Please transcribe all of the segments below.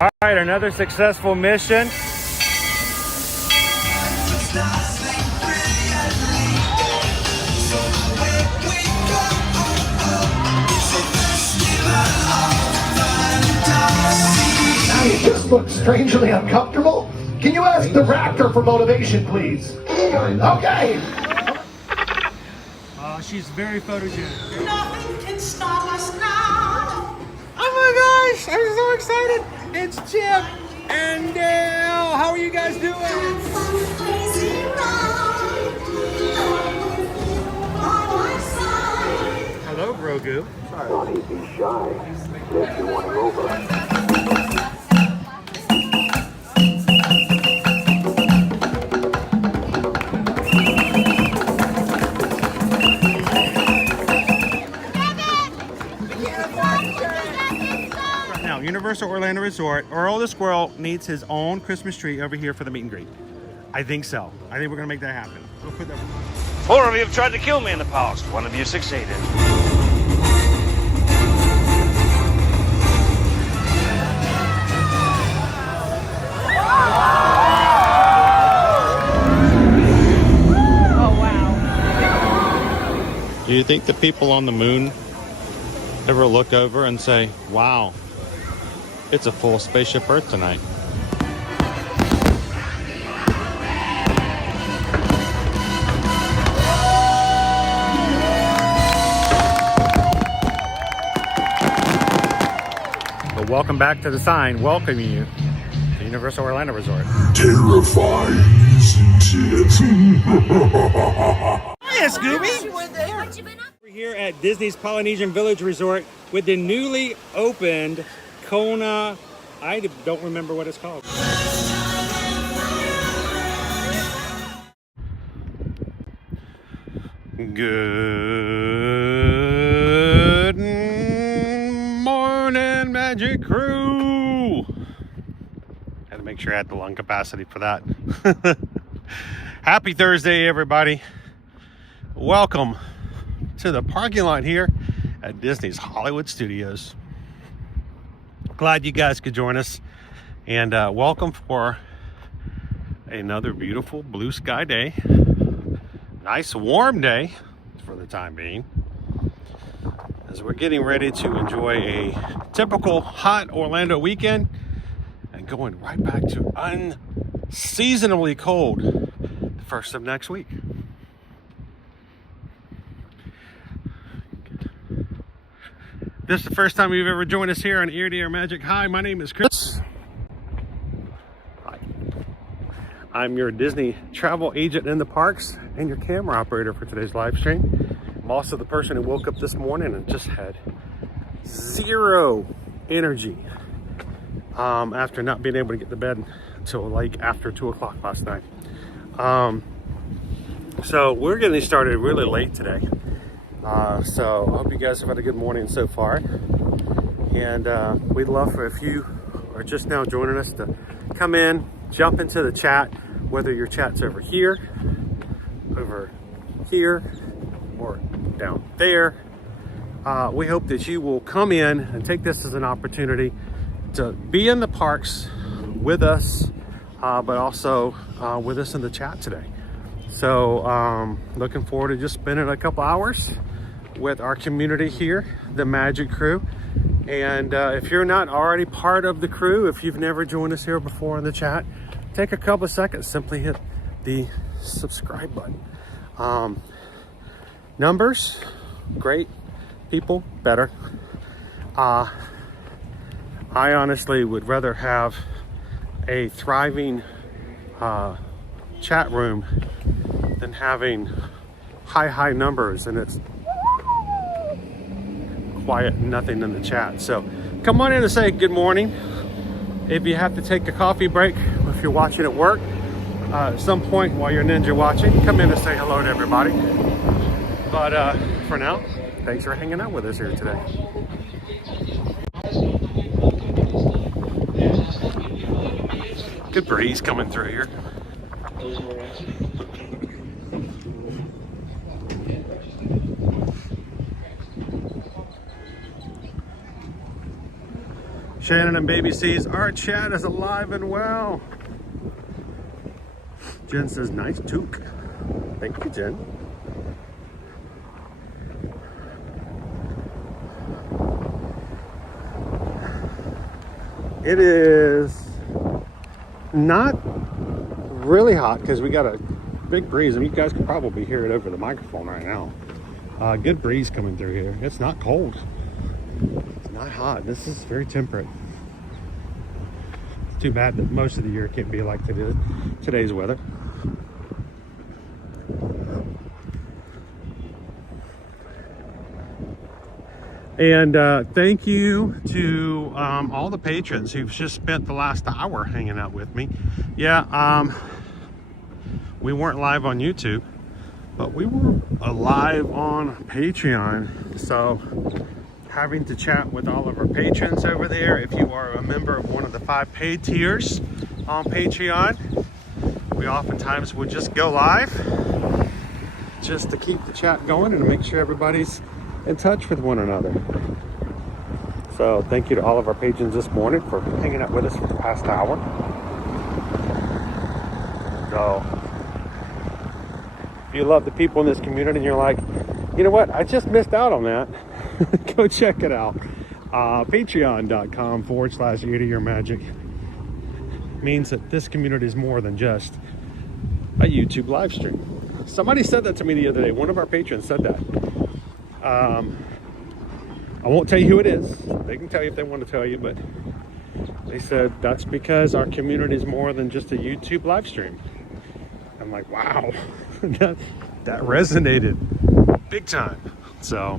All right, another successful mission. You just look strangely uncomfortable. Can you ask the raptor for motivation, please? Okay. She's very photogenic. Nothing can stop us now. Oh my gosh, I'm so excited. It's Chip and Dale. How are you guys doing? Hello, Grogu. Don't be shy. If you want to over. Universal Orlando Resort, Earl the Squirrel needs his own Christmas tree over here for the meet and greet. I think so. I think we're gonna make that happen. We'll put that. 4 of you have tried to kill me in the past. 1 of you succeeded. Oh, wow. Do you think the people on the moon ever look over and say, wow, it's a full spaceship Earth tonight? But welcome back to the sign welcoming you to Universal Orlando Resort. Terrifying, isn't it? Hiya, Scooby! We're here at Disney's Polynesian Village Resort with the newly opened Kona, I don't remember what it's called. Good morning, Magic Crew! Had to make sure I had the lung capacity for that. Happy Thursday, everybody. Welcome to the parking lot here at Disney's Hollywood Studios. Glad you guys could join us, and welcome for another beautiful blue sky day. Nice warm day for the time being, as we're getting ready to enjoy a typical hot Orlando weekend and going right back to unseasonably cold the first of next week. This is the first time you've ever joined us here on Ear to Ear Magic. Hi, my name is Chris. Hi. I'm your Disney travel agent in the parks and your camera operator for today's live stream. I'm also the person who woke up this morning and just had zero energy after not being able to get to bed until like after 2 o'clock last night. So we're getting started really late today. So I hope you guys have had a good morning so far, and we'd love for if you are just now joining us to come in, jump into the chat, whether your chat's over here, or down there. We hope that you will come in and take this as an opportunity to be in the parks with us, but also with us in the chat today. So looking forward to just spending a couple hours with our community here, the Magic Crew. And if you're not already part of the crew, if you've never joined us here before in the chat, take a couple of seconds, simply hit the subscribe button. Numbers, great. People, better. I honestly would rather have a thriving chat room than having high numbers and it's quiet, nothing in the chat. So come on in and say good morning. If you have to take a coffee break, if you're watching at work, at some point while you're ninja watching, come in and say hello to everybody. But for now, thanks for hanging out with us here today. Good breeze coming through here. Shannon and Baby C's, our chat is alive and well. Jen says, nice toque. Thank you, Jen. It is not really hot because we got a big breeze. I mean, you guys can probably hear it over the microphone right now. Good breeze coming through here. It's not cold. It's not hot. This is very temperate. It's too bad that most of the year can't be like today's weather. And thank you to all the patrons who've just spent the last hour hanging out with me. Yeah, we weren't live on YouTube, but we were live on Patreon. So having to chat with all of our patrons over there. If you are a member of one of the 5 paid tiers on Patreon, we oftentimes would just go live just to keep the chat going and to make sure everybody's in touch with one another. So thank you to all of our patrons this morning for hanging out with us for the past hour. So if you love the people in this community and you're like, you know what, I just missed out on that, go check it out. Patreon.com/eartoyourmagic means that this community is more than just a YouTube live stream. Somebody said that to me the other day. One of our patrons said that. I won't tell you who it is. They can tell you if they want to tell you, but they said that's because our community is more than just a YouTube live stream. I'm like, wow, that resonated big time. So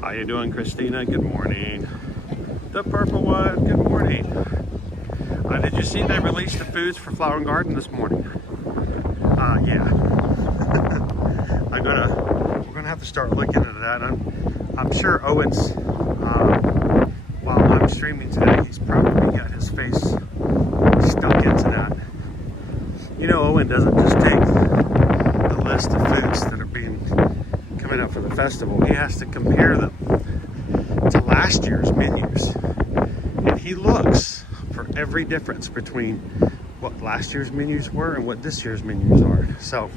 how you doing, Christina? Good morning. The purple one, good morning. Did you see they released the foods for Flower and Garden this morning? Yeah. We're gonna have to start looking into that. I'm sure Owen's, while I'm streaming today, he's probably got his face stuck into that. You know, Owen doesn't just take the list of foods that are coming up for the festival. He has to compare them to last year's menus, and he looks for every difference between what last year's menus were and what this year's menus are. So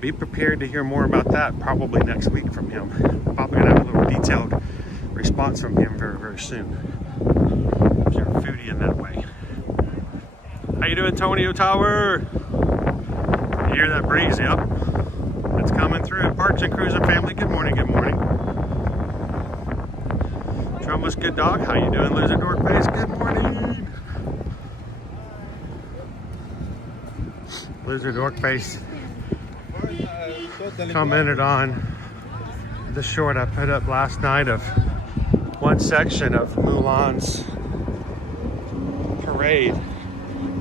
be prepared to hear more about that probably next week from him. Probably gonna have a little detailed response from him very, very soon, if you're a foodie in that way. How you doing, Tonio Tower? You hear that breeze? Yep, it's coming through. Parks and Cruiser family, good morning, good morning. Drumless Good Dog, how you doing, Loser Dork Face? Good morning. Loser Dork Face commented on the short I put up last night of one section of Mulan's parade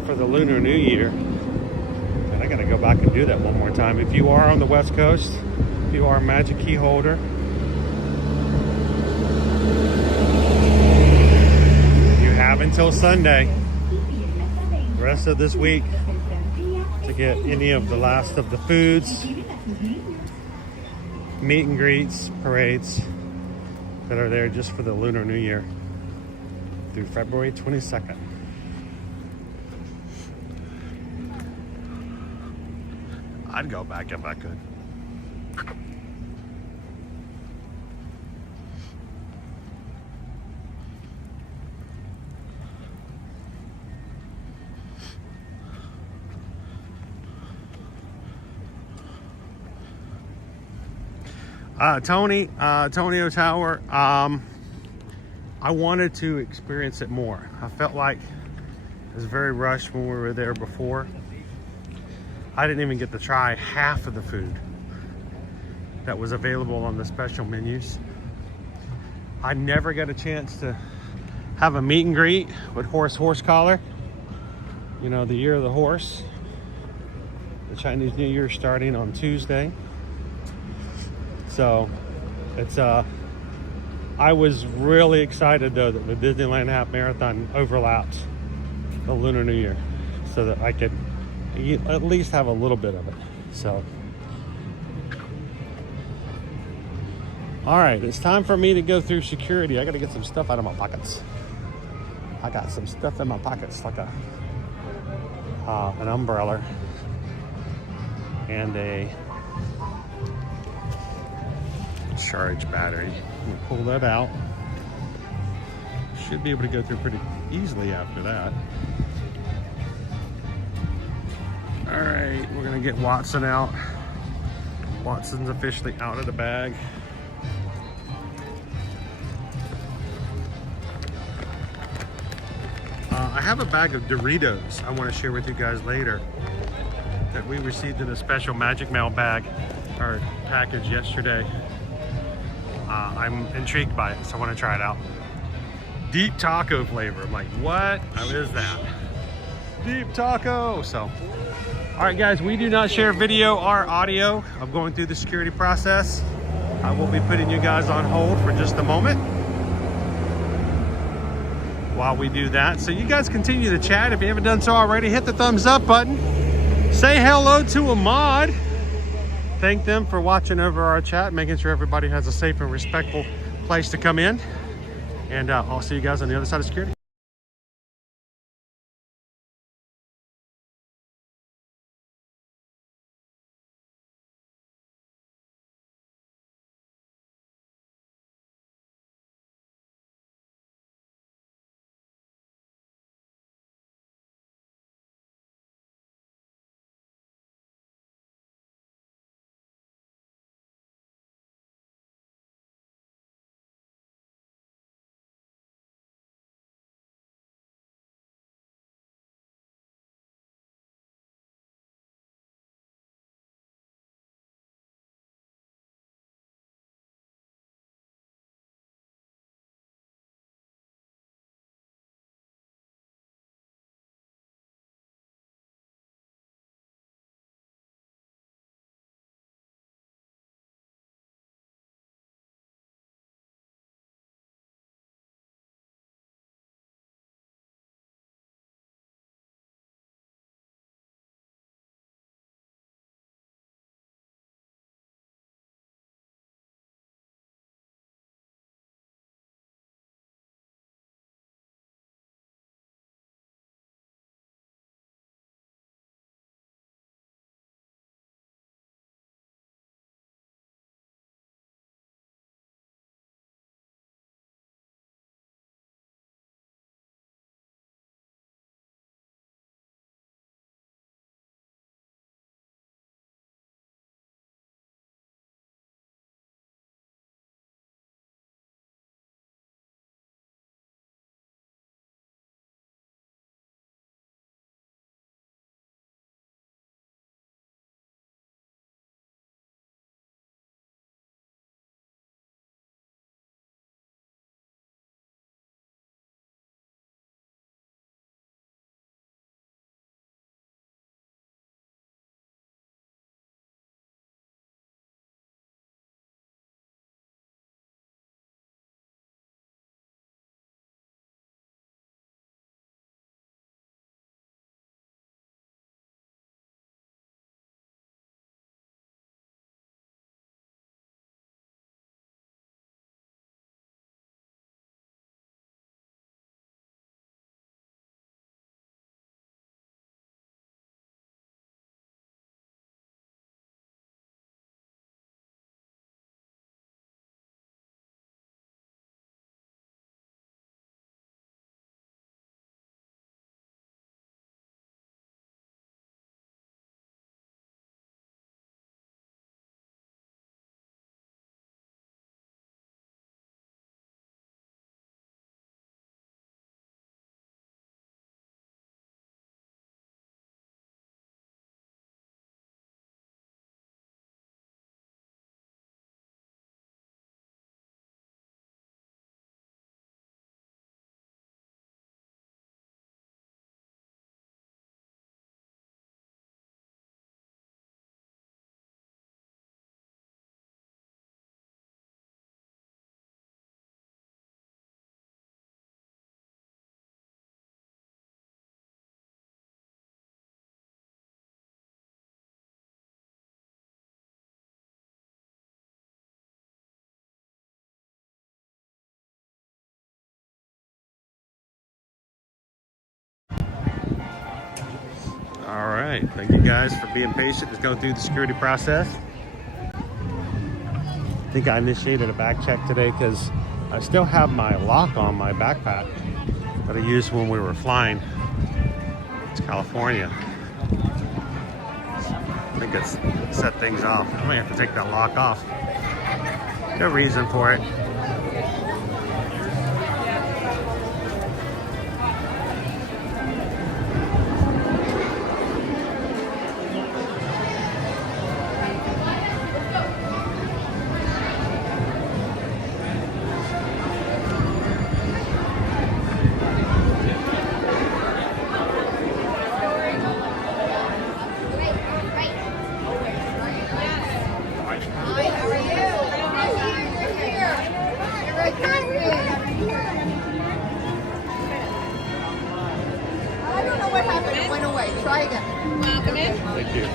for the Lunar New Year. And I gotta go back and do that one more time. If you are on the West Coast, if you are a Magic Key holder, have until Sunday, the rest of this week, to get any of the last of the foods, meet and greets, parades that are there just for the Lunar New Year through February 22nd. I'd go back if I could. Tonio Tower, I wanted to experience it more. I felt like it was very rushed when we were there before. I didn't even get to try half of the food that was available on the special menus. I never got a chance to have a meet and greet with Horse Collar. You know, the year of the horse. The Chinese New Year starting on Tuesday. So it's I was really excited though that the Disneyland Half Marathon overlapped the Lunar New Year. so that I could at least have a little bit of it. So, all right, it's time for me to go through security. I got to get some stuff out of my pockets. I got some stuff in my pockets, like an umbrella and a charge battery. I'm gonna pull that out. Should be able to go through pretty easily after that. All right, we're gonna get Watson out. Watson's officially out of the bag. I have a bag of Doritos I want to share with you guys later that we received in a special Magic Mail bag or package yesterday. I'm intrigued by it, so I want to try it out. Deep taco flavor. I'm like, what? How is that? Deep taco. So, all right, guys, we do not share video or audio of going through the security process. I will be putting you guys on hold for just a moment while we do that. So you guys continue to chat. If you haven't done so already, hit the thumbs up button. Say hello to Ahmad. Thank them for watching over our chat, making sure everybody has a safe and respectful place to come in. And I'll see you guys on the other side of security. All right, thank you guys for being patient. Just going through the security process. I think I initiated a back check today because I still have my lock on my backpack that I used when we were flying to California. I think it's set things off. I might have to take that lock off. No reason for it. Thank you.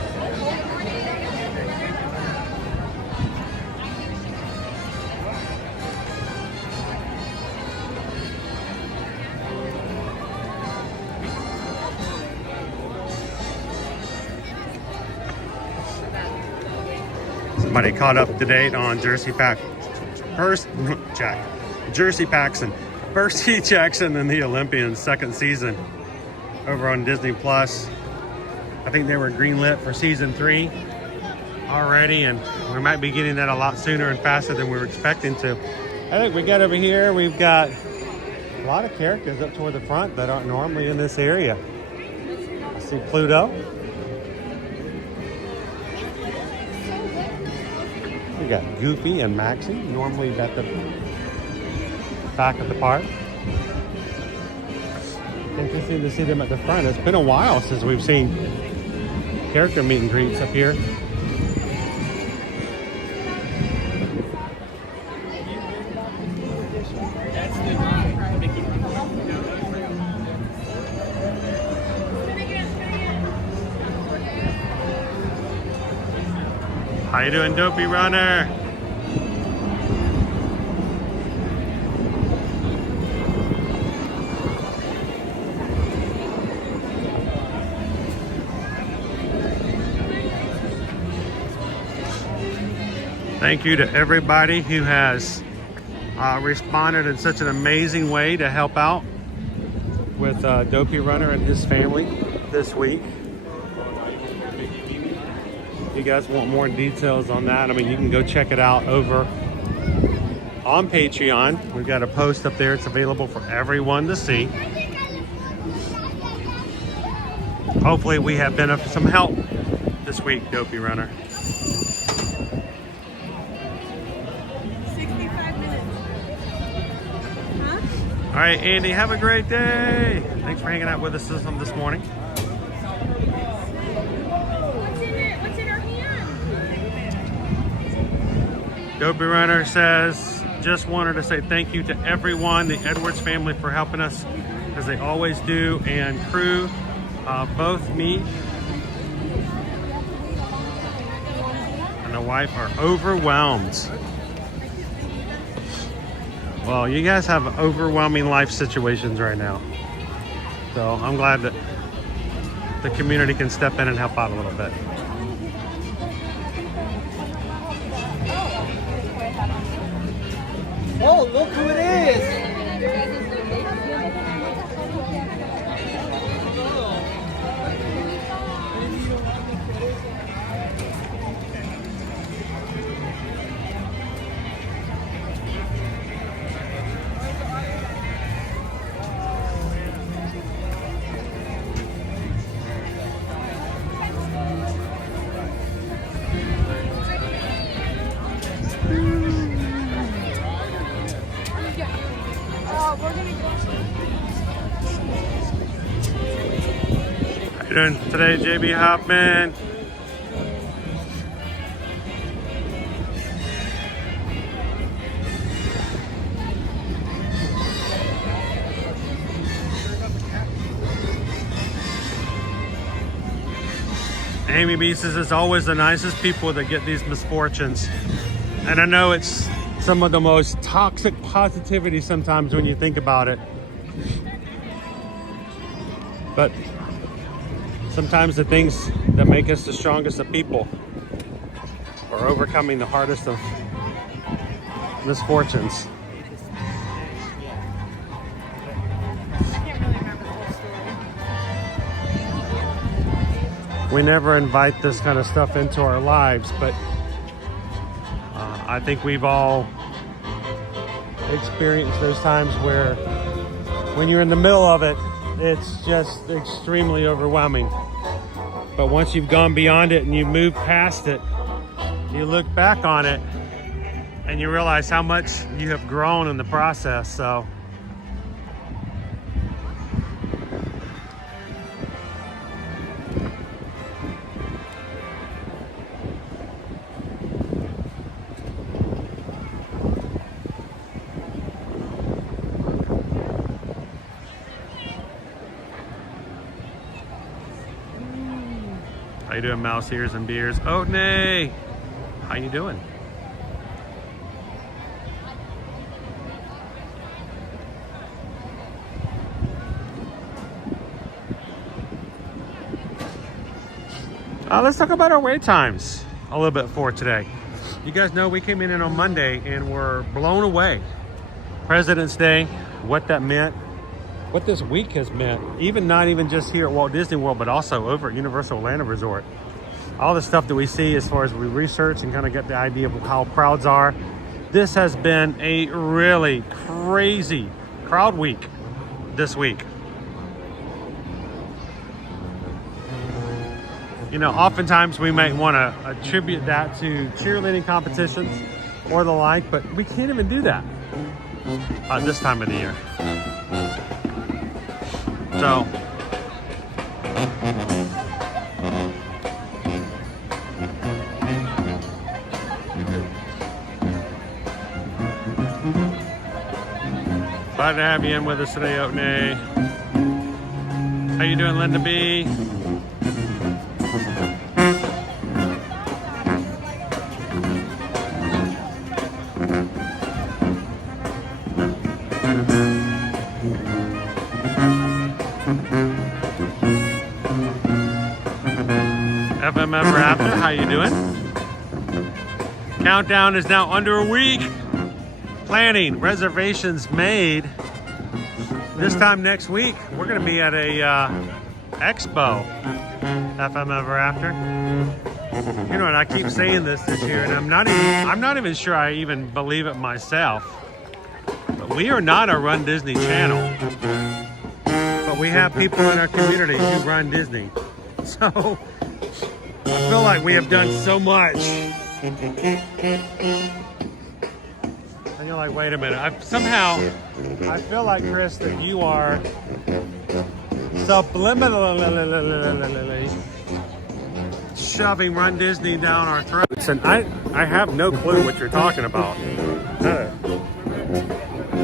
Somebody caught up to date on Jersey Paxson, Percy Jackson and the Olympians second season over on Disney Plus. I think they were greenlit for season 3 already, and we might be getting that a lot sooner and faster than we were expecting to. I think we got over here, we've got a lot of characters up toward the front that aren't normally in this area. I see Pluto. We got Goofy and Maxie, normally at the back of the park. Interesting to see them at the front. It's been a while since we've seen character meet and greets up here. How you doing, Dopey Runner? Thank you to everybody who has responded in such an amazing way to help out with Dopey Runner and his family this week. If you guys want more details on that, I mean, you can go check it out over on Patreon. We've got a post up there. It's available for everyone to see. Hopefully we have been of some help this week, Dopey Runner. 65 minutes. Huh? All right, Andy, have a great day. Thanks for hanging out with us this morning. What's in our hand? Dopey Runner says, just wanted to say thank you to everyone, the Edwards family, for helping us as they always do, and crew, both me and the wife are overwhelmed. Well, you guys have overwhelming life situations right now. So I'm glad that the community can step in and help out a little bit. Oh, look who it is! How you doing today, JB Hoffman? Amy B says it's always the nicest people that get these misfortunes. And I know it's some of the most toxic positivity sometimes when you think about it. But Sometimes the things that make us the strongest of people are overcoming the hardest of misfortunes. We never invite this kind of stuff into our lives, but I think we've all experienced those times where when you're in the middle of it, it's just extremely overwhelming. But once you've gone beyond it and you move past it, you look back on it and you realize how much you have grown in the process. So how you doing, mouse ears and beers? Oh, nay. How you doing? Let's talk about our wait times a little bit for today. You guys know we came in on Monday and were blown away. President's Day, what that meant, what this week has meant, not even just here at Walt Disney World, but also over at Universal Orlando Resort. All the stuff that we see as far as we research and kind of get the idea of how crowds are. This has been a really crazy crowd week this week. You know, oftentimes we might want to attribute that to cheerleading competitions or the like, but we can't even do that this time of the year. So, glad to have you in with us today, Oatney. How you doing, Linda B? FM Ever After, how you doing? Countdown is now under a week. Planning, reservations made. This time next week, we're going to be at a expo. FM Ever After. You know what? I keep saying this year, and I'm not even sure I even believe it myself. But we are not a Run Disney channel. But we have people in our community who run Disney. So I feel like we have done so much. And you're like, wait a minute. I feel like, Chris, that you are subliminally shoving Run Disney down our throats. And I have no clue what you're talking about.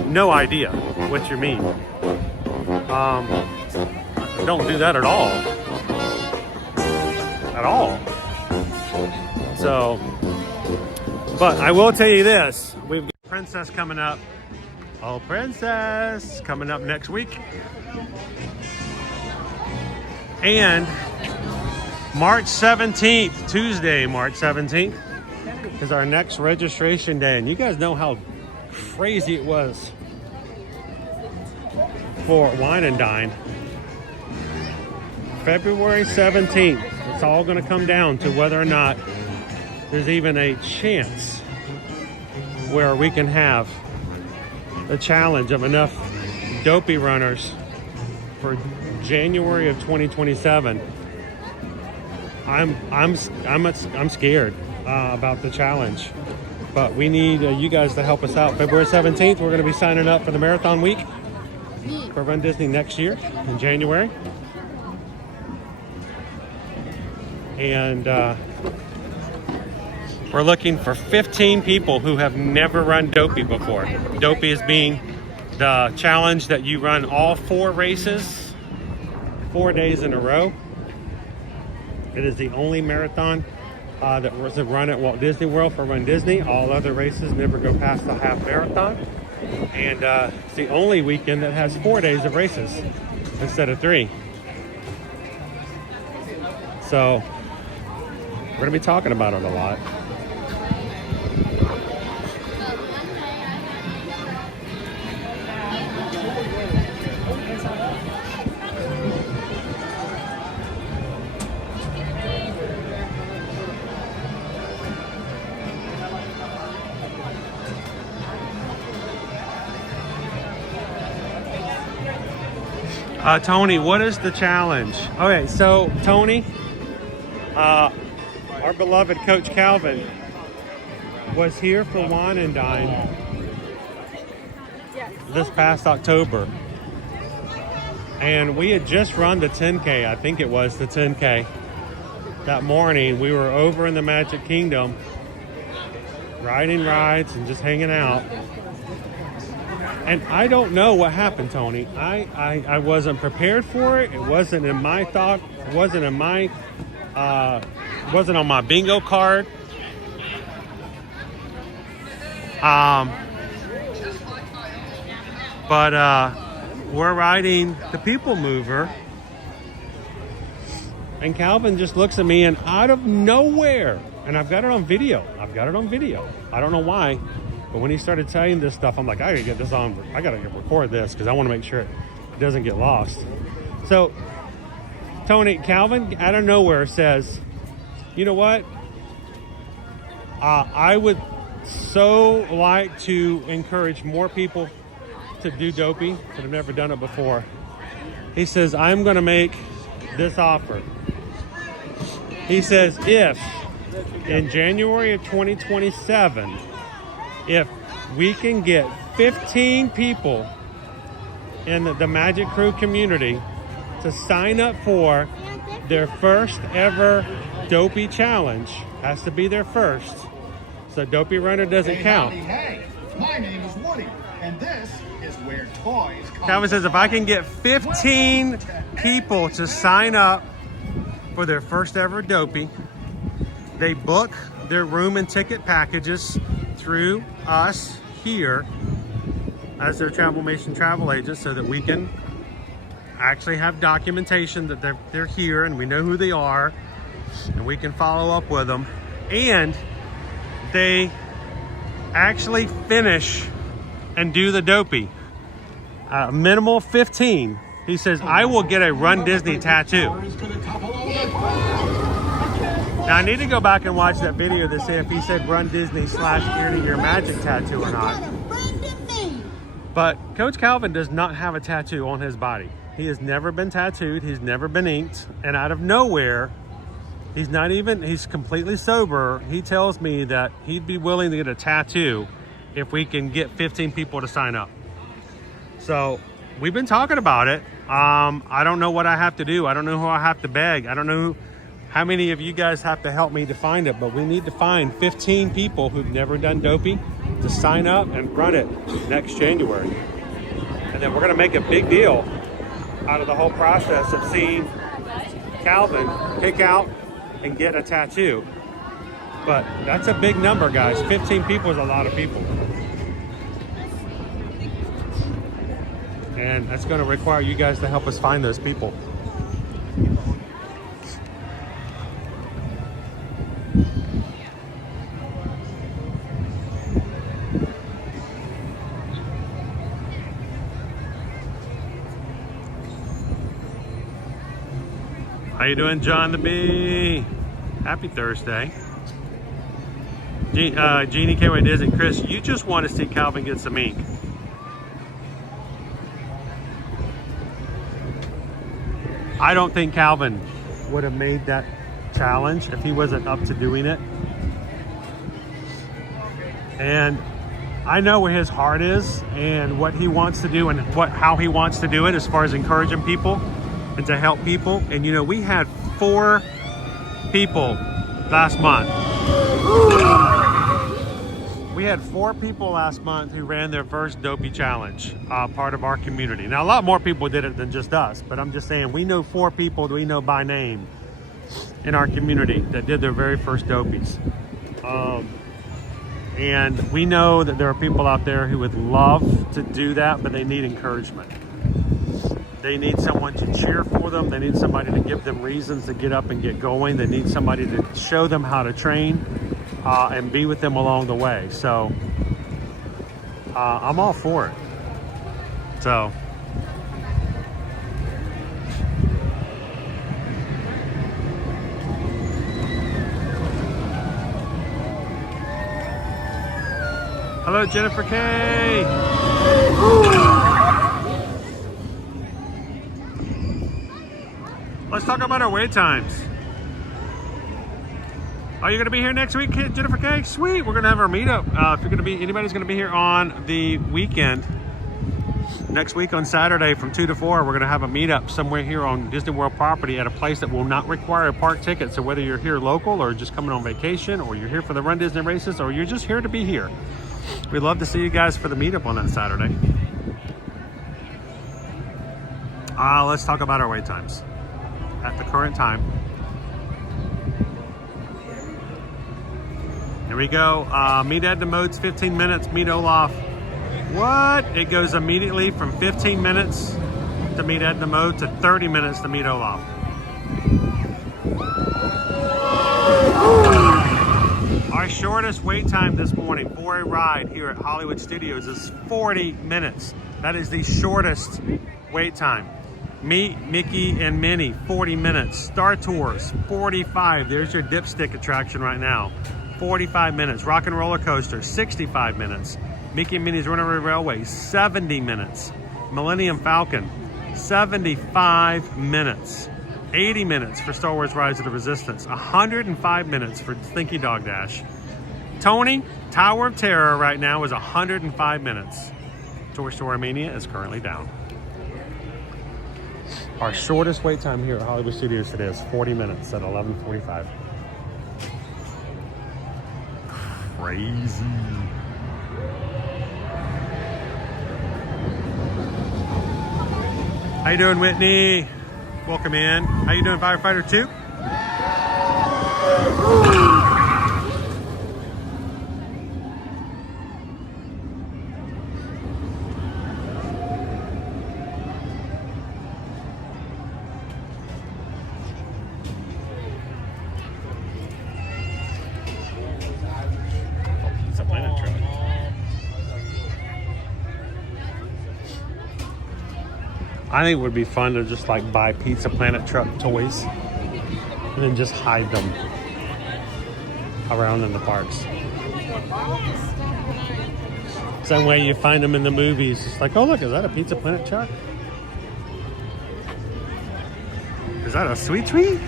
No idea what you mean. Don't do that at all. At all. So, but I will tell you this. We've got Princess coming up. Oh, Princess coming up next week. And March 17th, Tuesday, March 17th, is our next registration day. And you guys know how crazy it was for Wine and Dine. February 17th. It's all going to come down to whether or not there's even a chance where we can have the challenge of enough dopey runners for January of 2027. I'm scared about the challenge, but we need you guys to help us out. February 17th, we're going to be signing up for the Marathon Week for Run Disney next year in January. And we're looking for 15 people who have never run Dopey before. Dopey is being the challenge that you run all 4 races 4 days in a row. It is the only marathon that was run at Walt Disney World for Run Disney. All other races never go past the half marathon. And it's the only weekend that has 4 days of races instead of 3. So we're gonna be talking about it a lot. Tony, what is the challenge? Okay, so Tony, our beloved Coach Calvin was here for Wine and Dine this past October. And we had just run the 10K, I think it was the 10K. That morning, we were over in the Magic Kingdom, riding rides and just hanging out. And I don't know what happened, Tony. I wasn't prepared for it. It wasn't in my thought. It wasn't in my, wasn't on my bingo card. But we're riding the People Mover. And Calvin just looks at me and out of nowhere, and I've got it on video. I don't know why. But when he started telling this stuff, I'm like, I gotta get this on. I gotta record this because I want to make sure it doesn't get lost. So, Tony, Calvin, out of nowhere says, you know what? I would so like to encourage more people to do dopey that have never done it before. He says, I'm going to make this offer. He says, if in January of 2027, if we can get 15 people in the Magic Crew community to sign up for their first ever dopey challenge, has to be their first, so dopey runner doesn't count. Hey, my name is Woody, and this is where toys come. Calvin says if I can get 15 people to sign up for their first ever dopey, they book their room and ticket packages through us here as their Travelmation travel agents, so that we can actually have documentation that they're here and we know who they are and we can follow up with them. And they actually finish and do the dopey. Minimal 15. He says, I will get a Run Disney tattoo. Now, I need to go back and watch that video to see if he said Run Disney / Ear to Your Magic tattoo or not. But Coach Calvin does not have a tattoo on his body. He has never been tattooed. He's never been inked. And out of nowhere, he's completely sober. He tells me that he'd be willing to get a tattoo if we can get 15 people to sign up. So we've been talking about it. I don't know what I have to do. I don't know who I have to beg. I don't know how many of you guys have to help me to find it, but we need to find 15 people who've never done dopey to sign up and run it next January. And then we're gonna make a big deal out of the whole process of seeing Calvin pick out and get a tattoo. But that's a big number, guys. 15 people is a lot of people. And that's gonna require you guys to help us find those people. How you doing, John the Bee? Happy Thursday. Jeannie K.Y. Disney. Chris, you just want to see Calvin get some ink. I don't think Calvin would have made that challenge if he wasn't up to doing it. And I know where his heart is and what he wants to do and how he wants to do it as far as encouraging people and to help people. And you know, we had 4 people last month. We had 4 people last month who ran their first dopey challenge, part of our community. Now, a lot more people did it than just us, but I'm just saying we know 4 people that we know by name in our community that did their very first dopies. And we know that there are people out there who would love to do that, but they need encouragement. They need someone to cheer for them. They need somebody to give them reasons to get up and get going. They need somebody to show them how to train and be with them along the way. So I'm all for it. So hello, Jennifer K. Let's talk about our wait times. Are you going to be here next week, Jennifer K? Sweet. We're going to have our meetup. If you're going to be, anybody's going to be here on the weekend, next week on Saturday from 2 to 4, we're going to have a meetup somewhere here on Disney World property at a place that will not require a park ticket. So whether you're here local or just coming on vacation, or you're here for the Run Disney races, or you're just here to be here, we'd love to see you guys for the meetup on that Saturday. Let's talk about our wait times at the current time. Here we go. Meet Edna Mode's 15 minutes. Meet Olaf. What? It goes immediately from 15 minutes to meet Edna Mode to 30 minutes to meet Olaf. Our shortest wait time this morning for a ride here at Hollywood Studios is 40 minutes. That is the shortest wait time. Meet Mickey and Minnie, 40 minutes. Star Tours, 45. There's your dipstick attraction right now. 45 minutes. Rock and Roller Coaster, 65 minutes. Mickey and Minnie's Runaway Railway, 70 minutes. Millennium Falcon, 75 minutes. 80 minutes for Star Wars Rise of the Resistance. 105 minutes for Slinky Dog Dash. Tony, Tower of Terror right now is 105 minutes. Toy Story Mania is currently down. Our shortest wait time here at Hollywood Studios today is 40 minutes at 11:45. Crazy. How you doing, Whitney? Welcome in. How you doing, Firefighter 2? I think it would be fun to just like buy Pizza Planet truck toys and then just hide them around in the parks. Same way you find them in the movies. It's like, oh look, is that a Pizza Planet truck? Is that a Sweet Tree?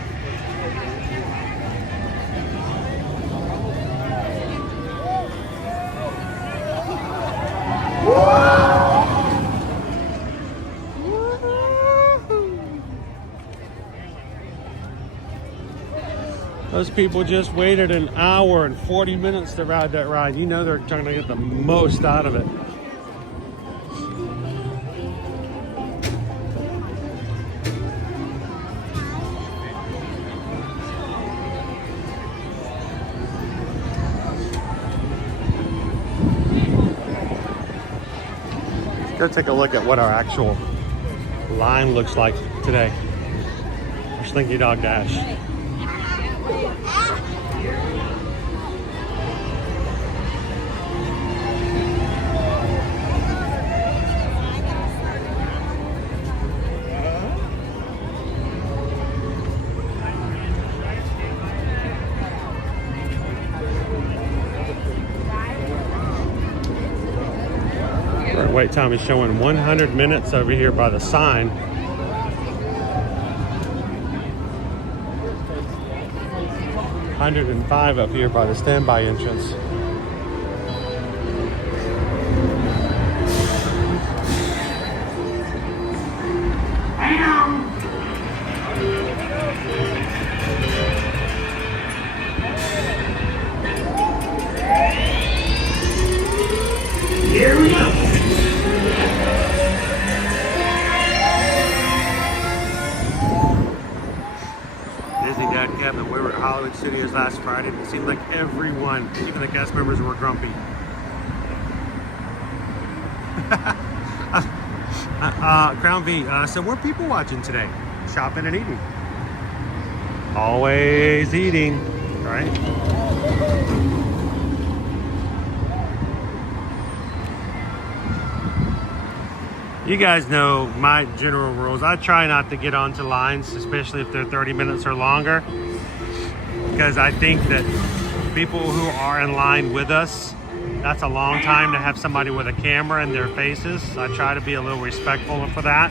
Those people just waited an hour and 40 minutes to ride that ride. You know they're trying to get the most out of it. Let's go take a look at what our actual line looks like today for Slinky Dog Dash. Wait time is showing 100 minutes over here by the sign. $105 up here by the standby entrance. Here we go. We were at Hollywood Studios last Friday, and it seemed like everyone, even the cast members, were grumpy. Crown V. So we're people watching today. Shopping and eating. Always eating, right? You guys know my general rules. I try not to get onto lines, especially if they're 30 minutes or longer, because I think that people who are in line with us, that's a long time to have somebody with a camera in their faces. I try to be a little respectful for that.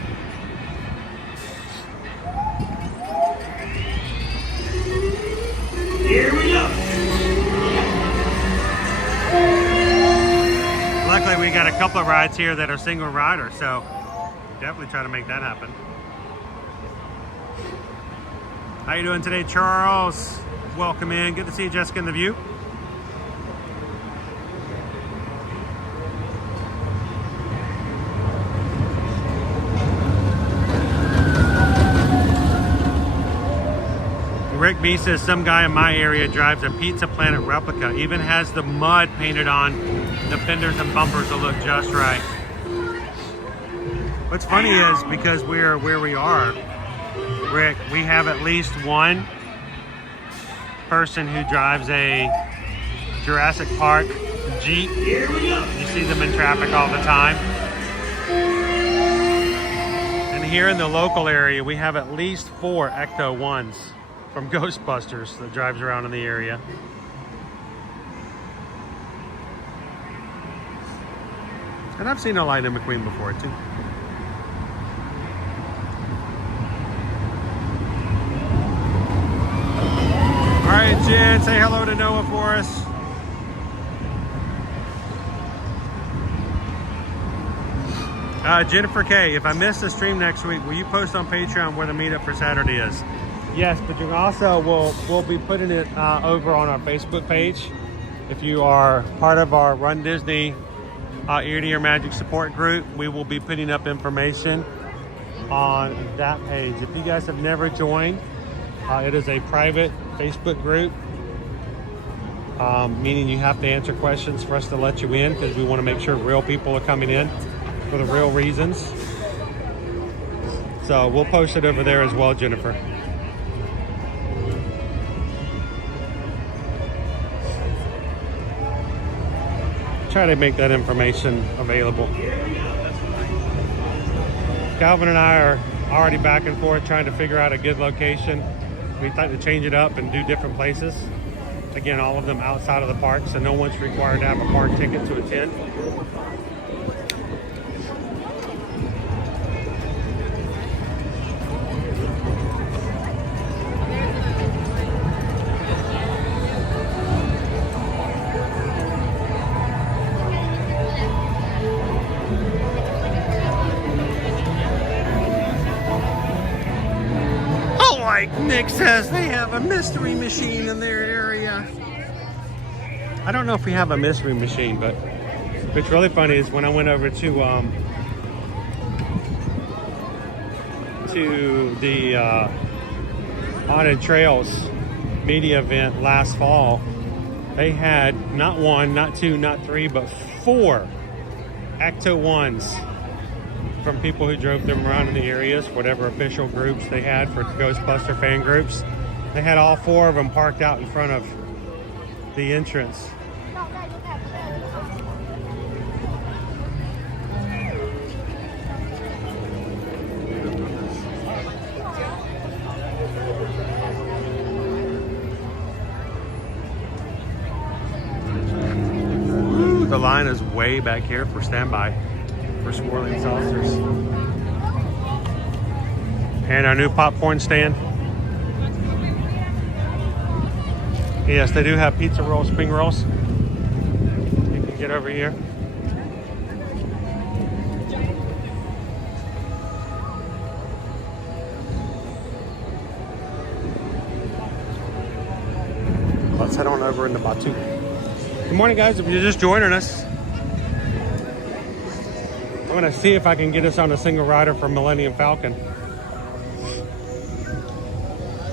Here we go. Luckily, we got a couple of rides here that are single rider, so definitely try to make that happen. How you doing today, Charles? Welcome in. Good to see you, Jessica, in the view. Rick B says some guy in my area drives a Pizza Planet replica, even has the mud painted on the fenders and bumpers to look just right. What's funny is, because we're where we are, Rick, we have at least one person who drives a Jurassic Park Jeep. You see them in traffic all the time. And here in the local area, we have at least 4 Ecto 1s from Ghostbusters that drives around in the area. And I've seen a Lightning McQueen before too. All right, Jen, say hello to Noah for us. Jennifer K, if I miss the stream next week, will you post on Patreon where the meetup for Saturday is? Yes, but you also we'll be putting it over on our Facebook page. If you are part of our Run Disney Ear to Ear Magic support group, we will be putting up information on that page. If you guys have never joined, it is a private Facebook group, meaning you have to answer questions for us to let you in, because we want to make sure real people are coming in for the real reasons. So we'll post it over there as well, Jennifer. Try to make that information available. Calvin and I are already back and forth trying to figure out a good location. We'd like to change it up and do different places. Again, all of them outside of the park, so no one's required to have a park ticket to attend. Nick says they have a mystery machine in their area. I don't know if we have a mystery machine, but what's really funny is when I went over to the Haunted Trails media event last fall, they had not 1, not 2, not 3, but 4 Ecto 1s from people who drove them around in the areas, whatever official groups they had for Ghostbuster fan groups. They had all 4 of them parked out in front of the entrance. Ooh, the line is way back here for standby for swirling saucers. And our new popcorn stand. Yes, they do have pizza rolls, spring rolls. You can get over here. Let's head on over into Batu. Good morning, guys. If you're just joining us, I'm gonna see if I can get us on a single rider for Millennium Falcon.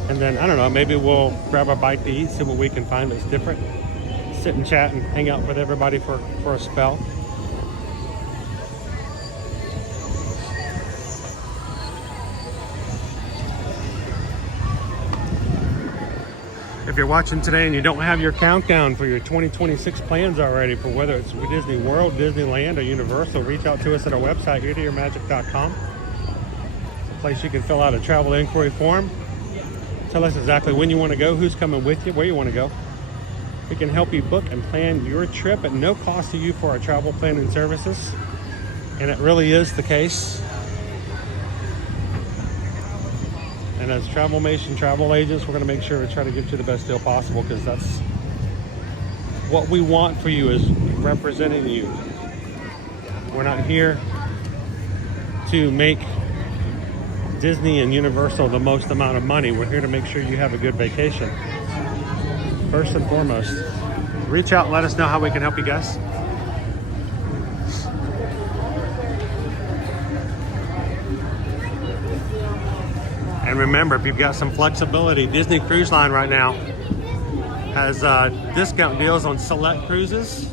And then, I don't know, maybe we'll grab a bite to eat, see what we can find that's different. Sit and chat and hang out with everybody for a spell. If you're watching today and you don't have your countdown for your 2026 plans already for whether it's Disney World, Disneyland, or Universal, reach out to us at our website, eartoyourmagic.com. It's a place you can fill out a travel inquiry form. Tell us exactly when you want to go, who's coming with you, where you want to go. We can help you book and plan your trip at no cost to you for our travel planning services. And it really is the case. And as Travelmation travel agents, we're going to make sure to try to give you the best deal possible, because that's what we want for you, is representing you. We're not here to make Disney and Universal the most amount of money. We're here to make sure you have a good vacation. First and foremost, reach out and let us know how we can help you guys. And remember, if you've got some flexibility, Disney Cruise Line right now has discount deals on select cruises.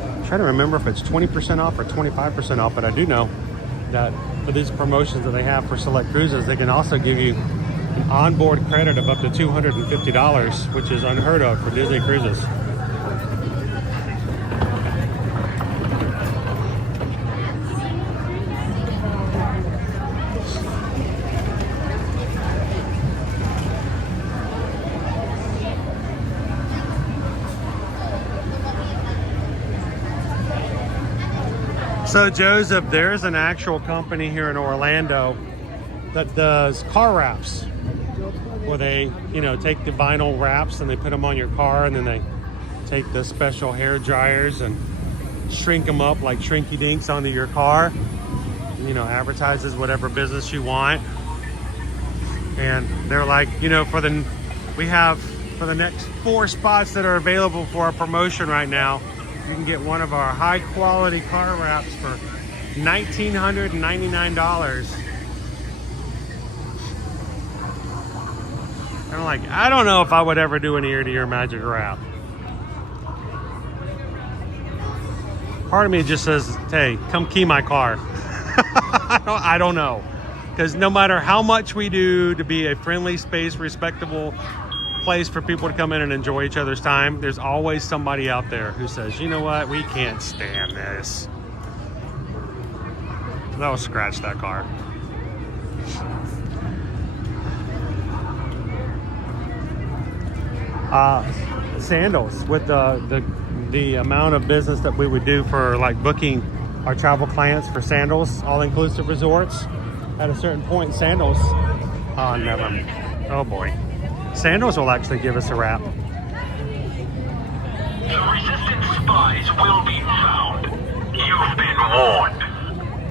I'm trying to remember if it's 20% off or 25% off, but I do know that for these promotions that they have for select cruises, they can also give you an onboard credit of up to $250, which is unheard of for Disney cruises. So Joseph, there's an actual company here in Orlando that does car wraps, where they, take the vinyl wraps and they put them on your car, and then they take the special hair dryers and shrink them up like Shrinky Dinks onto your car. Advertises whatever business you want. And they're like, for the next 4 spots that are available for our promotion right now, you can get one of our high quality car wraps for $1,999. And I'm like, I don't know if I would ever do an Ear to Ear Magic wrap. Part of me just says, hey, come key my car. I don't know. Because no matter how much we do to be a friendly space, respectable place for people to come in and enjoy each other's time, there's always somebody out there who says, you know what, we can't stand this. That'll scratch that car. Sandals, with the amount of business that we would do for like booking our travel clients for sandals, all-inclusive resorts, at a certain point, sandals, oh boy, sandals will actually give us a wrap. The resistant spies will be found. You've been warned.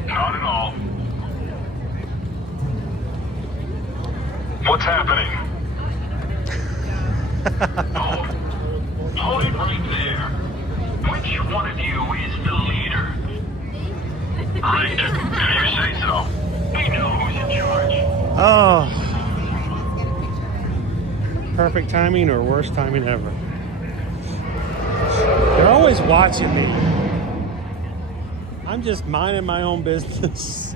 Not at all. What's happening? Hold it right there. Which one of you is the leader? Great. If you say so. We know who's in charge. Oh. Perfect timing or worst timing ever. They're always watching me. I'm just minding my own business.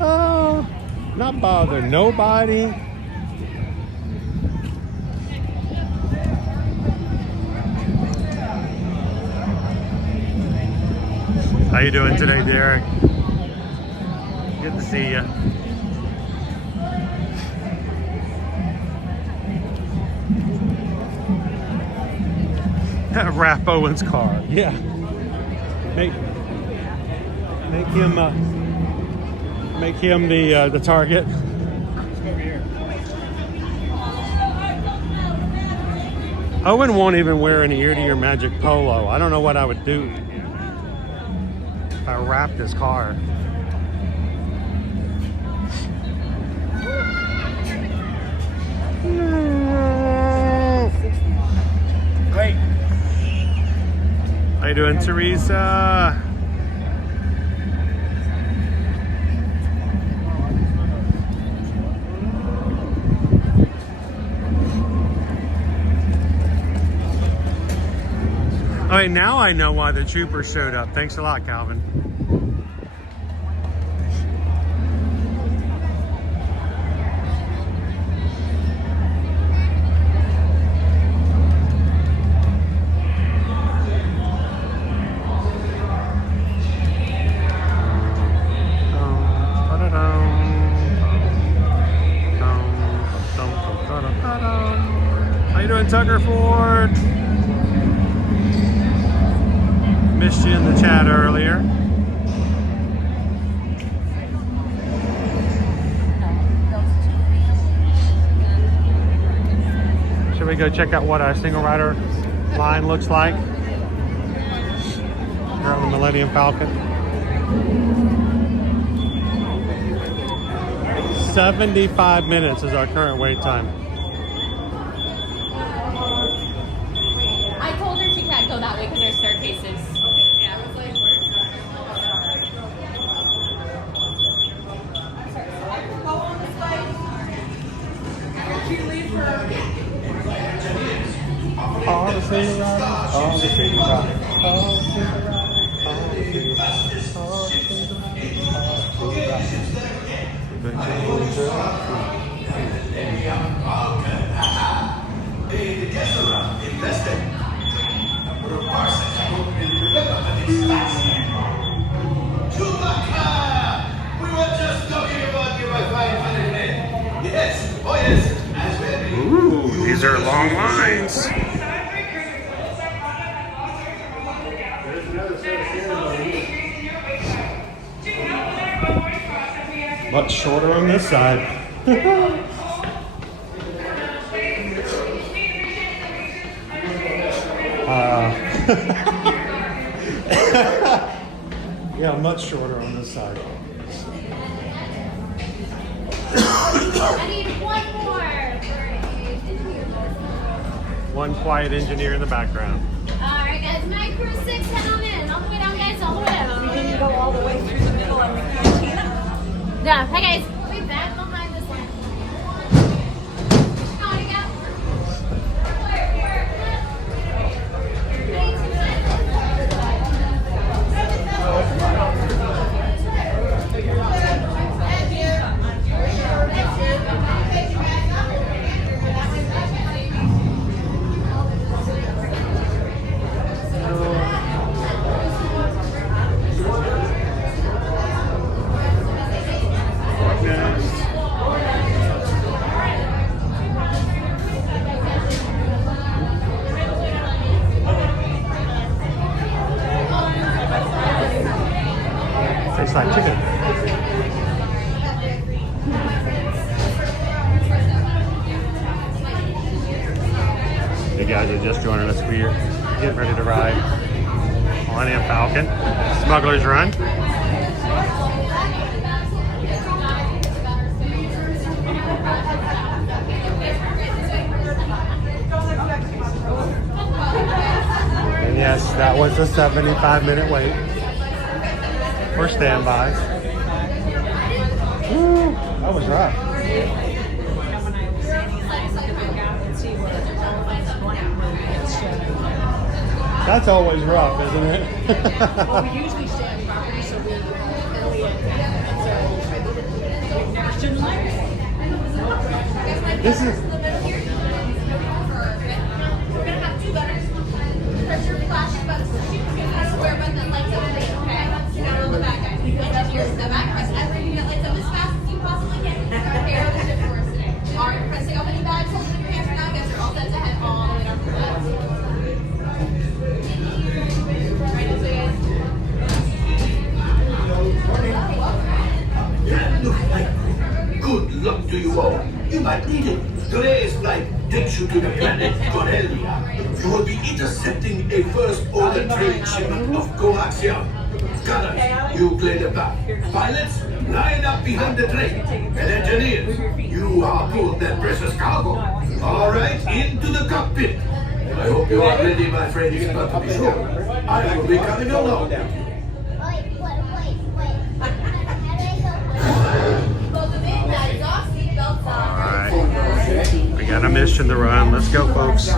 Oh, not bothering nobody. How you doing today, Derek? Good to see you. Wrap Owen's car. Yeah. Make him the target. Owen won't even wear an Ear to Ear Magic polo. I don't know what I would do if I wrapped his car. Wait. How you doing, Teresa? All right, now I know why the troopers showed up. Thanks a lot, Calvin. Tucker Ford. Missed you in the chat earlier. Should we go check out what our single rider line looks like? Here on the Millennium Falcon. 75 minutes is our current wait time. I told her she can't go that way because there's staircases. Yeah. All the single riders, all the single riders, all the single riders, all the single riders, all the single Ooh, these are long lines. Much shorter on this side. Yeah, much shorter on this side. I need one more. One quiet engineer in the background. Alright guys, my crew 6, head on in. All the way down guys, all the way down. Can you go all the way through the middle of the cantina? Yeah, hi guys. We back behind this line. On you go. Tastes like chicken. You guys are just joining us. We're getting ready to ride on Millennium Falcon. Smugglers Run. And yes, that was a 75-minute wait for standbys. Woo, that was rough. That's always rough, isn't it? Well, we usually stay on property, so we never shouldn't like it. This is We're gonna have 2 buttons. Pressure flash button. Square button that lights up the okay? You gotta roll the back guys. And then here's the back. Press everything that lights up as fast as you possibly can. Arrow the shift for us today. Alright, pressing off any bags, holding in your hands for now, guys are all set to head all the way down to the left. Right this way, guys. Good luck to you all. You might need it. Today's flight takes you to the planet Corellia. You will be intercepting a first-order trade shipment of coaxium. Gunners, you play the part. Pilots, line up behind the train. And engineers, you harpoon that precious cargo. All right, into the cockpit. I hope you are ready, my friends, but to be sure, I will be coming along. alright. We got a mission to run. Let's go, folks.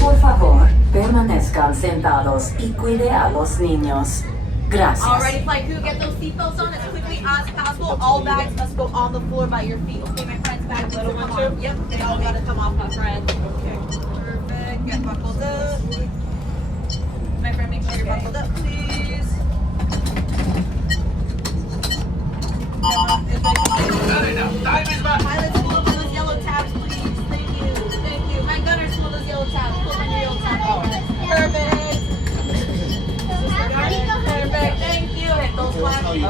Por favor, permanezcan sentados y cuide a los niños. Gracias. Alrighty, flight crew, get those seatbelts on as quickly as possible. All bags must go on the floor by your feet. Okay, my friends, bags will come off. Yep, they all gotta come off, my friend. Okay, perfect. Get buckled up. My friend, make sure you're buckled up, please. Not enough time is my... Pilots, pull up those yellow tabs, please. Thank you. Thank you. My Right,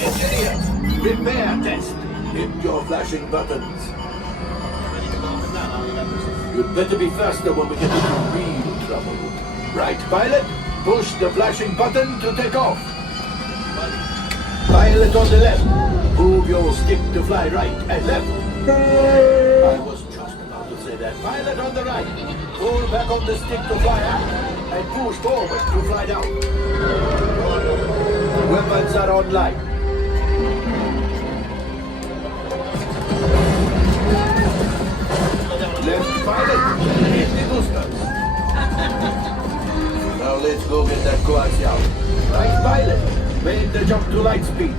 engineers. Repair test. Hit your flashing buttons. You'd better be faster when we get into real trouble. Right, pilot? Push the flashing button to take off. Pilot on the left. Move your stick to fly right and left. I was just about to say that. Pilot on the right. Pull back on the stick to fly up. And push forward to fly down. Weapons are online. Left pilot, hit the boosters. Now let's go get that coaxial. Right pilot, make the jump to light speed.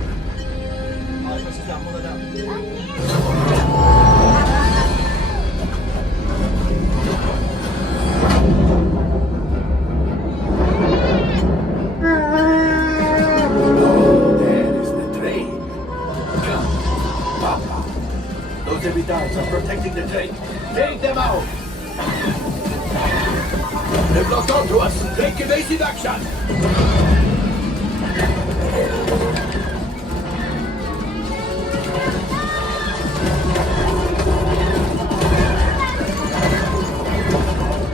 Oh, there is the train. Papa, those evidence are protecting the train. Take them out! They've locked onto us! Take evasive action!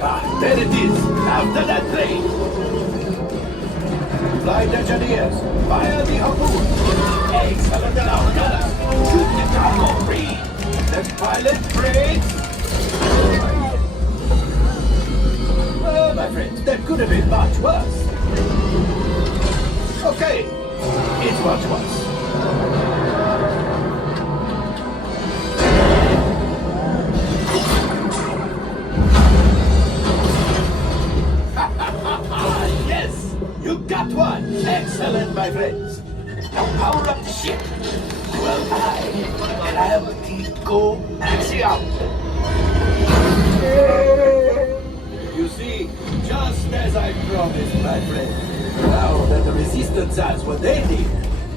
Ah, there it is! After that train! Flight engineers, fire the harpoon! Excellent alarm gunners! Shoot the cargo free! The pilot brakes! Oh, my friends, that could have been much worse. Okay, it's much worse. Yes, you got one. Excellent, my friends. Now power up the ship. Well, I have the coaxial. You see, just as I promised, my friend. Now that the resistance has what they need,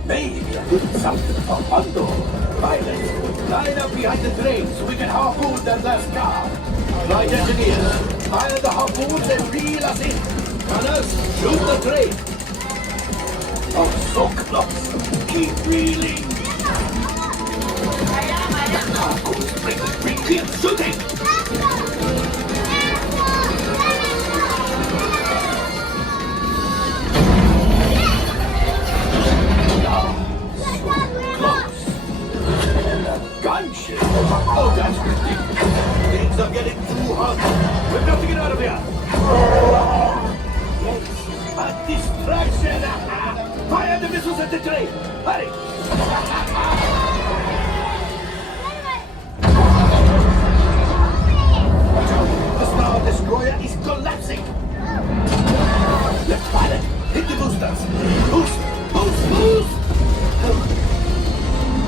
maybe a good something for Hondo. Pilots, line up behind the train so we can harpoon that last car. Flight engineers, fire the harpoons and reel us in. Gunners, shoot the train. Oh, so close. Keep reeling. The cargo's bring clear shooting. Gunship? Oh, that's ridiculous. Things are getting too hot. We've got to get out of here. Yes, a distraction. Fire the missiles at the train. Hurry. Watch out. The Star Destroyer is collapsing. Left pilot, hit the boosters. Boost, boost, boost.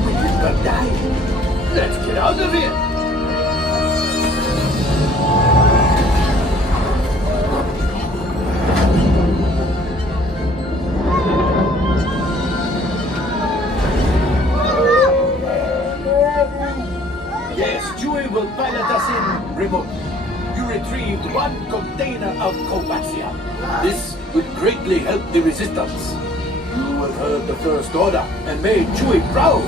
We did not die. Let's get out of here! Yes, Chewie will pilot us in remote. You retrieved one container of coaxial. This would greatly help the resistance. You have heard the First Order and made Chewie proud.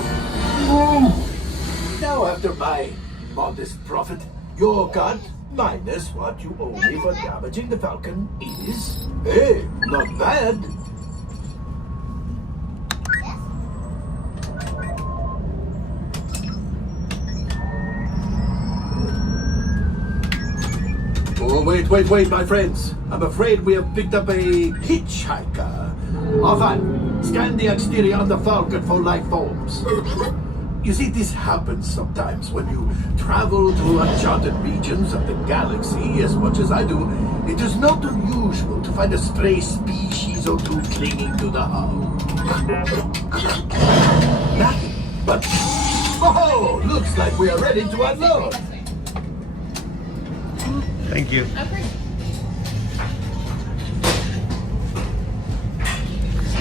Now, after my modest profit, your cut, minus what you owe me for damaging the Falcon, is, hey, not bad. Oh, wait, my friends. I'm afraid we have picked up a hitchhiker. Ofan, scan the exterior of the Falcon for life forms. You see, this happens sometimes when you travel to uncharted regions of the galaxy as much as I do. It is not unusual to find a stray species or two clinging to the hull. Nothing but... Oh, looks like we are ready to unload. Thank you.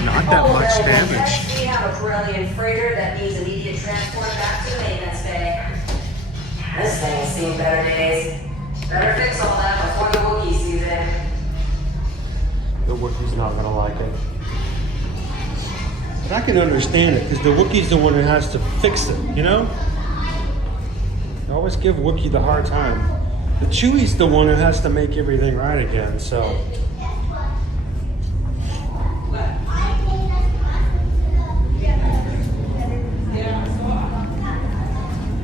Not that much damage. We have a brilliant freighter that needs immediate transport back to maintenance bay. This thing's seen better days. Better fix all that before the Wookiee sees it. Wookiee's not gonna like it. But I can understand it because the Wookiee's the one who has to fix it, you know? I always give Wookiee the hard time. The Chewie's the one who has to make everything right again, so.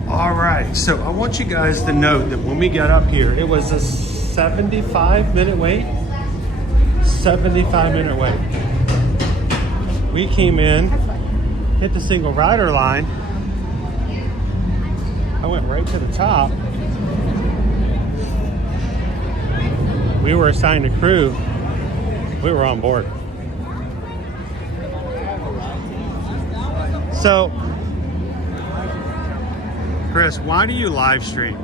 All right, so I want you guys to note that when we got up here, it was a 75-minute wait. 75-minute wait. We came in, hit the single rider line. I went right to the top. We were assigned a crew. We were on board. So, Chris, why do you live stream?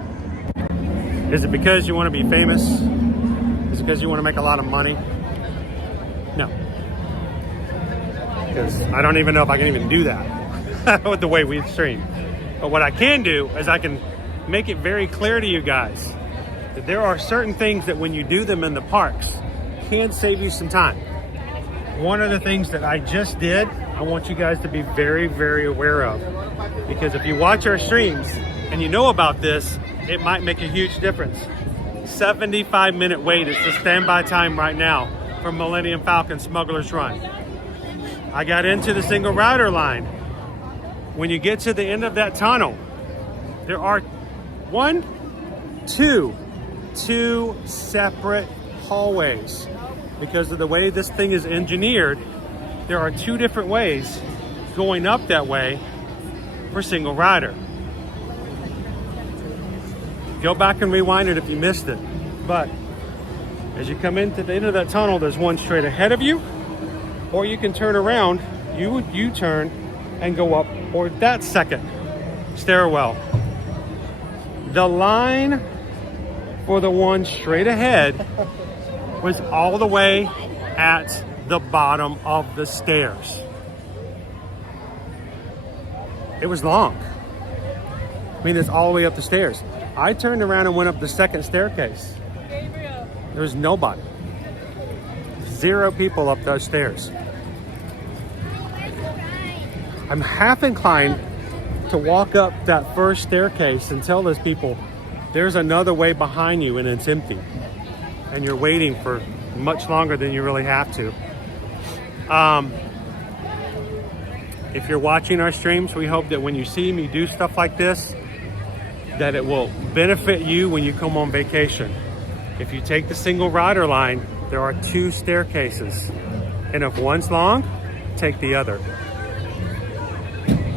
Is it because you want to be famous? Is it because you want to make a lot of money? No. Because I don't even know if I can even do that with the way we stream. But what I can do is I can make it very clear to you guys that there are certain things that when you do them in the parks can save you some time. One of the things that I just did, I want you guys to be very, very aware of. Because if you watch our streams and you know about this, it might make a huge difference. 75-minute wait is the standby time right now for Millennium Falcon Smugglers Run. I got into the single rider line. When you get to the end of that tunnel, there are two separate hallways. Because of the way this thing is engineered, there are two different ways going up that way for single rider. Go back and rewind it if you missed it. But as you come into the end of that tunnel, there's one straight ahead of you, or you can turn around, you turn and go up or that second stairwell. The line for the one straight ahead was all the way at the bottom of the stairs. It was long. I mean, it's all the way up the stairs. I turned around and went up the second staircase. There was nobody. 0 people up those stairs. I'm half inclined to walk up that first staircase and tell those people there's another way behind you and it's empty. And you're waiting for much longer than you really have to. If you're watching our streams, we hope that when you see me do stuff like this, that it will benefit you when you come on vacation. If you take the single rider line, there are 2 staircases. And if one's long, take the other.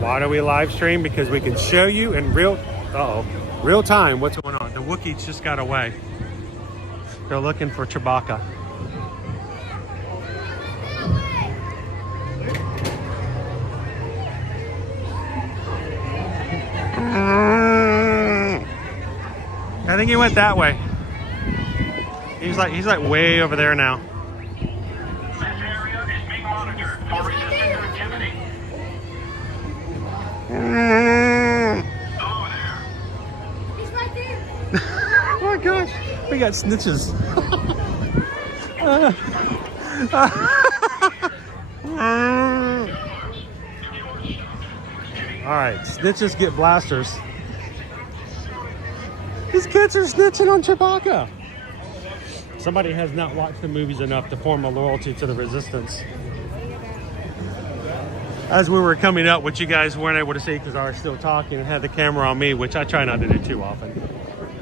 Why do we live stream? Because we can show you in real time what's going on. The Wookiees just got away. They're looking for Chewbacca. I think he went that way. He's like way over there now. This area is being monitored for resistant activity. Hello there. He's right there. Oh my gosh, we got snitches. All right, snitches get blasters. These kids are snitching on Chewbacca. Somebody has not watched the movies enough to form a loyalty to the Resistance. As we were coming up, which you guys weren't able to see because I was still talking and had the camera on me, which I try not to do too often.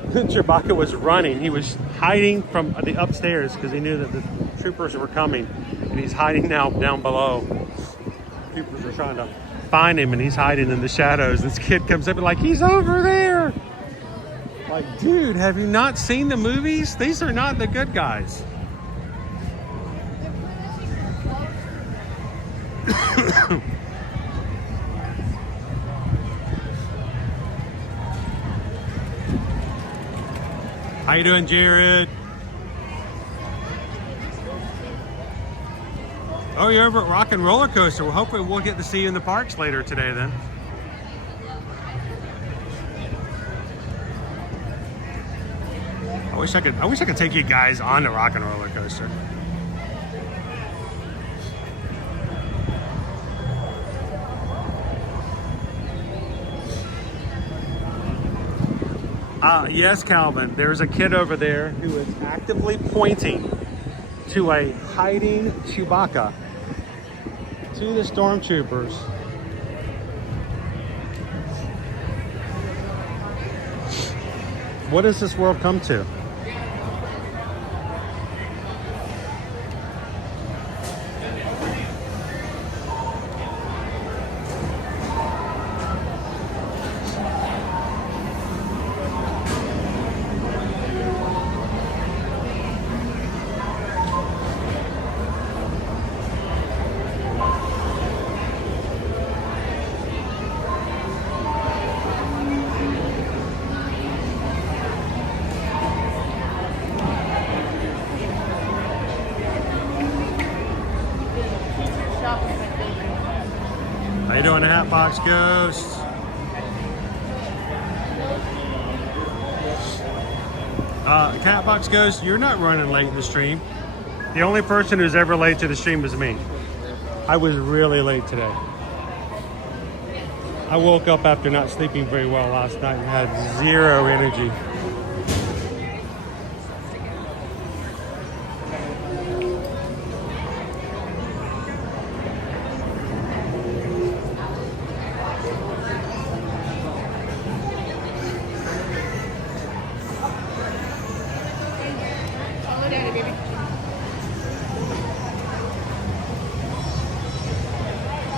Chewbacca was running. He was hiding from the upstairs because he knew that the troopers were coming. And he's hiding now down below. Troopers are trying to find him and he's hiding in the shadows. This kid comes up and like, he's over there. Like, dude, have you not seen the movies? These are not the good guys. How you doing, Jared? Oh, you're over at Rock and Roller Coaster. Well, hopefully we'll get to see you in the parks later today then. I wish I could take you guys on the Rock and Roller Coaster. Yes, Calvin, there's a kid over there who is actively pointing to a hiding Chewbacca to the stormtroopers. What does this world come to? How you doing, the Hatbox Ghost? Hatbox Ghost, you're not running late in the stream. The only person who's ever late to the stream is me. I was really late today. I woke up after not sleeping very well last night and had zero energy.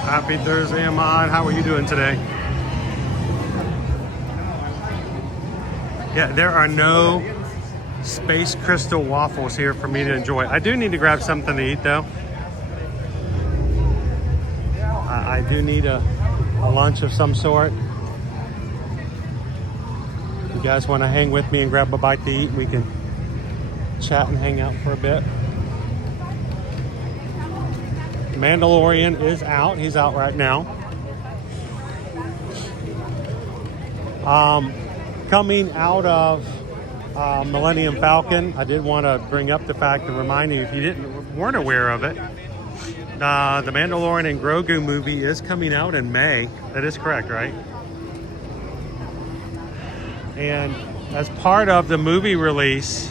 Happy Thursday, Ahmad. How are you doing today? Yeah, there are no Space Crystal waffles here for me to enjoy. I do need to grab something to eat, though. I do need a lunch of some sort. If you guys want to hang with me and grab a bite to eat, we can chat and hang out for a bit. Mandalorian is out. He's out right now. Coming out of Millennium Falcon, I did want to bring up the fact and remind you, if you weren't aware of it, the Mandalorian and Grogu movie is coming out in May. That is correct, right? And as part of the movie release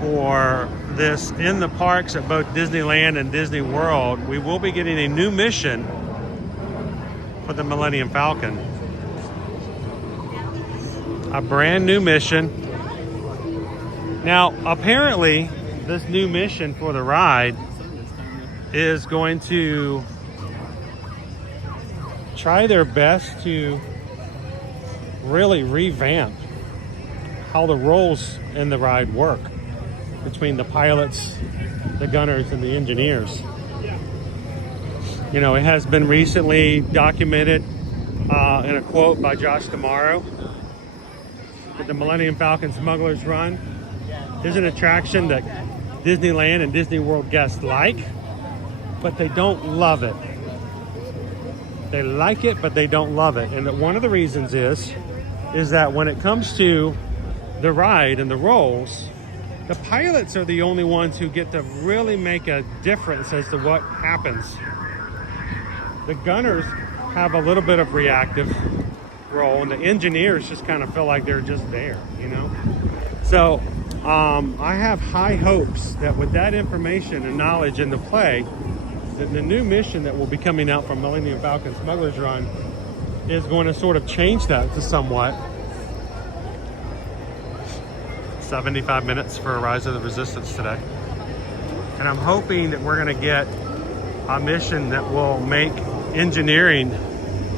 for this in the parks at both Disneyland and Disney World, we will be getting a new mission for the Millennium Falcon. A brand new mission. Now, apparently, this new mission for the ride is going to try their best to really revamp how the roles in the ride work between the pilots, the gunners, and the engineers. You know, it has been recently documented in a quote by Josh Tomorrow that the Millennium Falcon Smugglers Run is an attraction that Disneyland and Disney World guests like, but they don't love it. They like it, but they don't love it. And that one of the reasons is that when it comes to the ride and the roles, the pilots are the only ones who get to really make a difference as to what happens. The gunners have a little bit of reactive role, and the engineers just kind of feel like they're just there, you know? So I have high hopes that with that information and knowledge into play, that the new mission that will be coming out from Millennium Falcon Smugglers Run is going to sort of change that to somewhat. 75 minutes for a Rise of the Resistance today. And I'm hoping that we're going to get a mission that will make engineering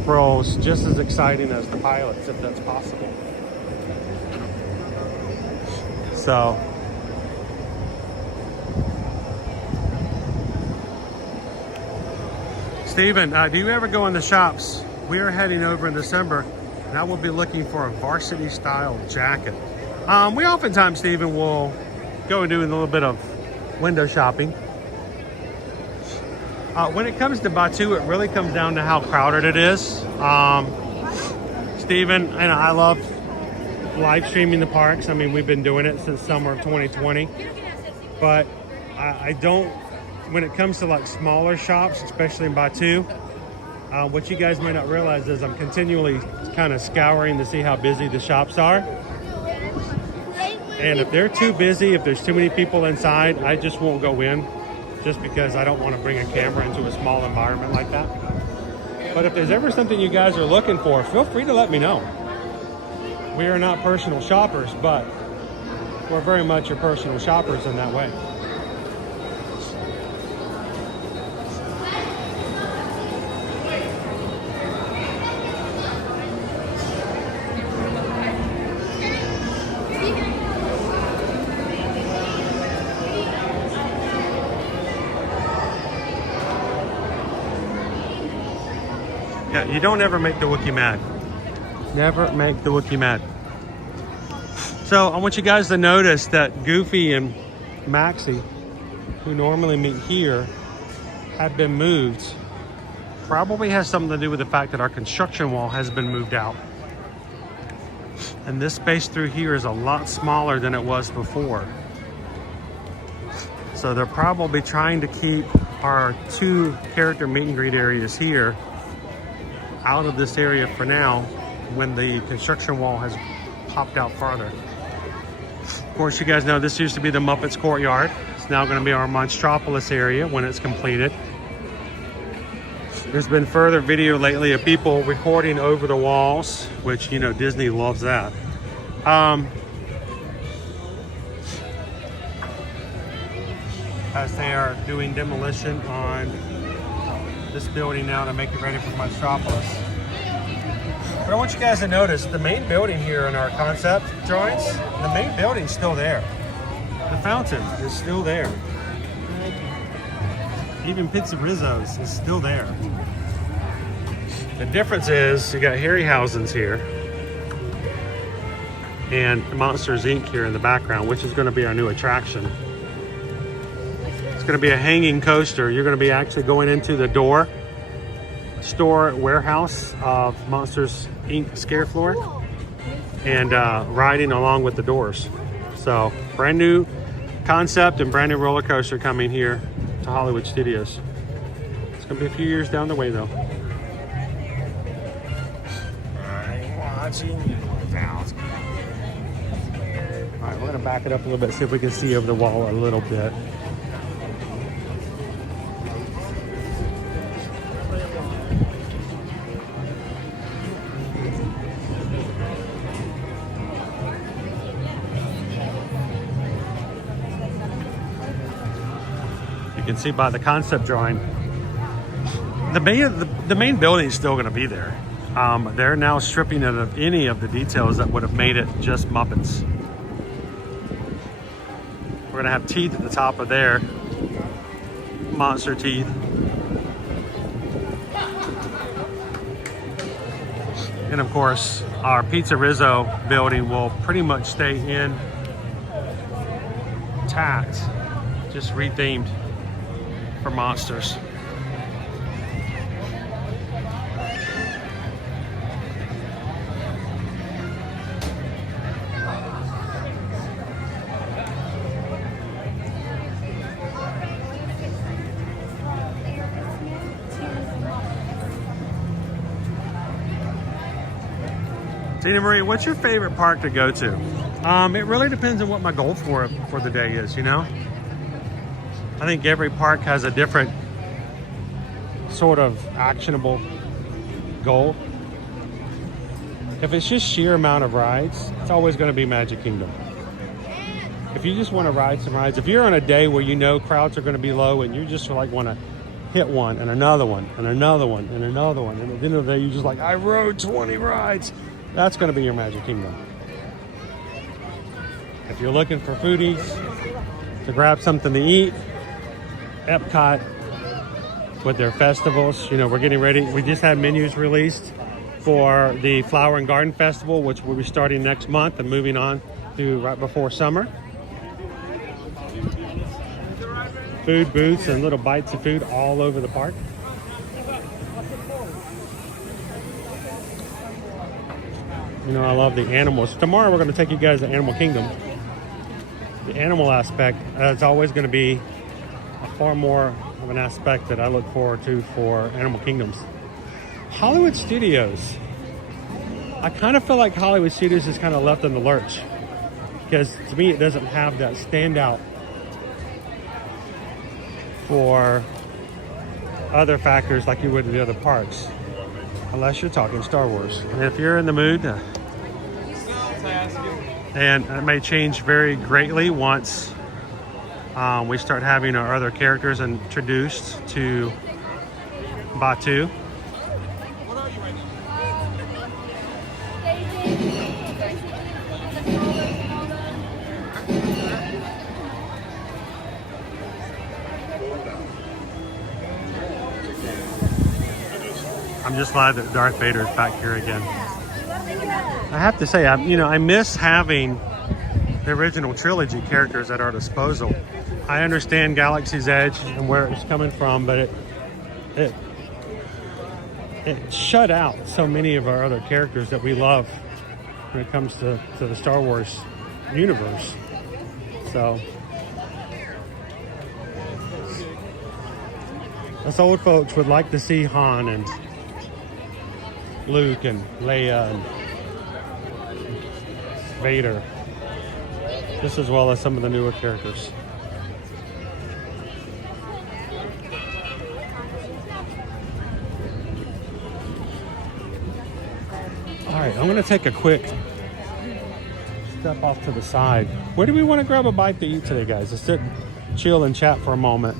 roles just as exciting as the pilots, if that's possible. So, Steven, do you ever go in the shops? We are heading over in December, and I will be looking for a varsity style jacket. We oftentimes, Stephen, will go and do a little bit of window shopping. When it comes to Batu, it really comes down to how crowded it is. Stephen, and I love live streaming the parks. I mean, we've been doing it since summer of 2020. But I don't, when it comes to like smaller shops, especially in Batu, What you guys may not realize is I'm continually kind of scouring to see how busy the shops are. And if they're too busy, if there's too many people inside, I just won't go in, just because I don't want to bring a camera into a small environment like that. But if there's ever something you guys are looking for, feel free to let me know. We are not personal shoppers, but we're very much your personal shoppers in that way. Yeah, you don't ever make the Wookiee mad. Never make the Wookiee mad. So I want you guys to notice that Goofy and Maxie, who normally meet here, have been moved. Probably has something to do with the fact that our construction wall has been moved out. And this space through here is a lot smaller than it was before. So they're probably trying to keep our 2 character meet and greet areas here out of this area for now, when the construction wall has popped out farther. Of course, you guys know this used to be the Muppets courtyard. It's now going to be our Monstropolis area when it's completed. There's been further video lately of people recording over the walls, which, you know, Disney loves that. As they are doing demolition on this building now to make it ready for Monstropolis. But I want you guys to notice the main building here in our concept drawings, the main building's still there. The fountain is still there. Even Pizza Rizzo's is still there. The difference is you got Harryhausen's here and Monsters Inc. here in the background, which is going to be our new attraction. It's going to be a hanging coaster. You're going to be actually going into the store warehouse of Monsters Inc. Scare Floor and riding along with the doors. So brand new concept and brand new roller coaster coming here to Hollywood Studios. It's going to be a few years down the way though. Alright, we're going to back it up a little bit, see if we can see over the wall a little bit. You can see by the concept drawing, the main building is still going to be there. They're now stripping it of any of the details that would have made it just Muppets. We're going to have teeth at the top of there, monster teeth. And of course, our Pizza Rizzo building will pretty much stay intact, just rethemed for monsters. Tina Marie, what's your favorite park to go to? It really depends on what my goal for the day is, you know? I think every park has a different sort of actionable goal. If it's just sheer amount of rides, it's always going to be Magic Kingdom. If you just want to ride some rides, if you're on a day where you know crowds are going to be low and you just like want to hit one and another one and another one and another one, and at the end of the day you're just like, I rode 20 rides, that's going to be your Magic Kingdom. If you're looking for foodies to grab something to eat, Epcot with their festivals, you know, we're getting ready. We just had menus released for the Flower and Garden Festival, which will be starting next month and moving on through right before summer. Food booths and little bites of food all over the park. You know, I love the animals. Tomorrow we're going to take you guys to Animal Kingdom. The animal aspect, it's always going to be a far more of an aspect that I look forward to for Animal Kingdoms. Hollywood Studios. I kind of feel like Hollywood Studios is kind of left in the lurch, because to me it doesn't have that standout for other factors like you would in the other parks, unless you're talking Star Wars. And if you're in the mood, and it may change very greatly once we start having our other characters introduced to Batu. I'm just glad that Darth Vader is back here again. I have to say, I miss having the original trilogy characters at our disposal. I understand Galaxy's Edge and where it's coming from, but it shut out so many of our other characters that we love when it comes to the Star Wars universe. So us old folks would like to see Han and Luke and Leia and Vader, just as well as some of the newer characters. All right, I'm gonna take a quick step off to the side. Where do we want to grab a bite to eat today, guys? Let's sit, chill, and chat for a moment.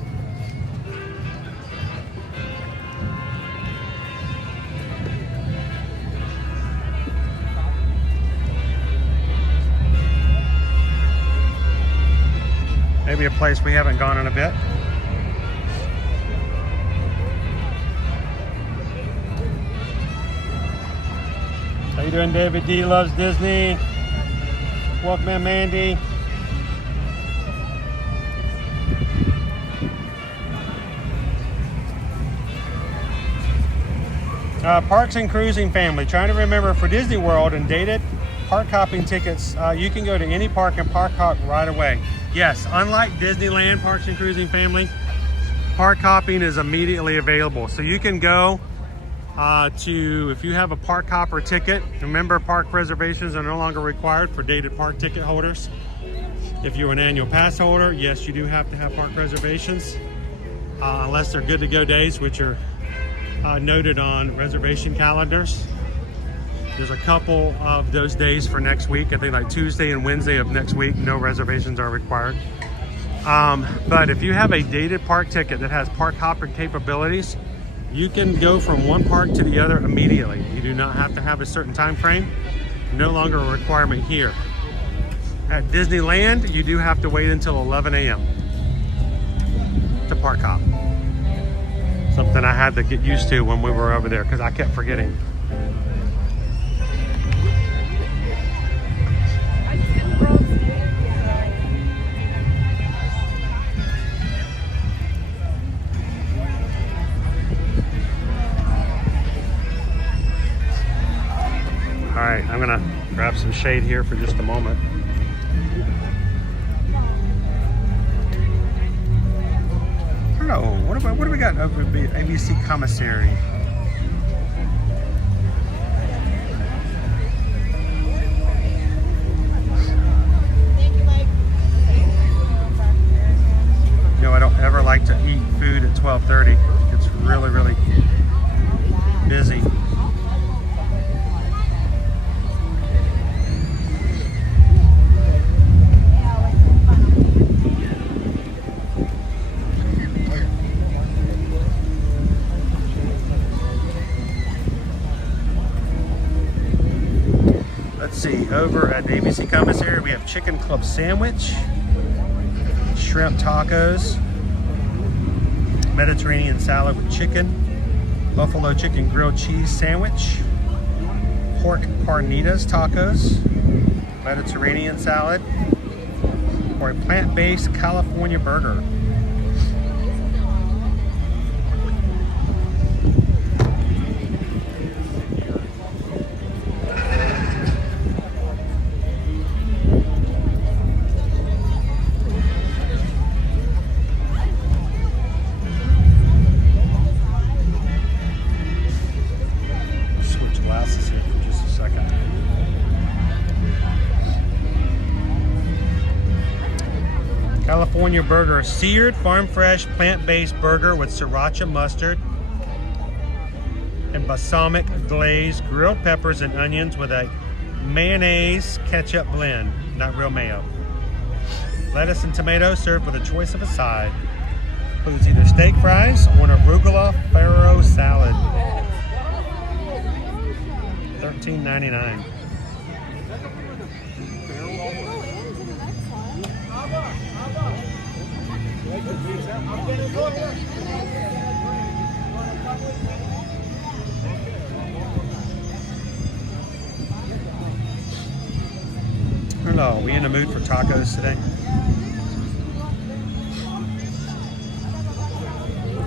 Maybe a place we haven't gone in a bit. How you doing, David D? Loves Disney. Welcome in, Mandy. Parks and Cruising family. Trying to remember for Disney World and dated park hopping tickets, you can go to any park and park hop right away. Yes, unlike Disneyland, Parks and Cruising family, park hopping is immediately available. So you can go if you have a park hopper ticket, remember park reservations are no longer required for dated park ticket holders. If you're an annual pass holder, yes, you do have to have park reservations, unless they're good to go days, which are noted on reservation calendars. There's a couple of those days for next week. I think like Tuesday and Wednesday of next week, no reservations are required. But if you have a dated park ticket that has park hopping capabilities, you can go from one park to the other immediately. You do not have to have a certain time frame. No longer a requirement here. At Disneyland, you do have to wait until 11 a.m. to park hop. Something I had to get used to when we were over there because I kept forgetting. All right, I'm gonna grab some shade here for just a moment. I don't know, what do we got over at ABC Commissary? You know, I don't ever like to eat food at 12:30. It's really, really busy. Over at ABC Commissary, we have chicken club sandwich, shrimp tacos, Mediterranean salad with chicken, buffalo chicken grilled cheese sandwich, pork carnitas tacos, Mediterranean salad, or a plant-based California burger. your burger. Seared, farm fresh, plant-based burger with sriracha mustard and balsamic glaze, grilled peppers and onions with a mayonnaise ketchup blend, not real mayo. Lettuce and tomato served with a choice of a side. Includes either steak fries or an arugula farro salad. $13.99. Hello, are we in the mood for tacos today?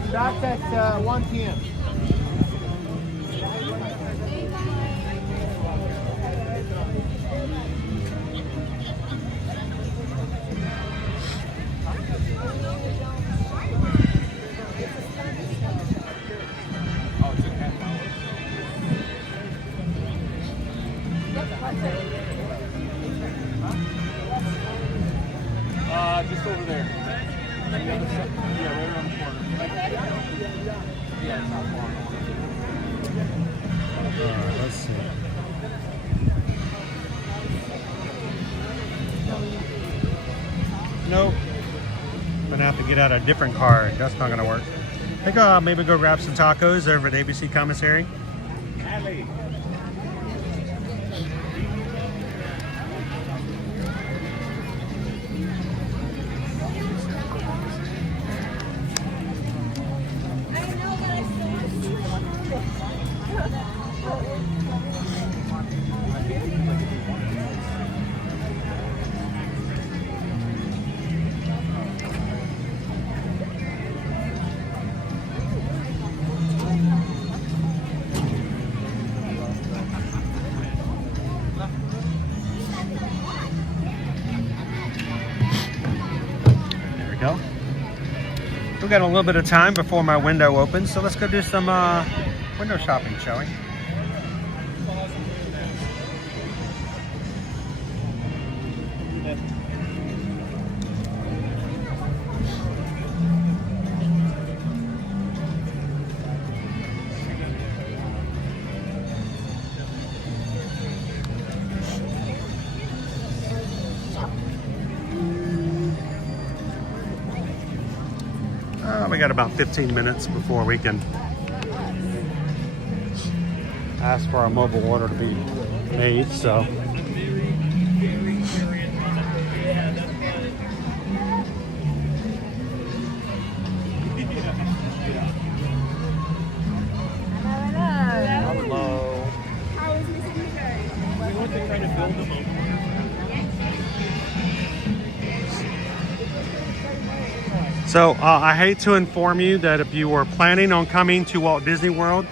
Starts at 1 p.m. Just over there. Yeah, right around the corner. Yeah, it's not far. Let's see. Nope. Gonna have to get out a different card. That's not gonna work. I think I'll maybe go grab some tacos over at ABC Commissary. Alley. Go. We've got a little bit of time before my window opens, so let's go do some window shopping, shall we? We got about 15 minutes before we can ask for our mobile order to be made, so. Hello. We went to try to build them over. So I hate to inform you that if you were planning on coming to Walt Disney World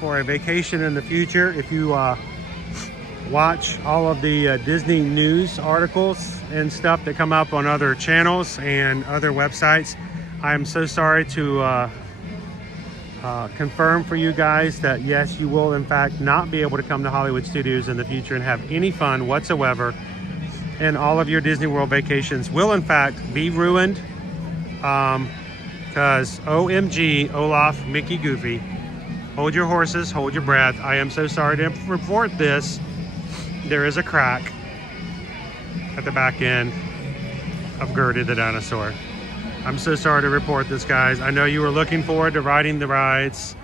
for a vacation in the future, if you watch all of the Disney news articles and stuff that come up on other channels and other websites, I am so sorry to confirm for you guys that yes, you will in fact not be able to come to Hollywood Studios in the future and have any fun whatsoever, and all of your Disney World vacations will in fact be ruined. Because OMG, Olaf, Mickey, Goofy, hold your horses, hold your breath. I am so sorry to report this. There is a crack at the back end of Gertie the dinosaur. I'm so sorry to report this, guys. I know you were looking forward to riding the rides.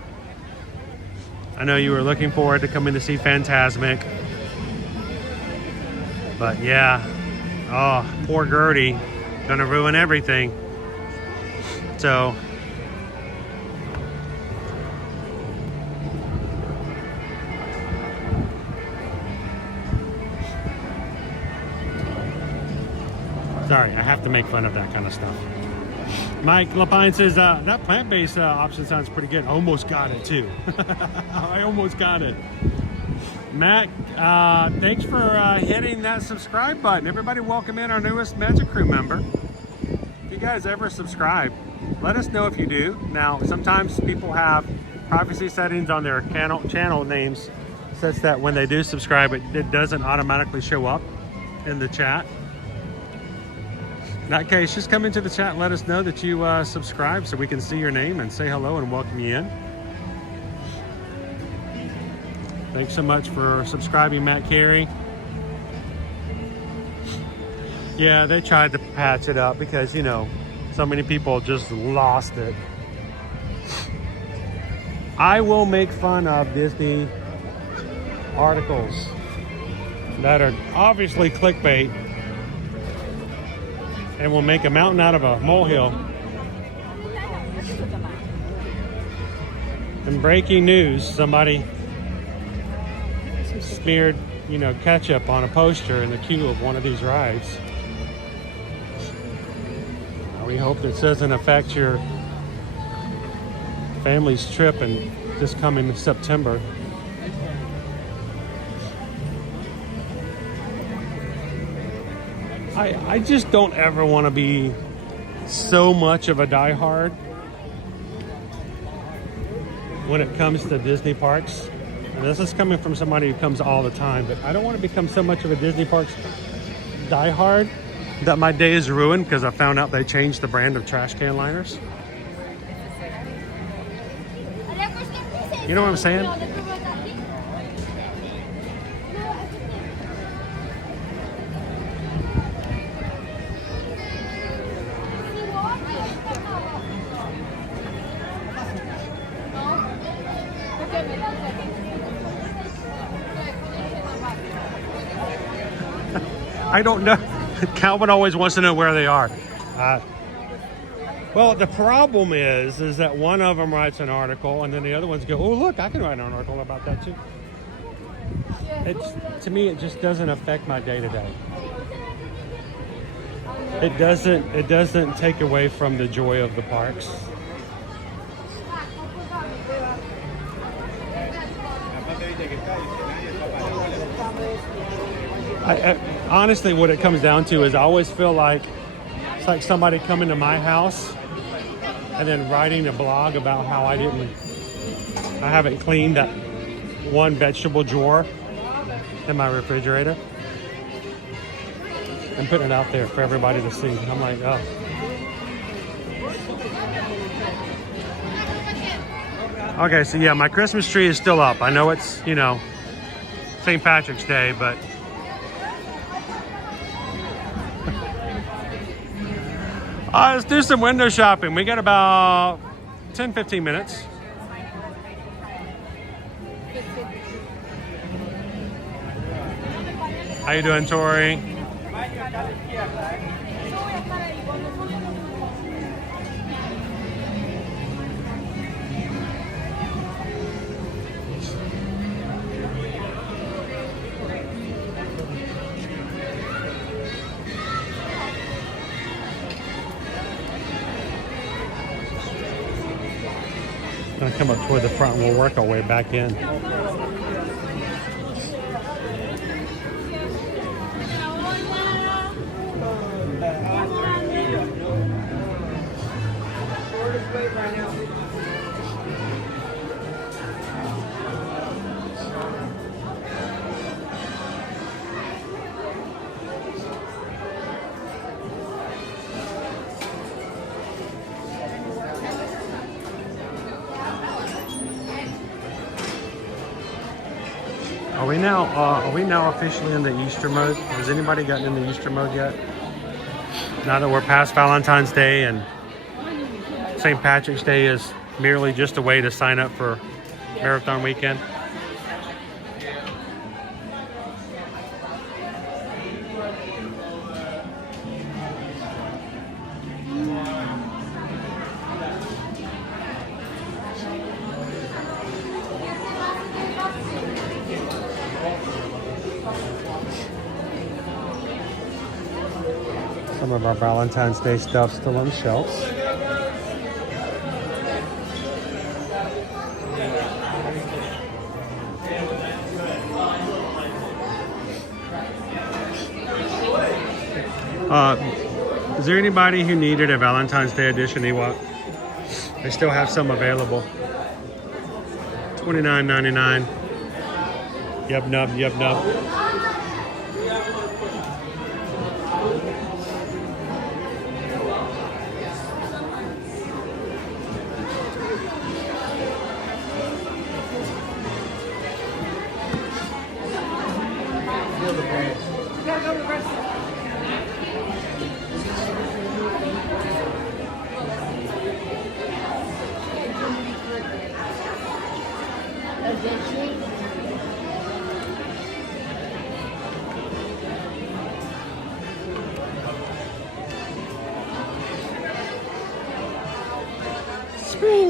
I know you were looking forward to coming to see Fantasmic. But yeah, oh, poor Gertie, gonna ruin everything. So sorry, I have to make fun of that kind of stuff. Mike Lapine says that plant-based option sounds pretty good. Almost got it too. I almost got it. Matt, thanks for hitting that subscribe button. Everybody, welcome in our newest Magic Crew member. If you guys ever subscribe, let us know if you do. Now, sometimes people have privacy settings on their channel names such that when they do subscribe, it doesn't automatically show up in the chat. that case, just come into the chat and let us know that you subscribe so we can see your name and say hello and welcome you in. Thanks so much for subscribing, Matt Carey. Yeah, they tried to patch it up because, you know, so many people just lost it. I will make fun of Disney articles that are obviously clickbait and will make a mountain out of a molehill. And breaking news, somebody smeared, you know, ketchup on a poster in the queue of one of these rides. We hope this doesn't affect your family's trip in this coming September. I just don't ever want to be so much of a diehard when it comes to Disney parks. And this is coming from somebody who comes all the time, but I don't want to become so much of a Disney parks diehard that my day is ruined because I found out they changed the brand of trash can liners. You know what I'm saying? I don't know. Calvin always wants to know where they are. Well, the problem is that one of them writes an article and then the other ones go, oh, look, I can write an article about that too. To me, it just doesn't affect my day to day. It doesn't take away from the joy of the parks. Honestly, what it comes down to is I always feel like it's like somebody coming to my house and then writing a blog about how I haven't cleaned that one vegetable drawer in my refrigerator and putting it out there for everybody to see. I'm like, oh. Okay, so yeah, my Christmas tree is still up. I know it's, you know, St. Patrick's Day, but let's do some window shopping. We got about 10-15 minutes. How you doing, Tori? Gonna come up toward the front and we'll work our way back in. Are we now officially in the Easter mode? Has anybody gotten in the Easter mode yet? Now that we're past Valentine's Day and St. Patrick's Day is merely just a way to sign up for Marathon Weekend. Some of our Valentine's Day stuff still on the shelves. Is there anybody who needed a Valentine's Day edition Ewok? They still have some available. $29.99. Yub nub, yub nub. Spring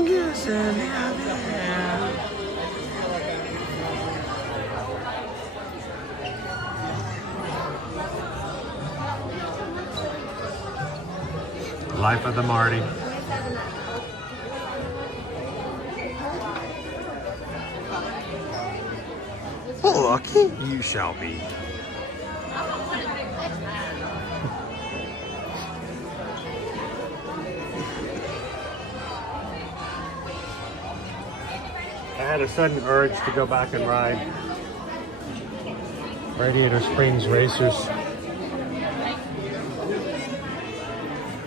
is in the air. Life of the Marty. Lucky you shall be. I had a sudden urge to go back and ride Radiator Springs Racers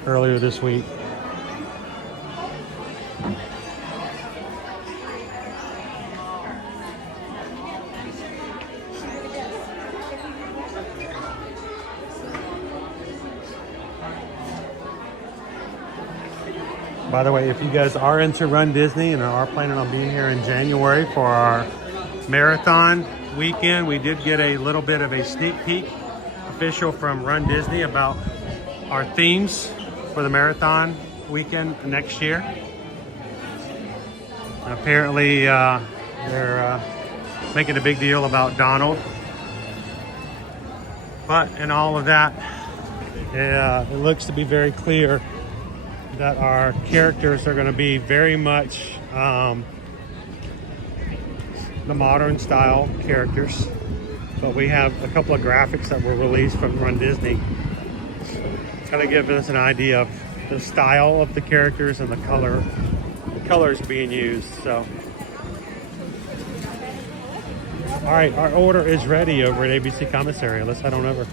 earlier this week. By the way, if you guys are into Run Disney and are planning on being here in January for our marathon weekend, we did get a little bit of a sneak peek official from Run Disney about our themes for the marathon weekend next year. Apparently, they're making a big deal about Donald. But in all of that, it looks to be very clear that our characters are going to be very much the modern style characters, but we have a couple of graphics that were released from Run Disney, kind of give us an idea of the style of the characters and the colors being used. So, all right, our order is ready over at ABC Commissary. Let's head on over.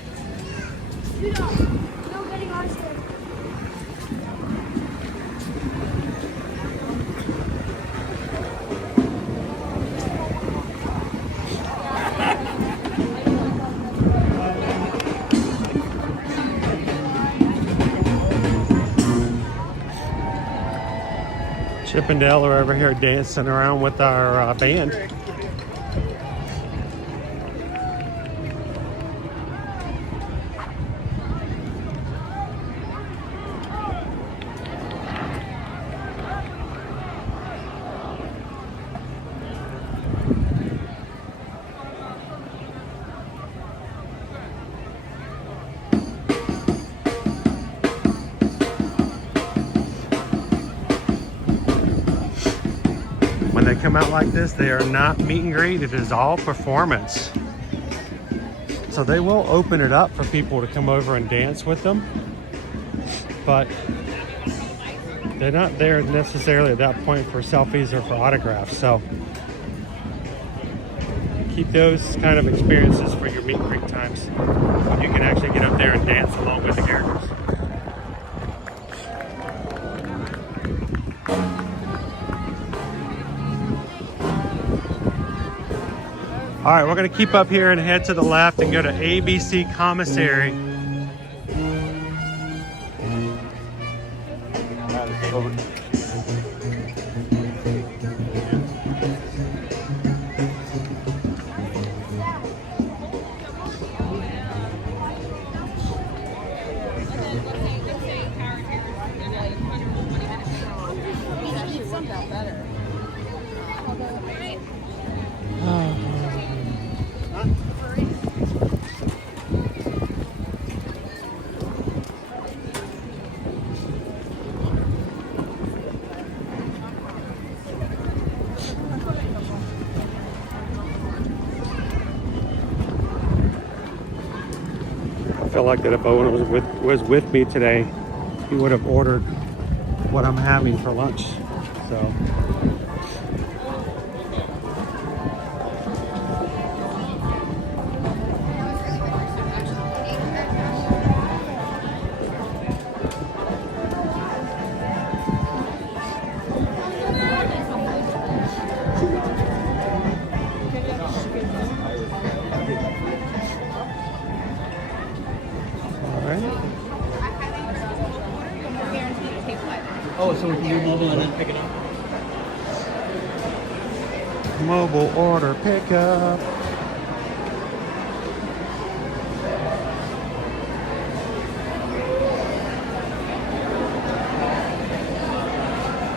Chip and Dale are over here dancing around with our band. When they come out like this, they are not meet and greet. It is all performance. So they will open it up for people to come over and dance with them, but they're not there necessarily at that point for selfies or for autographs. So keep those kind of experiences for your meet and greet times. You can actually get up there and dance along with the characters. All right, we're gonna keep up here and head to the left and go to ABC Commissary. I feel like that if Owen was with me today, he would have ordered what I'm having for lunch. So. Oh, so we can do mobile and then pick it up? Mobile order pickup.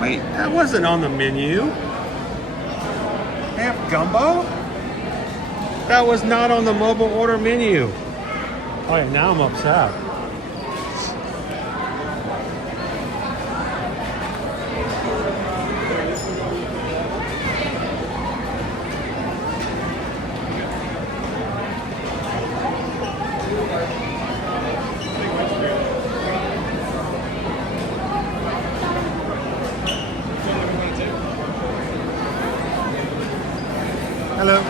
Wait, that wasn't on the menu. They have gumbo? That was not on the mobile order menu. Oh, yeah, now I'm upset. Hello.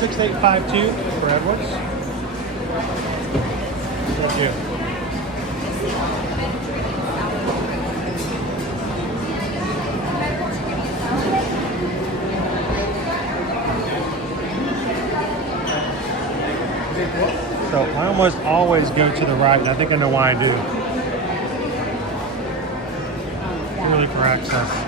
6852 for Edwards. Thank you. So I almost always go to the right, and I think I know why I do. Purely for access.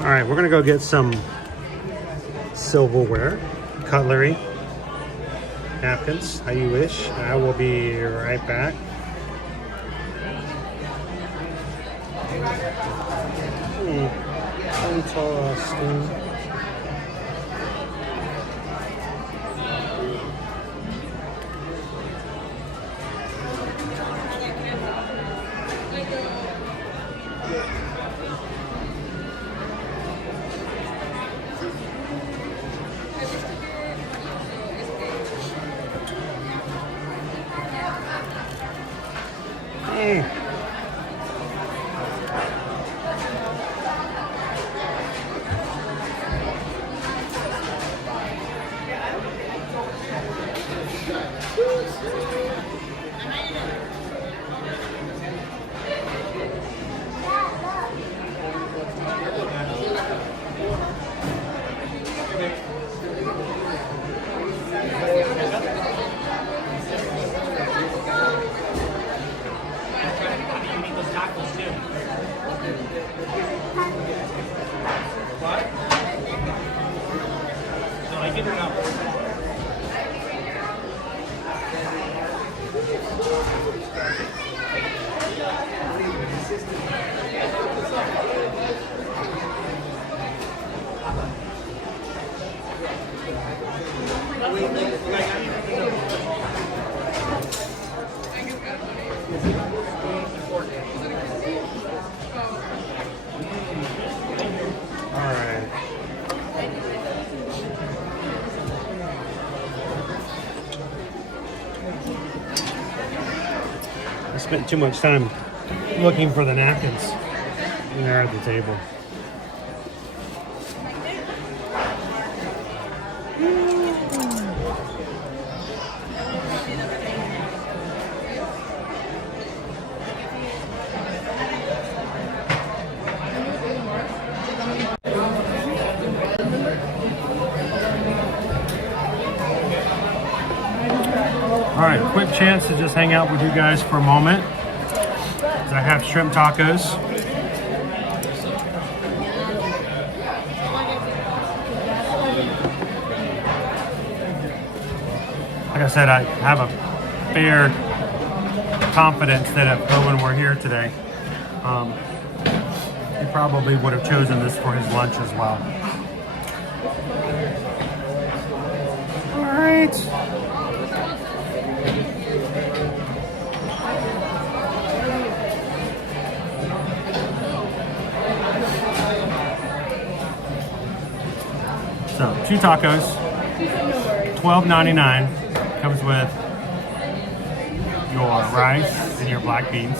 All right, we're gonna go get some silverware, cutlery, napkins, how you wish. I will be right back. Interesting. Spent too much time looking for the napkins. And they're at the table. All right, quick chance to just hang out with you guys for a moment. I have shrimp tacos. Like I said, I have a fair confidence that if Owen were here today, he probably would have chosen this for his lunch as well. All right. So 2 tacos, $12.99. Comes with your rice and your black beans.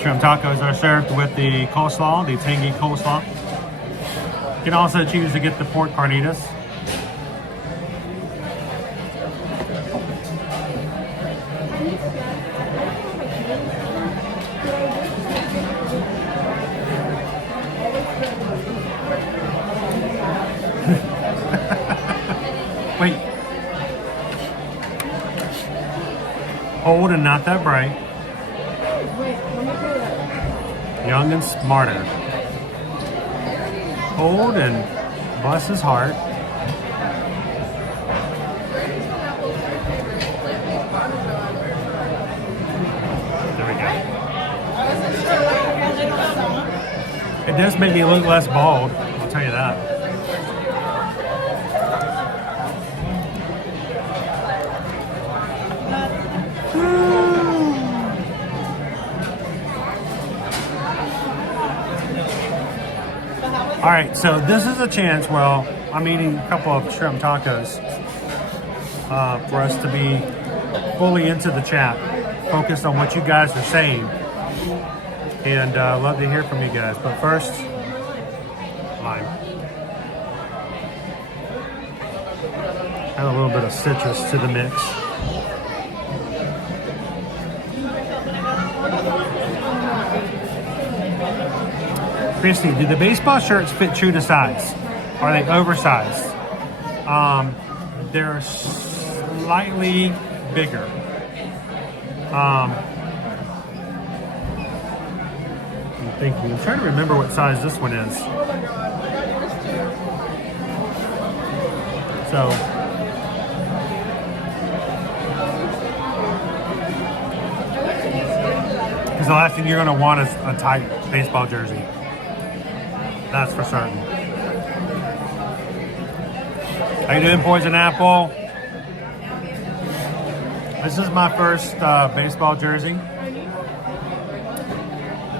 Shrimp tacos are served with the coleslaw, the tangy coleslaw. You can also choose to get the pork carnitas. Wait. Old and not that bright. Young and smarter. Old and bless his heart. There we go. It does make me look less bald, I'll tell you that. All right, so this is a chance, well, I'm eating a couple of shrimp tacos for us to be fully into the chat, focused on what you guys are saying, and love to hear from you guys. But first, lime. Add a little bit of citrus to the mix. Christy, do the baseball shirts fit true to size? Are they oversized? They're slightly bigger. I'm thinking. I'm trying to remember what size this one is. So, because the last thing you're going to want is a tight baseball jersey. That's for certain. How you doing, Poison Apple? This is my first baseball jersey,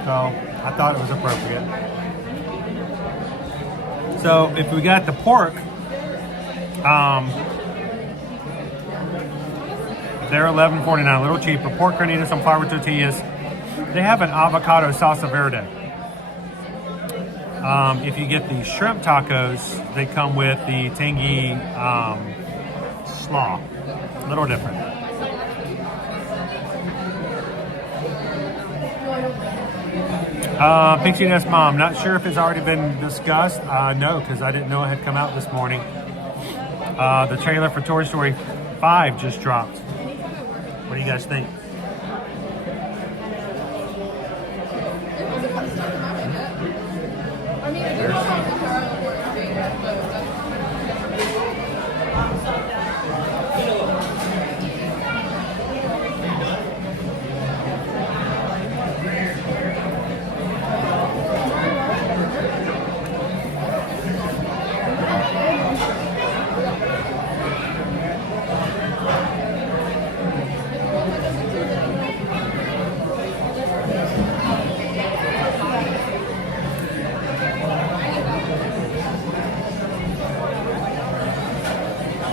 so I thought it was appropriate. So if we got the pork, they're $11.49, a little cheaper. Pork carnitas on flour tortillas. They have an avocado salsa verde. If you get the shrimp tacos, they come with the tangy slaw. A little different. Pixie Nest Mom, not sure if it's already been discussed. No, because I didn't know it had come out this morning. The trailer for Toy Story 5 just dropped. What do you guys think?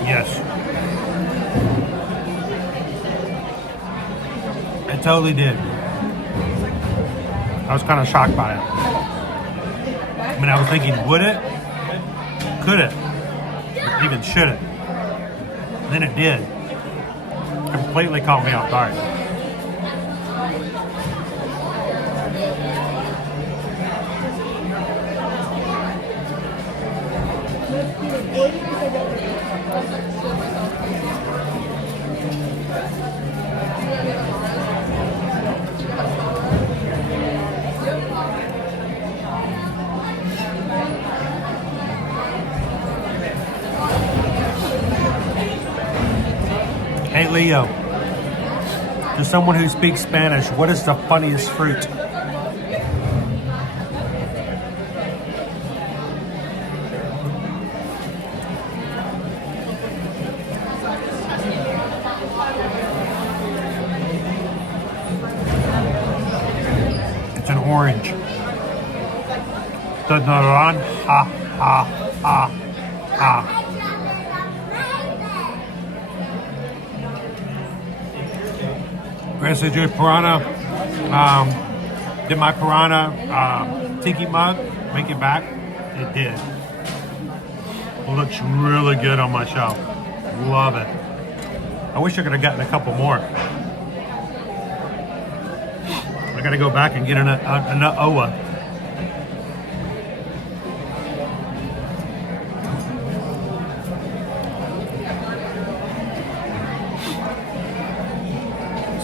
Yes. It totally did. I was kind of shocked by it. I mean, I was thinking, would it? Could it? Or even should it? Then it did. Completely caught me off guard. Hey Leo, to someone who speaks Spanish, what is the funniest fruit? It's an orange. The naranja. Gracias, Joy Piranha. Did my Piranha tiki mug make it back? It did. Looks really good on my shelf. Love it. I wish I could have gotten a couple more. I gotta go back and get an OA.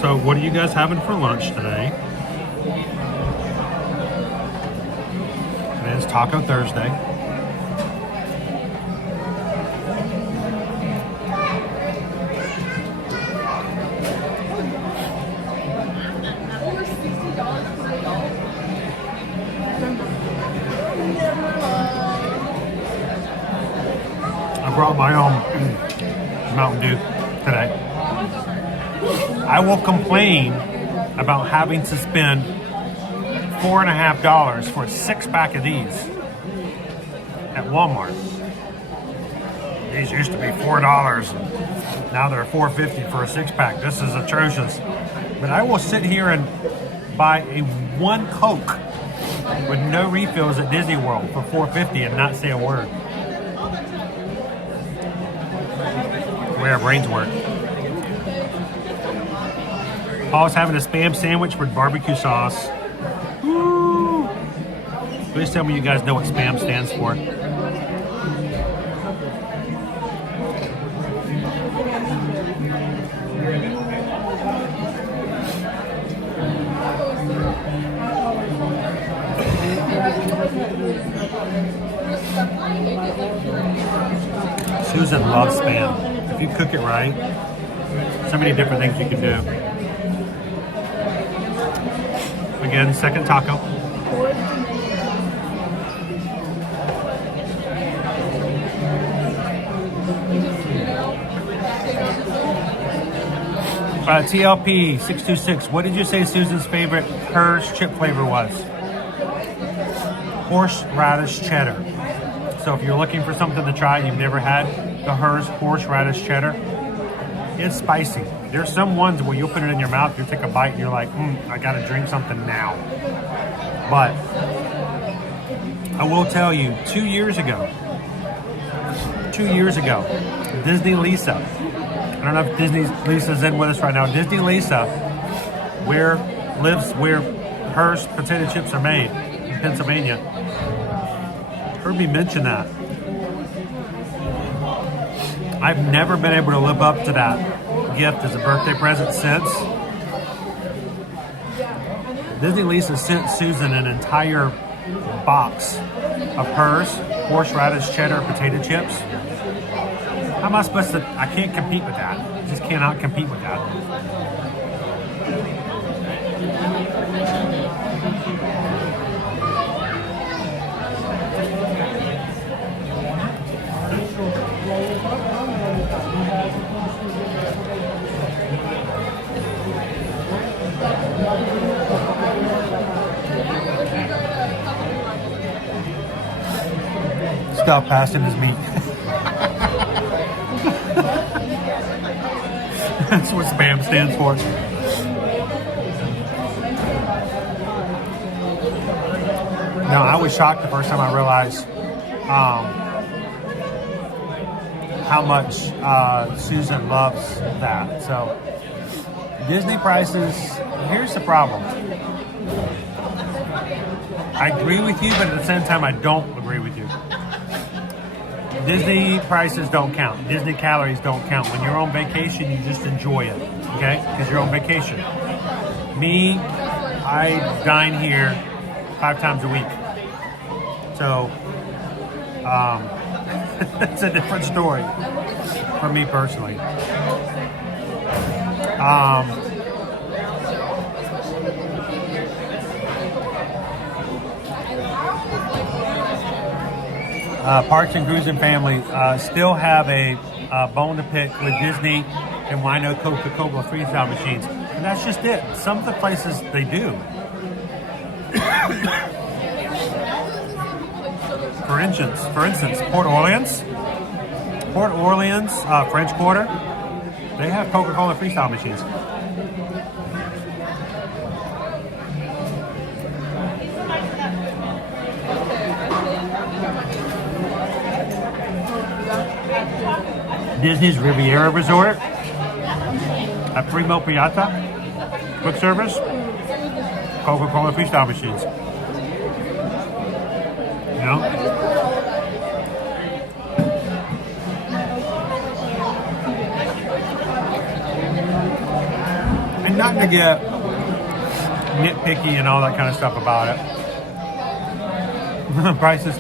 So what are you guys having for lunch today? It is Taco Thursday. I brought my own Mountain Dew today. I will complain about having to spend $4.50 for a 6-pack of these at Walmart. These used to be $4, and now they're $4.50 for a 6-pack. This is atrocious. But I will sit here and buy a 1 Coke with no refills at Disney World for $4.50 and not say a word. The way our brains work. Paul's having a Spam sandwich with barbecue sauce. Woo! Please tell me you guys know what Spam stands for. Susan loves Spam. If you cook it right, so many different things you can do. Again, second taco. TLP 626. What did you say Susan's favorite hers chip flavor was? Horseradish cheddar. So if you're looking for something to try you've never had, the hers horseradish cheddar. It's spicy. There's some ones where you'll put it in your mouth, you take a bite, and you're like, I gotta drink something now. But I will tell you, 2 years ago, Disney Lisa, I don't know if Disney Lisa's in with us right now. Disney Lisa, where hers potato chips are made in Pennsylvania. Heard me mention that. I've never been able to live up to that gift as a birthday present since. Disney Lisa sent Susan an entire box of hers horseradish cheddar potato chips. How am I supposed to? I can't compete with that. I just cannot compete with that. Stop passing his meat. That's what Spam stands for. No, I was shocked the first time I realized how much Susan loves that. So Disney prices, here's the problem. I agree with you, but at the same time I don't agree with you. Disney prices don't count. Disney calories don't count. When you're on vacation, you just enjoy it, okay? Because you're on vacation. Me, I dine here 5 times a week. So, it's a different story for me personally. Parks and Cruising family still have a bone to pick with Disney and Wino Coca-Cola freestyle machines. And that's just it. Some of the places they do. For instance, Port Orleans, French Quarter, they have Coca-Cola freestyle machines. Disney's Riviera Resort, a Primo Piazza, quick service, Coca-Cola freestyle machines. You know? And not to get nitpicky and all that kind of stuff about it. Prices,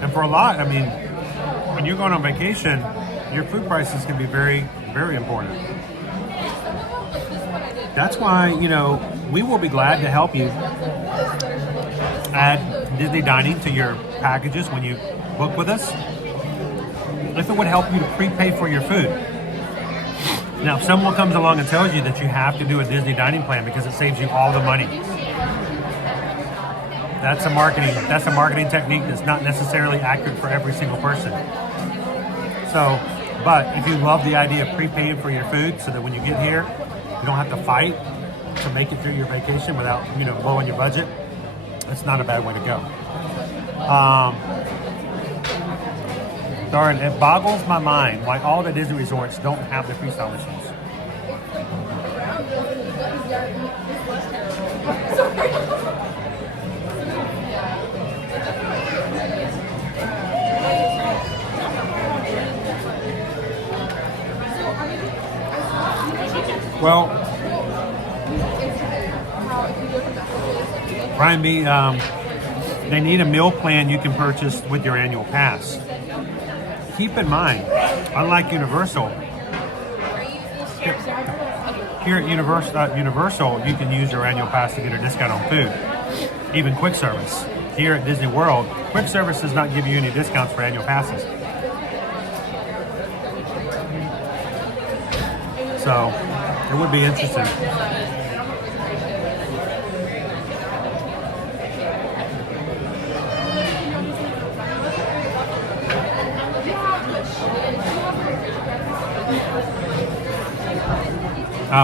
and for a lot, I mean, when you're going on vacation, your food prices can be very, very important. That's why, you know, we will be glad to help you add Disney dining to your packages when you book with us, if it would help you to prepay for your food. Now, if someone comes along and tells you that you have to do a Disney dining plan because it saves you all the money, that's a marketing technique that's not necessarily accurate for every single person. So, but if you love the idea of prepaying for your food so that when you get here, you don't have to fight to make it through your vacation without, you know, blowing your budget, that's not a bad way to go. Darn, it boggles my mind why all the Disney resorts don't have the freestyle machines. Well, Brian B, they need a meal plan you can purchase with your annual pass. Keep in mind, unlike Universal, here at Universal, you can use your annual pass to get a discount on food, even quick service. Here at Disney World, quick service does not give you any discounts for annual passes. So, it would be interesting.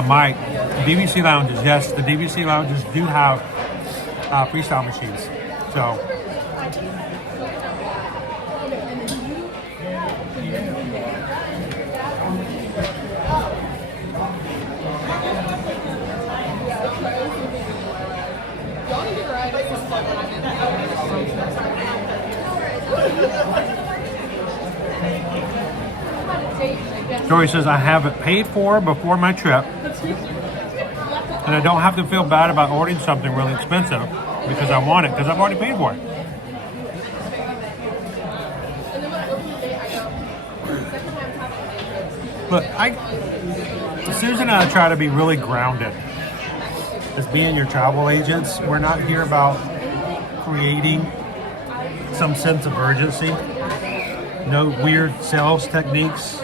Mike, DVC lounges, yes, the DVC lounges do have freestyle machines. So, Joey says, I have it paid for before my trip, and I don't have to feel bad about ordering something really expensive because I want it, because I've already paid for it. Look, Susan and I try to be really grounded as being your travel agents. We're not here about creating some sense of urgency. No weird sales techniques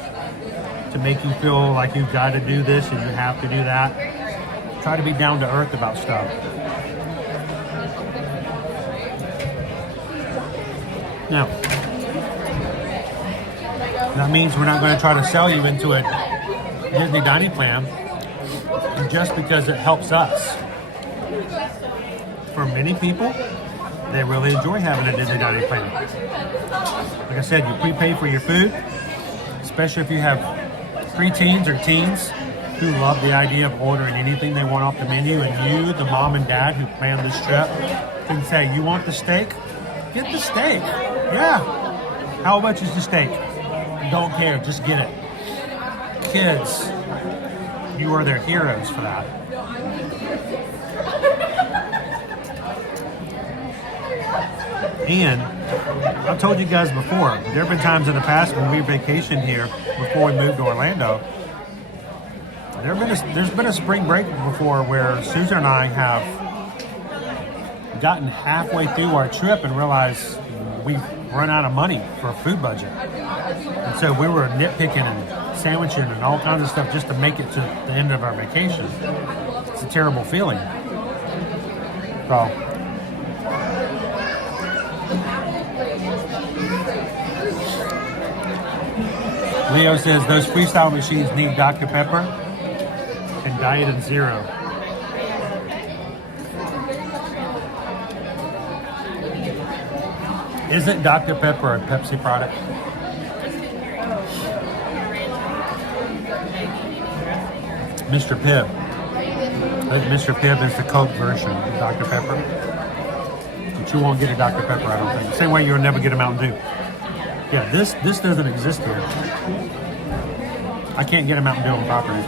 to make you feel like you've got to do this and you have to do that. Try to be down to earth about stuff. Now, that means we're not going to try to sell you into a Disney dining plan just because it helps us. For many people, they really enjoy having a Disney dining plan. Like I said, you prepay for your food, especially if you have preteens or teens who love the idea of ordering anything they want off the menu, and you, the mom and dad who planned this trip, can say, you want the steak? Get the steak. Yeah. How much is the steak? Don't care, just get it. Kids, you are their heroes for that. And I've told you guys before, there have been times in the past when we vacationed here before we moved to Orlando. There's been a spring break before where Susan and I have gotten halfway through our trip and realized we've run out of money for a food budget. And so we were nitpicking and sandwiching and all kinds of stuff just to make it to the end of our vacation. It's a terrible feeling. So, Leo says those freestyle machines need Dr. Pepper and Diet and Zero. Isn't Dr. Pepper a Pepsi product? Mr. Pibb. I think Mr. Pibb is the Coke version of Dr. Pepper. But you won't get a Dr. Pepper, I don't think. Same way you'll never get a Mountain Dew. Yeah, this doesn't exist here. I can't get a Mountain Dew on property.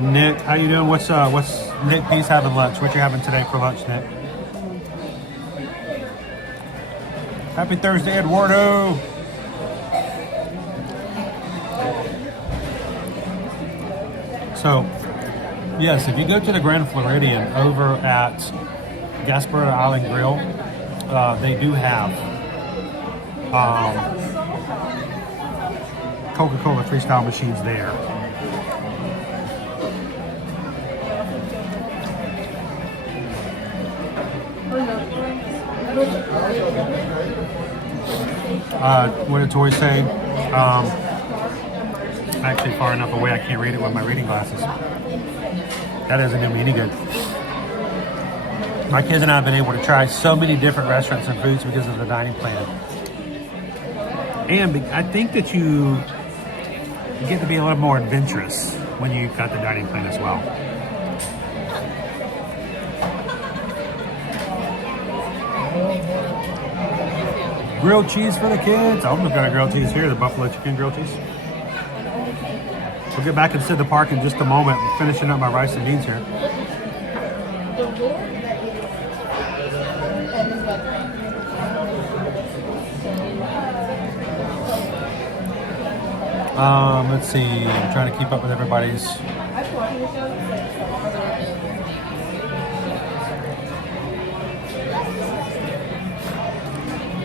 Nick, how you doing? What's Nick Peace having lunch? What you having today for lunch, Nick? Happy Thursday, Eduardo. So, yes, if you go to the Grand Floridian over at Gasparilla Island Grill, they do have Coca-Cola freestyle machines there. What did Tori say? Actually far enough away I can't read it with my reading glasses. That doesn't do me any good. My kids and I have been able to try so many different restaurants and foods because of the dining plan. And I think that you get to be a little more adventurous when you've got the dining plan as well. Grilled cheese for the kids. Oh, we've got a grilled cheese here, the buffalo chicken grilled cheese. We'll get back into the park in just a moment. I'm finishing up my rice and beans here. Let's see. I'm trying to keep up with everybody's.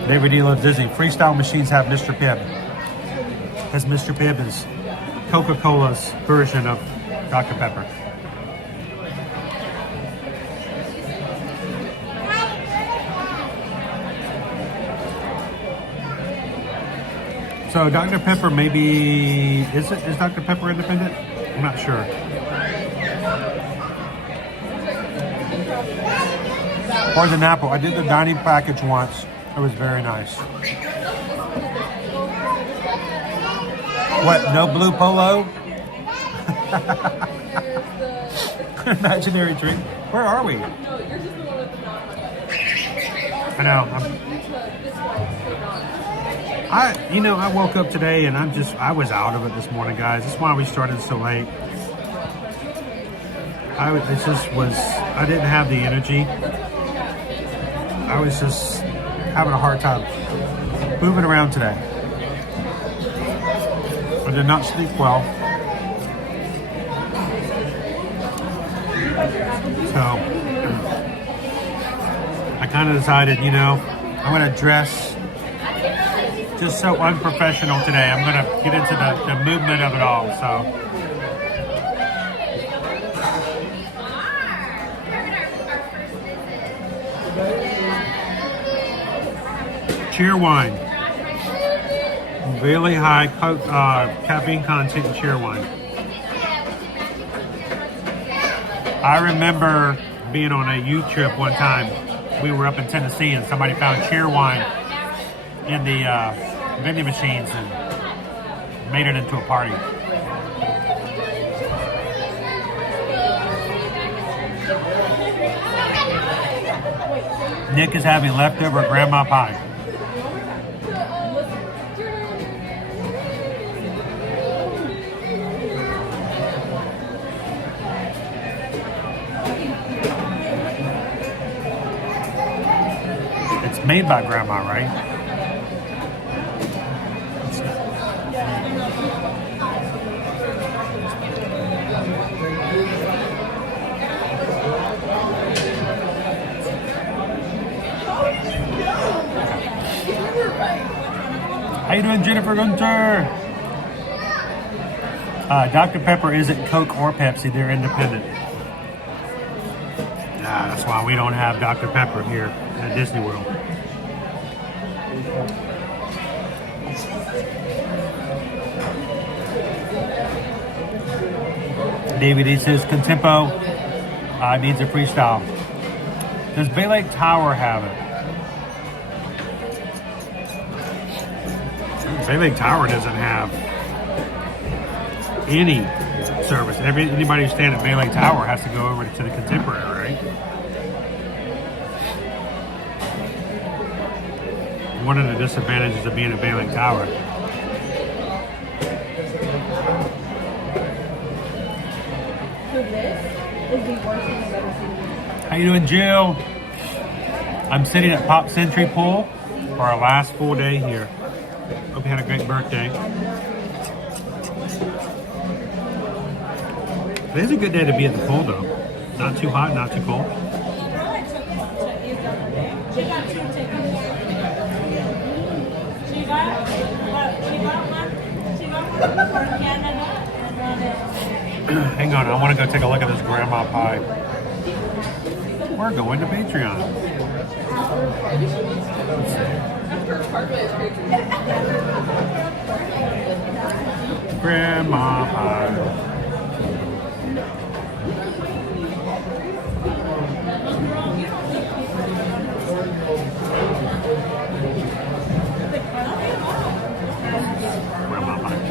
David D. loves Disney. Freestyle machines have Mr. Pibb. As Mr. Pibb is Coca-Cola's version of Dr. Pepper. So Dr. Pepper maybe is Dr. Pepper independent? I'm not sure. Poison apple. I did the dining package once. It was very nice. What? No blue polo? Imaginary drink. Where are we? I know. I woke up today and I was out of it this morning, guys. That's why we started so late. I didn't have the energy. I was just having a hard time moving around today. I did not sleep well. So I kind of decided, I'm going to dress just so unprofessional today. I'm going to get into the movement of it all. So cheer wine. Really high caffeine content in cheer wine. I remember being on a youth trip one time. We were up in Tennessee and somebody found cheer wine in the vending machines and made it into a party. Nick is having leftover grandma pie. It's made by grandma, right? How you doing, Jennifer Gunter? Dr. Pepper isn't Coke or Pepsi. They're independent. That's why we don't have Dr. Pepper here at Disney World. DVD says Contempo Needs a freestyle. Does Bay Lake Tower have it? Bay Lake Tower doesn't have any service. Anybody who's staying at Bay Lake Tower has to go over to the Contemporary, right? One of the disadvantages of being at Bay Lake Tower. How you doing, Jill? I'm sitting at Pop Century Pool for our last full day here. Hope you had a great birthday. Today's a good day to be at the pool, though. Not too hot, not too cold. Hang on, I want to go take a look at this grandma pie. We're going to Patreon. Let's see. Grandma pie. Grandma pie.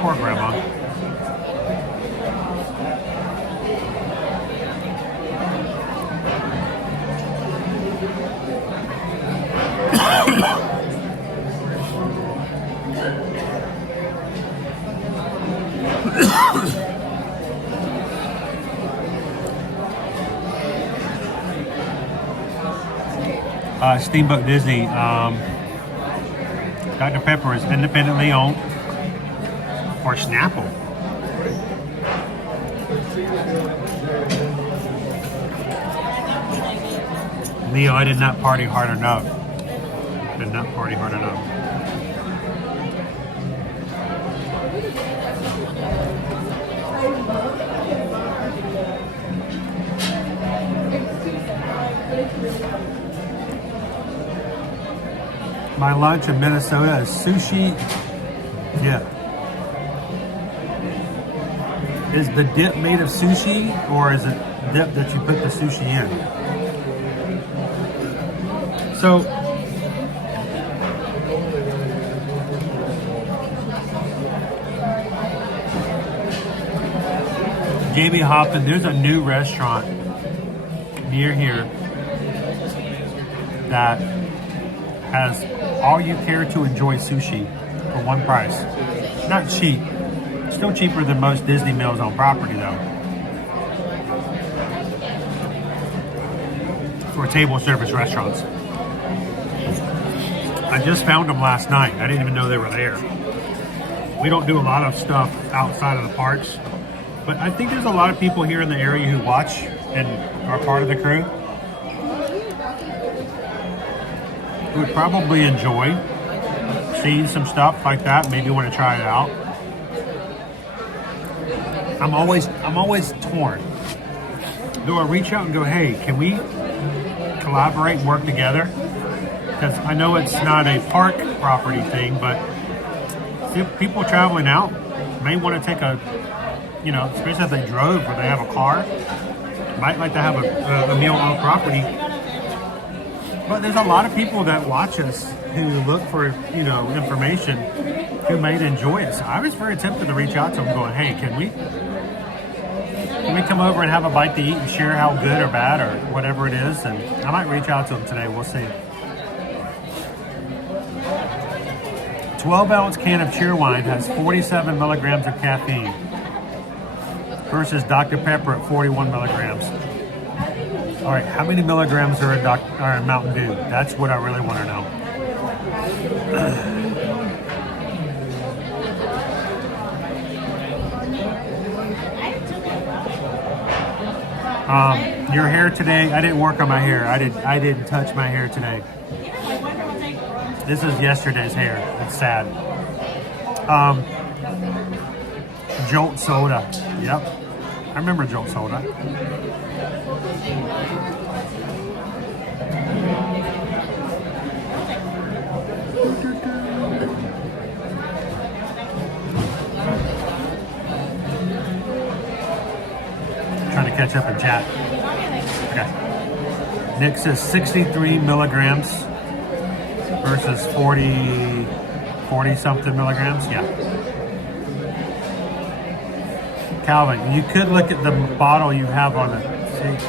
Poor grandma. Steamboat Disney. Dr. Pepper is independently owned. Or Snapple. Leo, I did not party hard enough. Did not party hard enough. My lunch in Minnesota is sushi dip. Is the dip made of sushi, or is it dip that you put the sushi in? So, JB Hoffman, there's a new restaurant near here that has all you care to enjoy sushi for one price. Not cheap. Still cheaper than most Disney meals on property, though. For table service restaurants. I just found them last night. I didn't even know they were there. We don't do a lot of stuff outside of the parks, but I think there's a lot of people here in the area who watch and are part of the crew who would probably enjoy seeing some stuff like that. Maybe want to try it out. I'm always torn. Do I reach out and go, hey, can we collaborate and work together? Because I know it's not a park property thing, but people traveling out may want to take a, especially if they drove or they have a car, might like to have a meal on property. But there's a lot of people that watch us who look for, information who may enjoy it. So I was very tempted to reach out to them going, hey, can we come over and have a bite to eat and share how good or bad or whatever it is? And I might reach out to them today. We'll see. 12-ounce can of Cheerwine has 47 milligrams of caffeine versus Dr. Pepper at 41 milligrams. All right, how many milligrams are in Mountain Dew? That's what I really want to know. Your hair today, I didn't work on my hair. I didn't touch my hair today. This is yesterday's hair. It's sad. Jolt Soda. Yep. I remember Jolt Soda. Trying to catch up in chat. Okay. Nick says 63 milligrams versus 40 something milligrams. Yeah. Calvin, you could look at the bottle you have on it. See?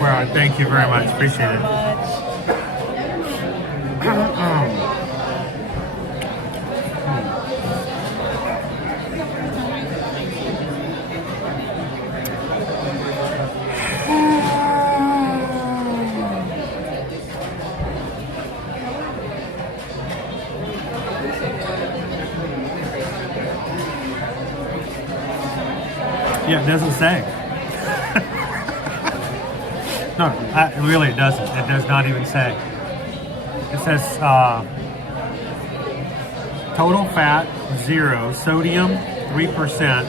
Well, thank you very much. Appreciate it. Yeah, it doesn't say. No, really it doesn't. It does not even say. It says total fat 0, sodium 3%,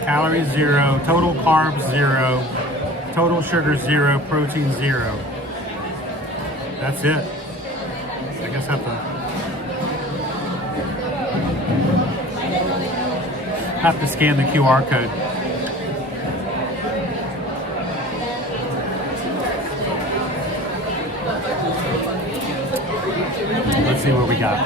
calories 0, total carbs 0, total sugar 0, protein 0. That's it. I guess I have to scan the QR code. Let's see what we got.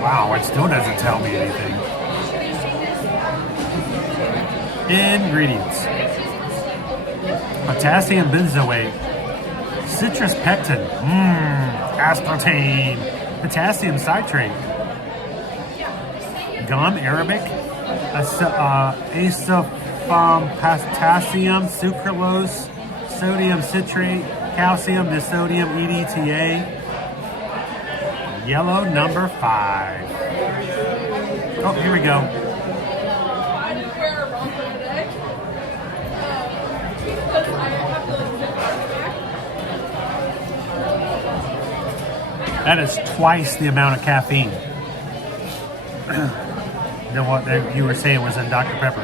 Wow, it still doesn't tell me anything. Ingredients. Potassium benzoate, citrus pectin, aspartame, potassium citrate, gum arabic, potassium sucralose, sodium citrate, calcium disodium EDTA, yellow number 5. Oh, here we go. That is twice the amount of caffeine than what you were saying was in Dr. Pepper.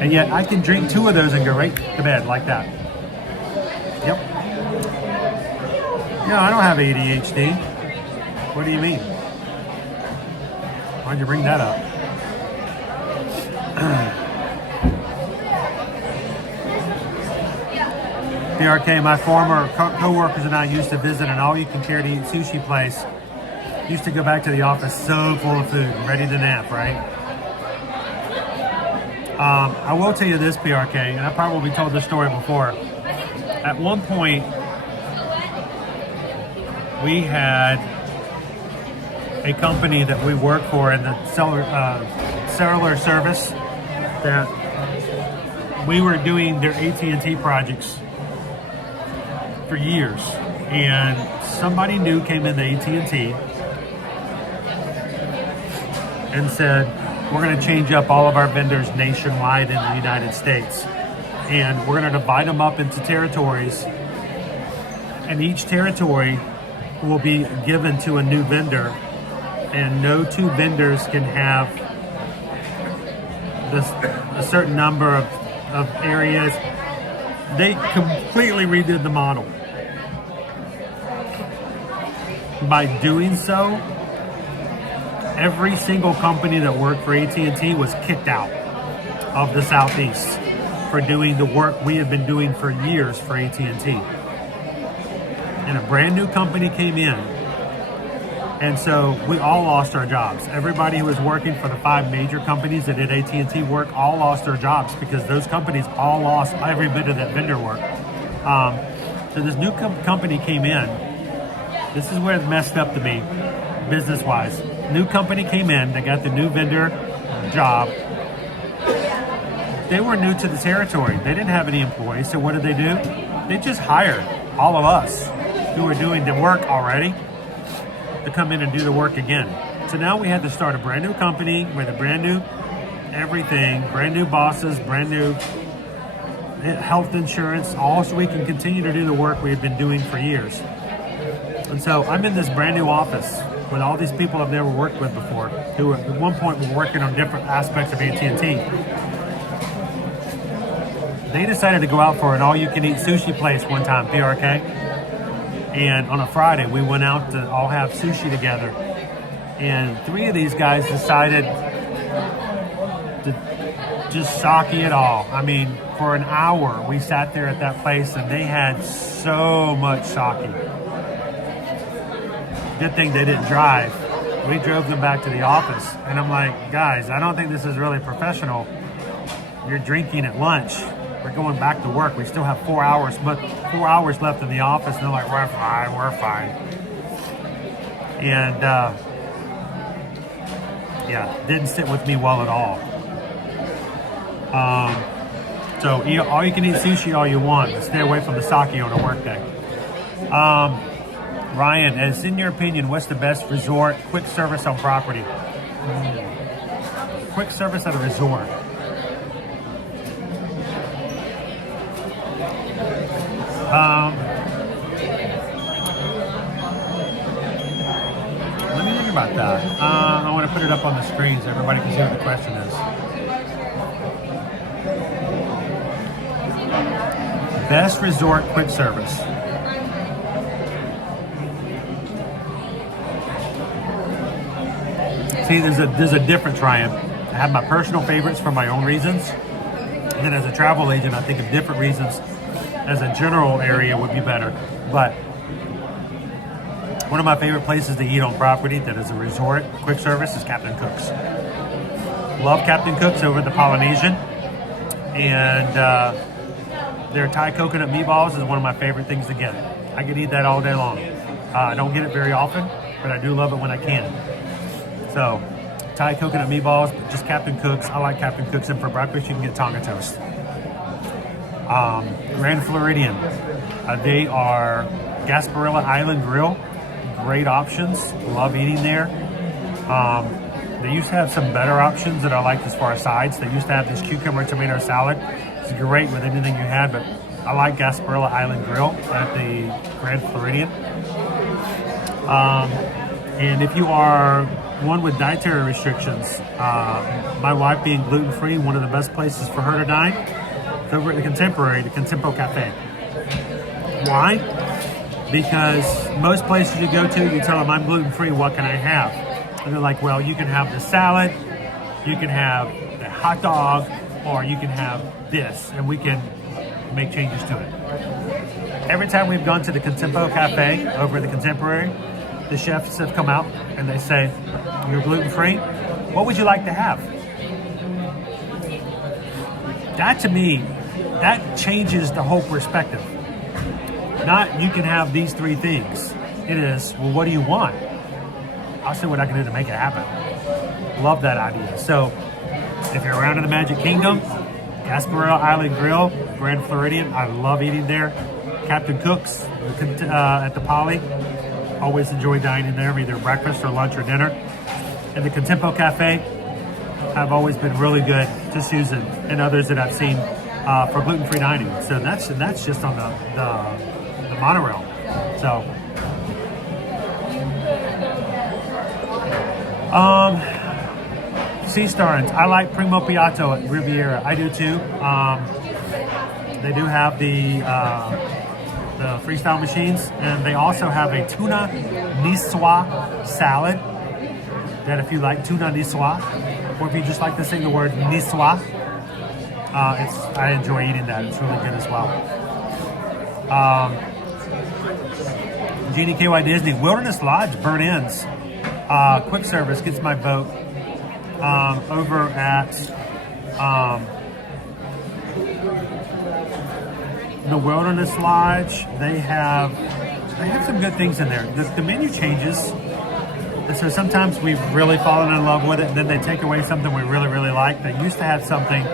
And yet I can drink 2 of those and go right to bed like that. Yep. No, I don't have ADHD. What do you mean? Why'd you bring that up? PRK, my former co-workers and I used to visit an all-you-can-care-to-eat sushi place. Used to go back to the office so full of food, ready to nap, right? I will tell you this, PRK, and I probably told this story before. At one point, we had a company that we worked for in the cellular service that we were doing their AT&T projects for years, and somebody new came into AT&T and said, we're going to change up all of our vendors nationwide in the United States, and we're going to divide them up into territories, and each territory will be given to a new vendor, and no 2 vendors can have a certain number of areas. They completely redid the model. By doing so, every single company that worked for AT&T was kicked out of the Southeast for doing the work we have been doing for years for AT&T. And a brand new company came in And so we all lost our jobs. Everybody who was working for the 5 major companies that did AT&T work all lost their jobs because those companies all lost every bit of that vendor work. So this new company came in. This is where it messed up to me, business-wise. New company came in. They got the new vendor job. They were new to the territory. They didn't have any employees. So what did they do? They just hired all of us who were doing the work already to come in and do the work again. So now we had to start a brand new company with a brand new everything, brand new bosses, brand new health insurance, all so we can continue to do the work we had been doing for years. And so I'm in this brand new office with all these people I've never worked with before, who at one point were working on different aspects of AT&T. They decided to go out for an all-you-can-eat sushi place one time, PRK. And on a Friday, we went out to all have sushi together. And 3 of these guys decided to just sake it all. I mean, for an hour, we sat there at that place and they had so much sake. Good thing they didn't drive. We drove them back to the office. And I'm like, guys, I don't think this is really professional. You're drinking at lunch. We're going back to work. We still have 4 hours left in the office. And they're like, we're fine. And yeah, didn't sit with me well at all. So all you can eat sushi all you want, but stay away from the sake on a work day. Ryan, as in your opinion, what's the best resort quick service on property? Quick service at a resort. Let me think about that. I want to put it up on the screen so everybody can see what the question is. Best resort quick service. See, there's a difference, Ryan. I have my personal favorites for my own reasons. And then as a travel agent, I think of different reasons. As a general area would be better. But one of my favorite places to eat on property that is a resort quick service is Captain Cook's. Love Captain Cook's over at the Polynesian. And their Thai coconut meatballs is one of my favorite things to get. I could eat that all day long. I don't get it very often, but I do love it when I can. So, Thai coconut meatballs, but just Captain Cook's. I like Captain Cook's, and for breakfast you can get Tonga toast. Grand Floridian. They are Gasparilla Island Grill. Great options. Love eating there. They used to have some better options that I liked as far as sides. They used to have this cucumber tomato salad. It's great with anything you had, but I like Gasparilla Island Grill at the Grand Floridian. And if you are one with dietary restrictions, my wife being gluten-free, one of the best places for her to dine, is over at the Contemporary, the Contempo Cafe. Why? Because most places you go to, you tell them, I'm gluten-free, what can I have? And they're like, well, you can have the salad, you can have the hot dog, or you can have this, and we can make changes to it. Every time we've gone to the Contempo Cafe over at the Contemporary, the chefs have come out and they say, you're gluten-free, what would you like to have? That to me, that changes the whole perspective. Not, you can have these 3 things. It is, well, what do you want? I'll see what I can do to make it happen. Love that idea. So, if you're around in the Magic Kingdom, Gasparilla Island Grill, Grand Floridian, I love eating there. Captain Cook's at the Poly, always enjoy dining there, either breakfast or lunch or dinner. And the Contempo Cafe have always been really good to Susan and others that I've seen for gluten-free dining. So that's just on the monorail. So, Sea Starns. I like Primo Piatto at Riviera. I do too. They do have the freestyle machines, and they also have a tuna niçoise salad. That if you like tuna niçoise, or if you just like to say the word niçoise, I enjoy eating that. It's really good as well. Jeannie KY Disney, Wilderness Lodge burnt ends. quick service gets my vote over at the Wilderness Lodge. They have some good things in there. The menu changes, and so sometimes we've really fallen in love with it, and then they take away something we really, really like. They used to have something.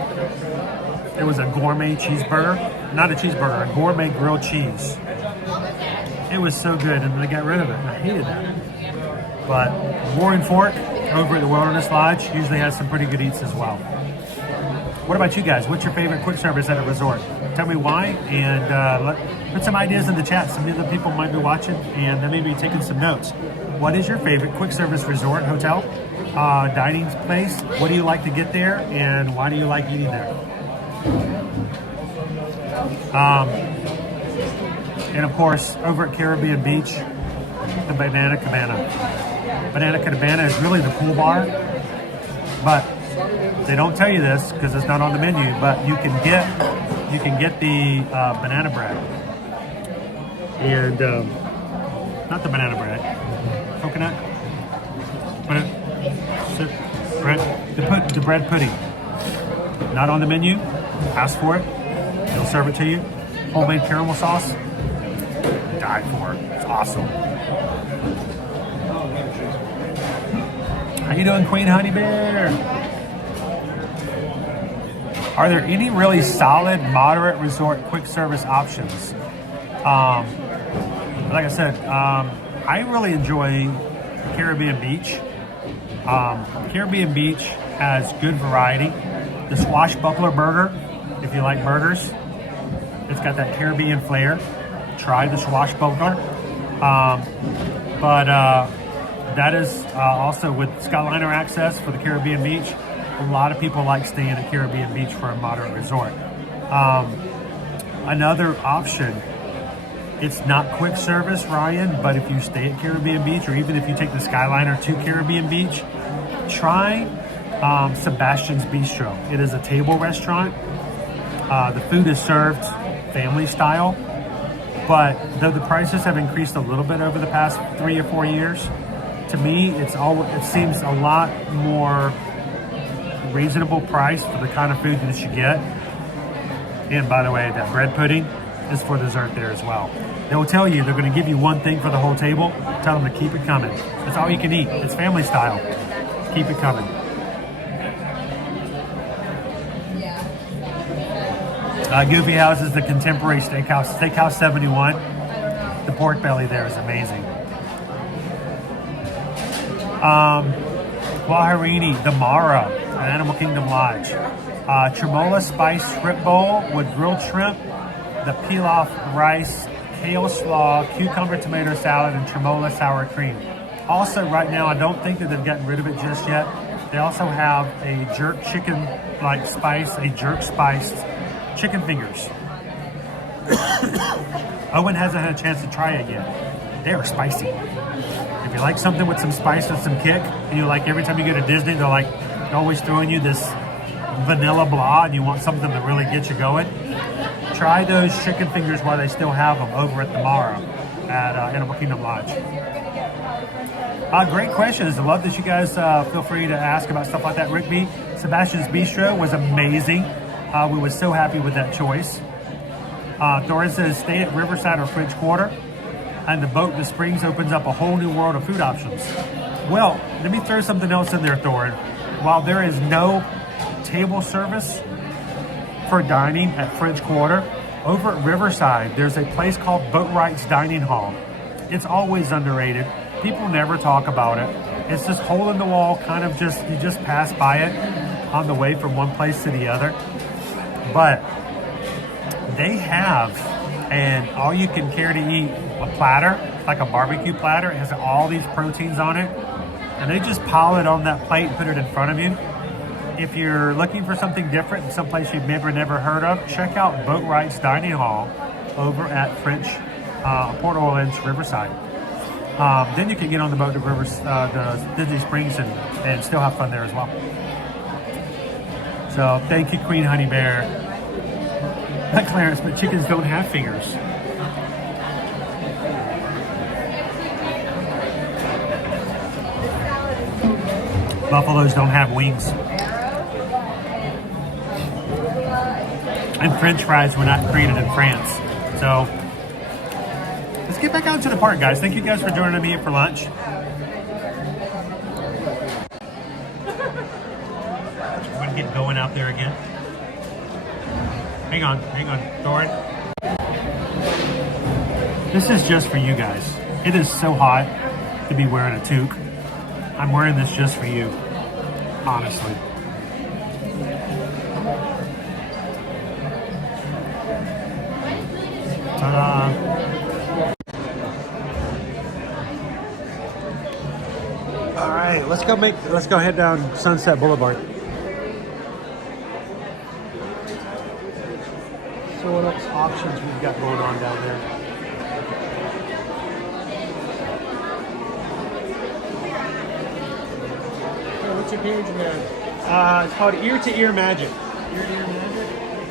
It was a gourmet cheeseburger, not a cheeseburger, a gourmet grilled cheese. It was so good, and they got rid of it. I hated that. But Roaring Fork over at the Wilderness Lodge usually has some pretty good eats as well. What about you guys? What's your favorite quick service at a resort? Tell me why, and put some ideas in the chat. Some of the people might be watching, and they may be taking some notes. What is your favorite quick service resort, hotel, dining place? What do you like to get there, and why do you like eating there? And of course, over at Caribbean Beach, the Banana Cabana. Banana Cabana is really the pool bar, but they don't tell you this because it's not on the menu. But you can get the banana bread, and not the banana bread, coconut, but the bread pudding. Not on the menu. Ask for it. They'll serve it to you. Homemade caramel sauce. Die for it. It's awesome. How you doing, Queen Honey Bear? Are there any really solid, moderate resort quick service options? Like I said, I really enjoy Caribbean Beach. Caribbean Beach has good variety. The Swashbuckler Burger, if you like burgers, it's got that Caribbean flair. Try the Swashbuckler. But that is also with Skyliner access for the Caribbean Beach. A lot of people like staying at Caribbean Beach for a moderate resort. Another option, it's not quick service, Ryan, but if you stay at Caribbean Beach, or even if you take the Skyliner to Caribbean Beach, try Sebastian's Bistro. It is a table restaurant. The food is served family style, but though the prices have increased a little bit over the past 3 or 4 years, to me, it seems a lot more reasonable price for the kind of food that you get. And by the way, that bread pudding is for dessert there as well. They will tell you they're going to give you one thing for the whole table. Tell them to keep it coming. That's all you can eat. It's family style. Keep it coming. Goofy House is the contemporary steakhouse. Steakhouse 71. The pork belly there is amazing. Guaharini, the Mara at Animal Kingdom Lodge. Tremola spice shrimp bowl with grilled shrimp, the pilaf rice, kale slaw, cucumber tomato salad, and tremola sour cream. Also, right now, I don't think that they've gotten rid of it just yet. They also have a jerk chicken like spice, a jerk spiced chicken fingers. Owen hasn't had a chance to try it yet. They are spicy. If you like something with some spice and some kick, and you like every time you go to Disney, they're always throwing you this vanilla blah, and you want something to really get you going, try those chicken fingers while they still have them over at the Mara at Animal Kingdom Lodge. Great questions. I love that you guys feel free to ask about stuff like that. Rick B. Sebastian's Bistro was amazing. We were so happy with that choice. Thorin says, stay at Riverside or French Quarter, and the boat in the Springs opens up a whole new world of food options. Well, let me throw something else in there, Thorin. While there is no table service for dining at French Quarter, over at Riverside, there's a place called Boatwright's Dining Hall. It's always underrated. People never talk about it. It's this hole in the wall, kind of you just pass by it on the way from one place to the other. But they have an all-you-can-care-to-eat platter, like a barbecue platter. It has all these proteins on it, and they just pile it on that plate and put it in front of you. If you're looking for something different, someplace you've never heard of, check out Boatwright's Dining Hall over at French Port Orleans Riverside. Then you can get on the boat to Disney Springs and still have fun there as well. So thank you, Queen Honey Bear. Not Clarence, but chickens don't have fingers. Buffaloes don't have wings. And French fries were not created in France. So let's get back out to the park, guys. Thank you guys for joining me here for lunch. We're gonna get going out there again. Hang on, Thorin. This is just for you guys. It is so hot to be wearing a toque. I'm wearing this just for you, honestly. Ta-da! All right, let's go head down Sunset Boulevard. So what else options we've got going on down there? What's your page again? It's called Ear to Ear Magic. Ear to ear magic?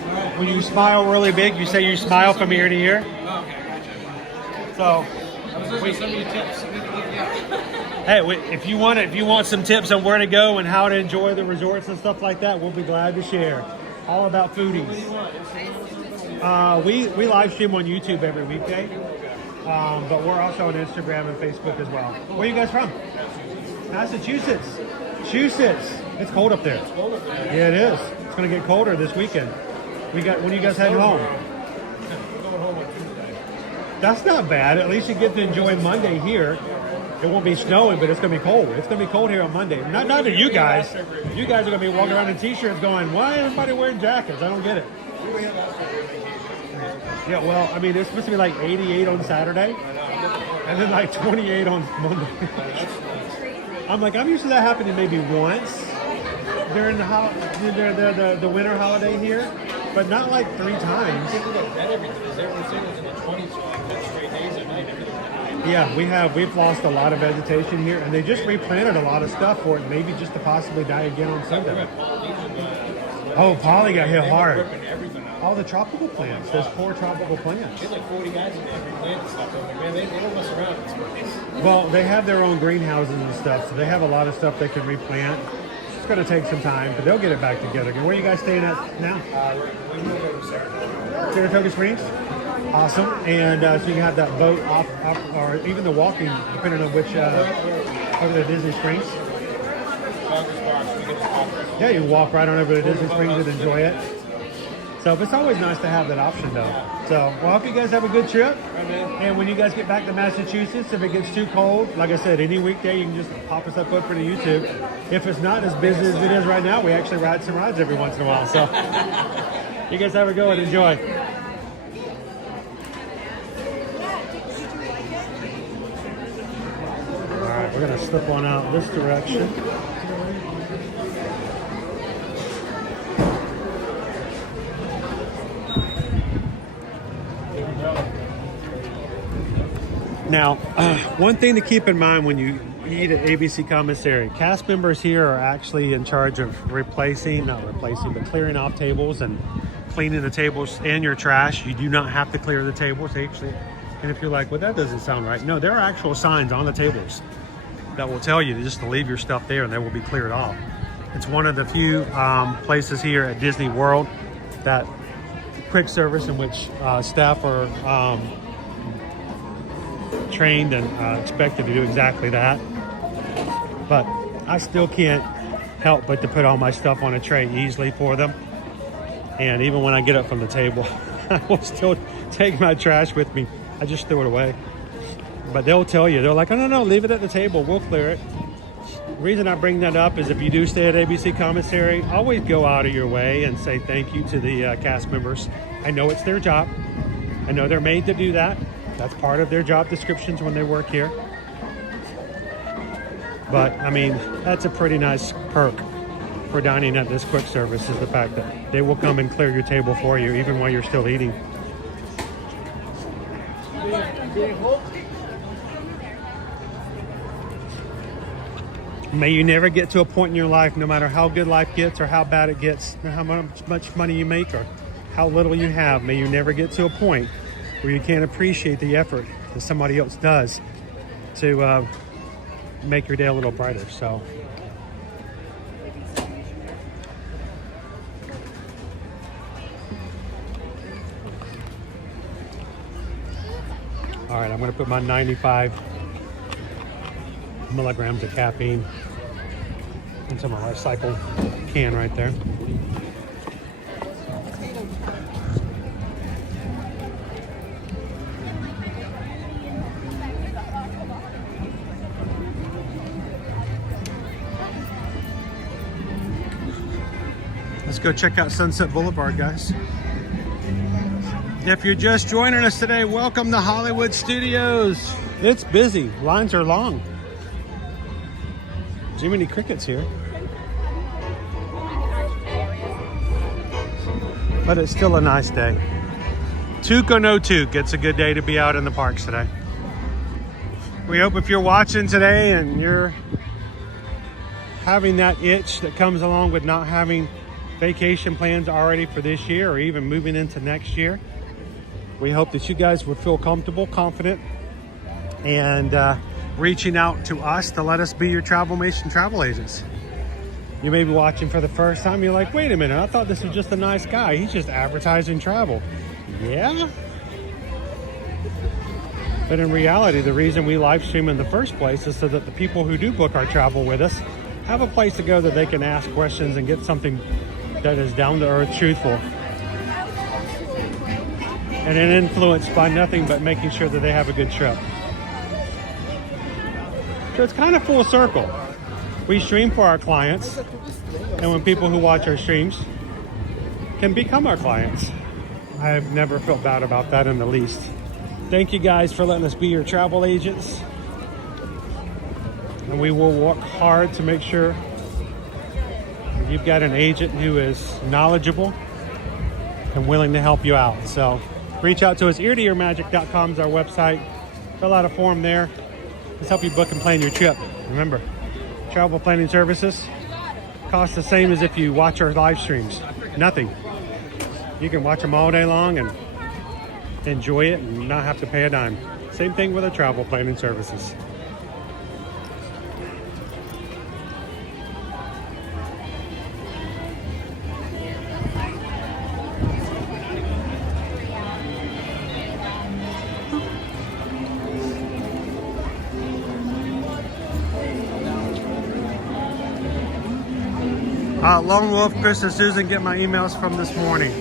Alright. When you smile really big, you say you smile from ear to ear. Oh, okay, gotcha. So, I was looking for some of your tips. hey, if you want some tips on where to go and how to enjoy the resorts and stuff like that, we'll be glad to share. All about foodies. We live stream on YouTube every weekday, but we're also on Instagram and Facebook as well. Where are you guys from? Massachusetts. It's cold up there. It's cold up there. Yeah, it is. It's going to get colder this weekend. When are you guys heading home? We're going home on Tuesday. That's not bad. At least you get to enjoy Monday here. It won't be snowing, but it's going to be cold. It's going to be cold here on Monday. Not to you guys. You guys are going to be walking around in t-shirts going, why is everybody wearing jackets? I don't get it. Yeah, well, I mean, it's supposed to be like 88 on Saturday, and then like 28 on Monday. I'm used to that happening maybe once during the winter holiday here, but not like 3 times. Yeah, we've lost a lot of vegetation here, and they just replanted a lot of stuff for it, maybe just to possibly die again on Sunday. Oh, Polly got hit hard. All the tropical plants, those 4 tropical plants. There's like 40 guys in there replanting stuff. I'm like, man, they don't mess around in this place. Well, they have their own greenhouses and stuff, so they have a lot of stuff they can replant. It's going to take some time, but they'll get it back together. Where are you guys staying at now? We're going to go to Saratoga. Saratoga Springs? Awesome. And so you can have that boat off, or even the walking, depending on which, over to Disney Springs. Yeah, you can walk right on over to Disney Springs and enjoy it. So it's always nice to have that option, though. So, well, I hope you guys have a good trip. And when you guys get back to Massachusetts, if it gets too cold, like I said, any weekday, you can just pop us up over to YouTube. If it's not as busy as it is right now, we actually ride some rides every once in a while. So, you guys have a go and enjoy. All right, we're going to slip on out this direction. Now, one thing to keep in mind when you eat at ABC Commissary, cast members here are actually in charge of clearing off tables and cleaning the tables and your trash. You do not have to clear the tables, actually. And if you're like, well, that doesn't sound right. No, there are actual signs on the tables that will tell you just to leave your stuff there and they will be cleared off. It's one of the few places here at Disney World that quick service in which staff are trained and expected to do exactly that. But I still can't help but to put all my stuff on a tray easily for them. And even when I get up from the table, I will still take my trash with me. I just throw it away. But they'll tell you, they're like, oh, no, leave it at the table. We'll clear it. The reason I bring that up is if you do stay at ABC Commissary, always go out of your way and say thank you to the cast members. I know it's their job. I know they're made to do that. That's part of their job descriptions when they work here. But, I mean, that's a pretty nice perk for dining at this quick service is the fact that they will come and clear your table for you even while you're still eating. May you never get to a point in your life, no matter how good life gets or how bad it gets, or how much money you make or how little you have, may you never get to a point where you can't appreciate the effort that somebody else does to make your day a little brighter. So All right, I'm going to put my 95 milligrams of caffeine into my recycle can right there. Let's go check out Sunset Boulevard, guys. If you're just joining us today, welcome to Hollywood Studios. It's busy. Lines are long. Jiminy Cricket's here. But it's still a nice day. Took or no took, it's a good day to be out in the parks today. We hope if you're watching today and you're having that itch that comes along with not having vacation plans already for this year or even moving into next year, we hope that you guys would feel comfortable, confident, and reaching out to us to let us be your Travelmation travel agents. You may be watching for the first time. You're like, wait a minute, I thought this was just a nice guy. He's just advertising travel. Yeah? But in reality, the reason we live stream in the first place is so that the people who do book our travel with us have a place to go that they can ask questions and get something that is down to earth, truthful, and then influenced by nothing but making sure that they have a good trip. So it's kind of full circle. We stream for our clients, and when people who watch our streams can become our clients. I've never felt bad about that in the least. Thank you guys for letting us be your travel agents, and we will work hard to make sure you've got an agent who is knowledgeable and willing to help you out. So reach out to us. eartoearmagic.com is our website. Fill out a form there. Let's help you book and plan your trip. Remember, travel planning services cost the same as if you watch our live streams. Nothing. You can watch them all day long and enjoy it and not have to pay a dime. Same thing with our travel planning services. Lone Wolf, Chris, and Susan get my emails from this morning.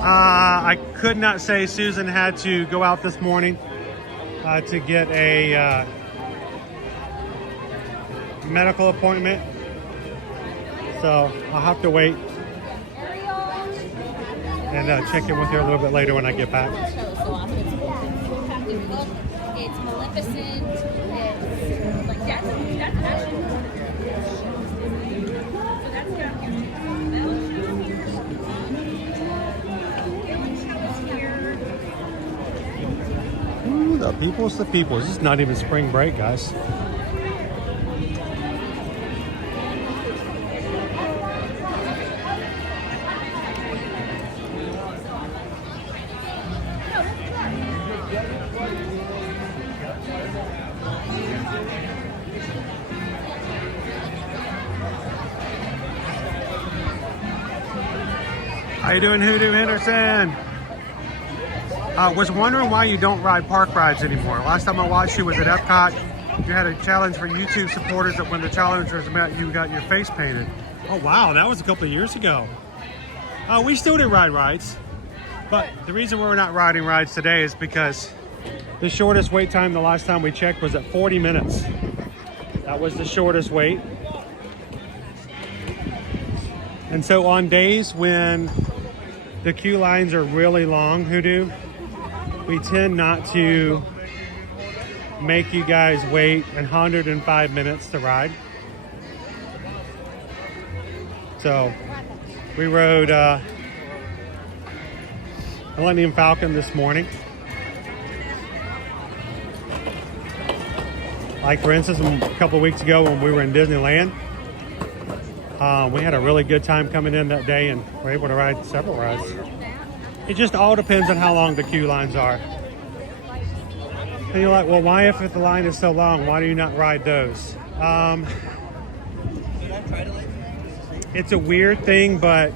I could not say Susan had to go out this morning to get a medical appointment. So I'll have to wait and check in with her a little bit later when I get back. It's Maleficent. It's like that's Ooh, the people's the people. This is not even spring break, guys. How you doing, Hoodoo Henderson? Was wondering why you don't ride park rides anymore. Last time I watched you was at Epcot. You had a challenge for YouTube supporters that when the challenge was about, you got your face painted. Oh wow, that was a couple of years ago. We still do ride rides, but the reason we're not riding rides today is because the shortest wait time the last time we checked was at 40 minutes. That was the shortest wait. And so on days when the queue lines are really long, Hoodoo, we tend not to make you guys wait 105 minutes to ride. So we rode Millennium Falcon this morning. Like for instance, a couple of weeks ago when we were in Disneyland, we had a really good time coming in that day and were able to ride several rides. It just all depends on how long the queue lines are. And you're like, well, why if the line is so long, why do you not ride those? It's a weird thing, but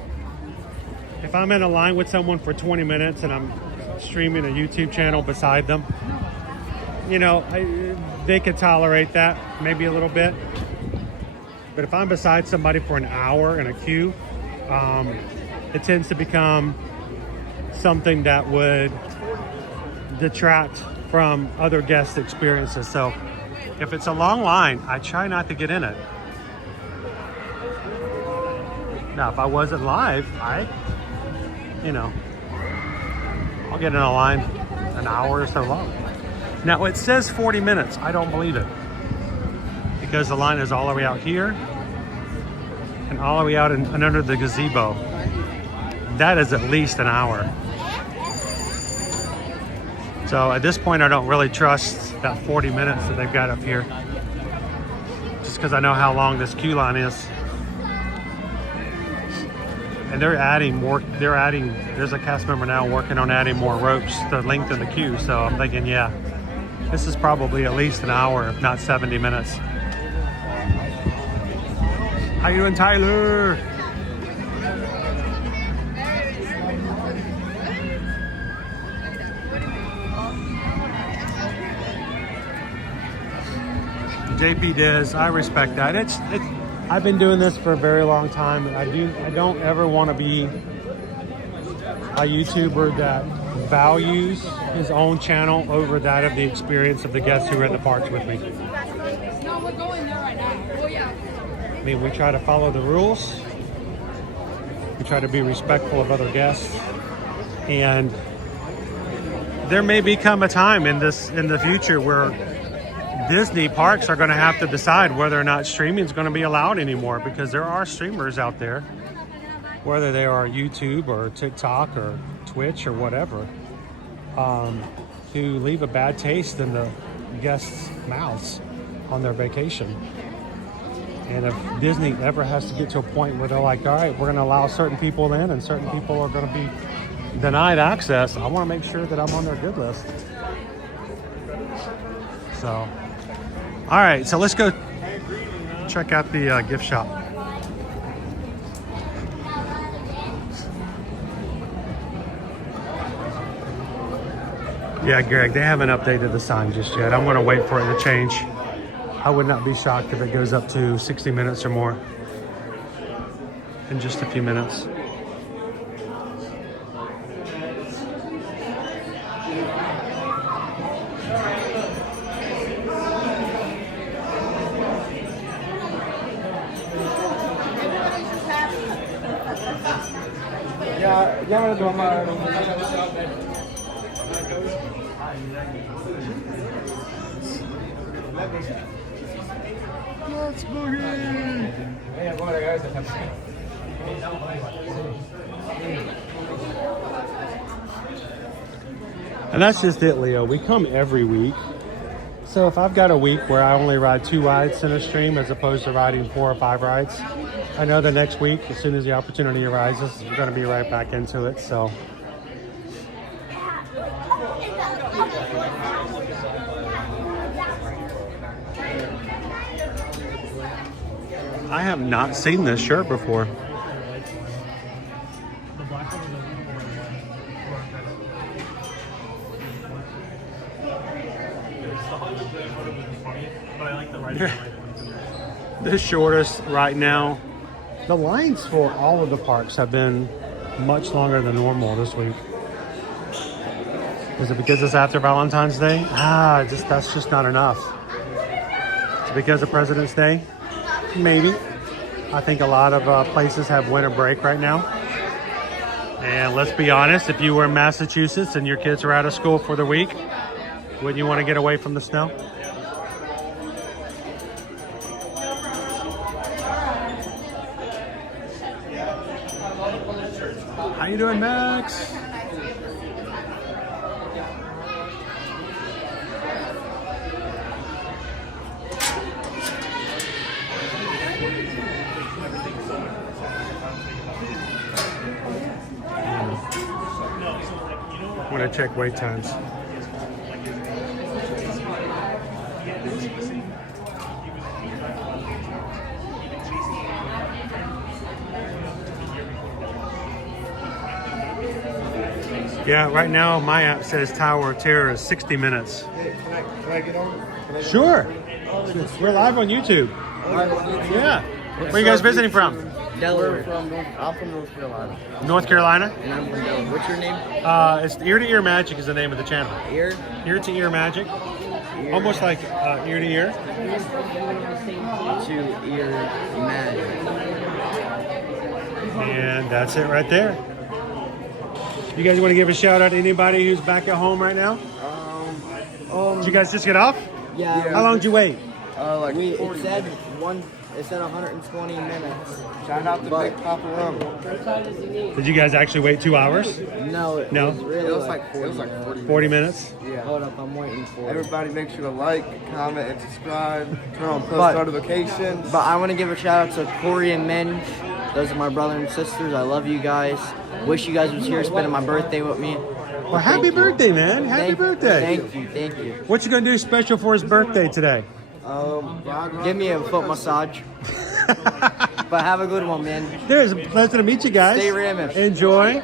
if I'm in a line with someone for 20 minutes and I'm streaming a YouTube channel beside them, you know, they could tolerate that maybe a little bit. But if I'm beside somebody for an hour in a queue, it tends to become something that would detract from other guest experiences. So if it's a long line, I try not to get in it. Now, if I wasn't live, I'll get in a line an hour or so long. Now, it says 40 minutes. I don't believe it. Because the line is all the way out here and all the way out and under the gazebo. That is at least an hour. So at this point, I don't really trust that 40 minutes that they've got up here. Just because I know how long this queue line is. And they're adding more, there's a cast member now working on adding more ropes to lengthen the queue. So I'm thinking, yeah, this is probably at least an hour, if not 70 minutes. How you doing, Tyler? JP Diz, I respect that. It's I've been doing this for a very long time, and I don't ever want to be a YouTuber that values his own channel over that of the experience of the guests who are in the parks with me. No, we're going there right now. Oh yeah. I mean, we try to follow the rules. We try to be respectful of other guests, and there may become a time in the future where Disney parks are going to have to decide whether or not streaming is going to be allowed anymore, because there are streamers out there, whether they are YouTube or TikTok or Twitch or whatever, who leave a bad taste in the guests' mouths on their vacation. And if Disney ever has to get to a point where they're like, all right, we're going to allow certain people in and certain people are going to be denied access, I want to make sure that I'm on their good list. So, all right, so let's go check out the gift shop. Yeah, Greg, they haven't updated the sign just yet. I'm going to wait for it to change. I would not be shocked if it goes up to 60 minutes or more in just a few minutes. Llámalo a tu mamá. Let's boogie! And that's just it, Leo. We come every week. So if I've got a week where I only ride 2 rides in a stream as opposed to riding 4 or 5 rides, I know the next week, as soon as the opportunity arises, we're going to be right back into it. So I have not seen this shirt before. The shortest right now. The lines for all of the parks have been much longer than normal this week. Is it because it's after Valentine's Day? That's just not enough. Is it because of President's Day? Maybe. I think a lot of places have winter break right now. And let's be honest, if you were in Massachusetts and your kids are out of school for the week, wouldn't you want to get away from the snow? How you doing, Max? I'm gonna check wait times. Yeah, right now my app says Tower of Terror is 60 minutes. Hey, can I get on? Sure. We're live on YouTube. Yeah. Where are you guys visiting from? Delaware. I'm from North Carolina. North Carolina? And I'm from Delaware. What's your name? It's Ear to Ear Magic is the name of the channel. Ear? Ear to Ear Magic. Almost like ear to ear. To ear magic. And that's it right there. You guys want to give a shout out to anybody who's back at home right now? Did you guys just get off? Yeah. How long did you wait? Like it said 120 minutes. Shout out to Big Papa Rum. Did you guys actually wait 2 hours? No. No? It was like 40 40 minutes? Yeah. Hold up, I'm waiting for it. Everybody make sure to like, comment, and subscribe. Turn on post notifications. But I want to give a shout out to Corey and Minge. Those are my brother and sisters. I love you guys. Wish you guys was here spending my birthday with me. Well, happy birthday, man. Happy birthday. Thank you. What you going to do special for his birthday today? Give me a foot massage. But have a good one, man. There's a pleasure to meet you guys. Stay Ramish. Enjoy.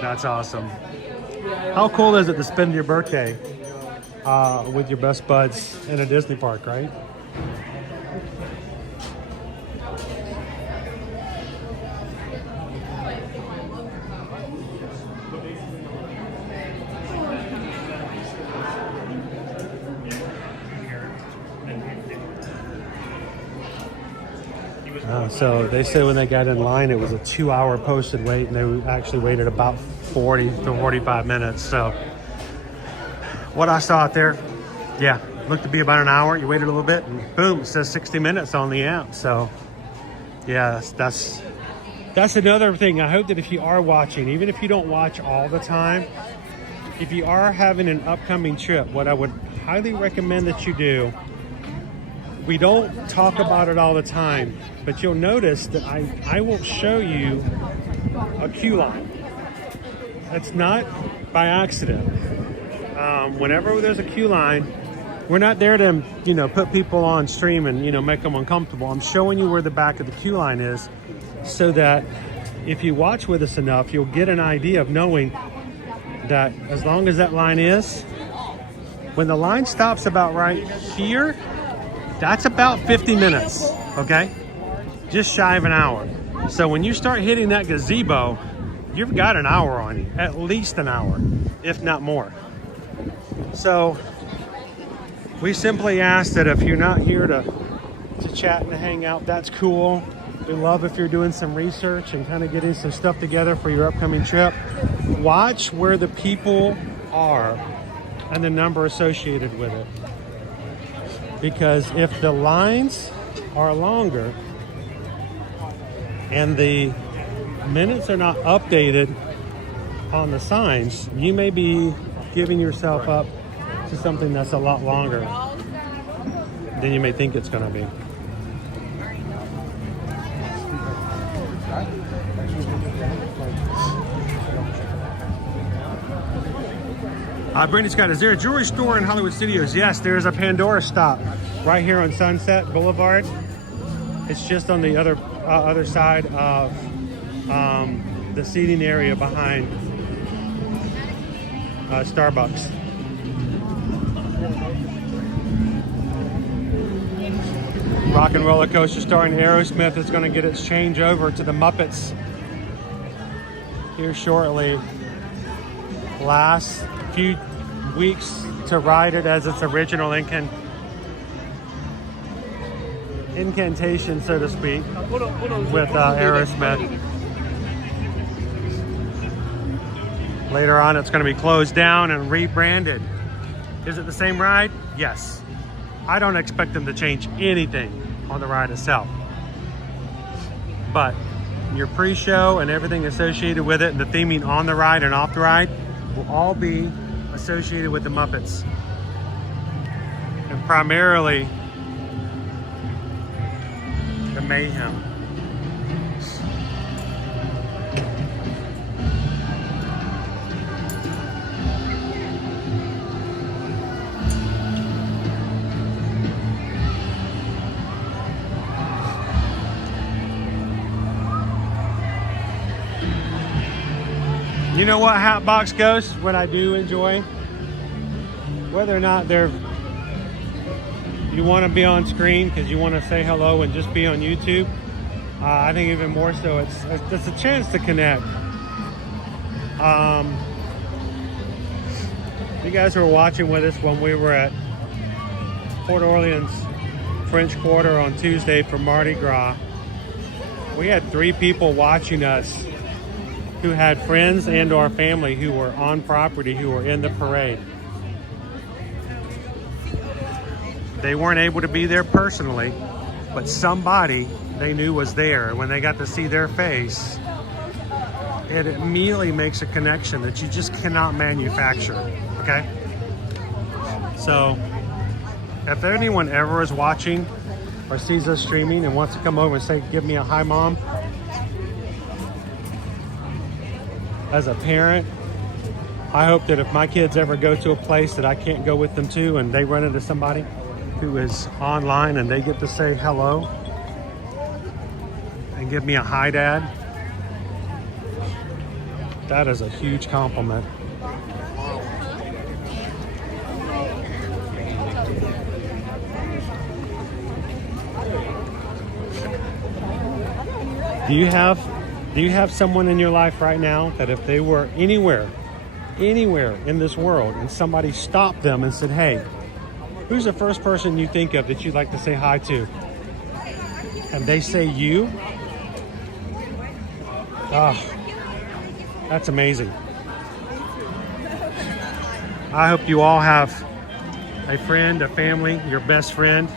That's awesome. How cool is it to spend your birthday with your best buds in a Disney park, right? So they said when they got in line, it was a 2-hour posted wait, and they actually waited about 40 to 45 minutes. So what I saw out there, yeah, looked to be about an hour. You waited a little bit, and boom, it says 60 minutes on the app. So yeah, that's another thing. I hope that if you are watching, even if you don't watch all the time, if you are having an upcoming trip, what I would highly recommend that you do, we don't talk about it all the time, but you'll notice that I will show you a queue line. That's not by accident. Whenever there's a queue line, we're not there to, put people on stream and, make them uncomfortable. I'm showing you where the back of the queue line is so that if you watch with us enough, you'll get an idea of knowing that as long as that line is, when the line stops about right here, that's about 50 minutes, okay? Just shy of an hour. So when you start hitting that gazebo, you've got an hour on you, at least an hour, if not more. So we simply ask that if you're not here to chat and to hang out, that's cool. We love if you're doing some research and kind of getting some stuff together for your upcoming trip. Watch where the people are and the number associated with it. Because if the lines are longer and the minutes are not updated on the signs, you may be giving yourself up to something that's a lot longer than you may think it's going to be. Brandon Scott, is there a jewelry store in Hollywood Studios? Yes, there's a Pandora stop right here on Sunset Boulevard. It's just on the other side of the seating area behind Starbucks. Rock and Roller Coaster starring Aerosmith is going to get its change over to the Muppets here shortly. Last few weeks to ride it as its original incantation, so to speak, with Aerosmith. Later on, it's going to be closed down and rebranded. Is it the same ride? Yes. I don't expect them to change anything on the ride itself. But your pre-show and everything associated with it, and the theming on the ride and off the ride, will all be associated with the Muppets. And primarily the mayhem. You know what, Hatbox Ghost, what I do enjoy? Whether or not you want to be on screen because you want to say hello and just be on YouTube, I think even more so, it's a chance to connect. You guys were watching with us when we were at Port Orleans French Quarter on Tuesday for Mardi Gras. We had 3 people watching us who had friends and or family who were on property, who were in the parade. They weren't able to be there personally, but somebody they knew was there. When they got to see their face, it immediately makes a connection that you just cannot manufacture, okay? So, if anyone ever is watching or sees us streaming and wants to come over and say, give me a hi, Mom, as a parent, I hope that if my kids ever go to a place that I can't go with them to and they run into somebody who is online and they get to say hello and give me a hi, Dad, that is a huge compliment. Do you have someone in your life right now that if they were anywhere in this world and somebody stopped them and said, hey, who's the first person you think of that you'd like to say hi to? And they say you? Oh, that's amazing. I hope you all have a friend, a family, your best friend,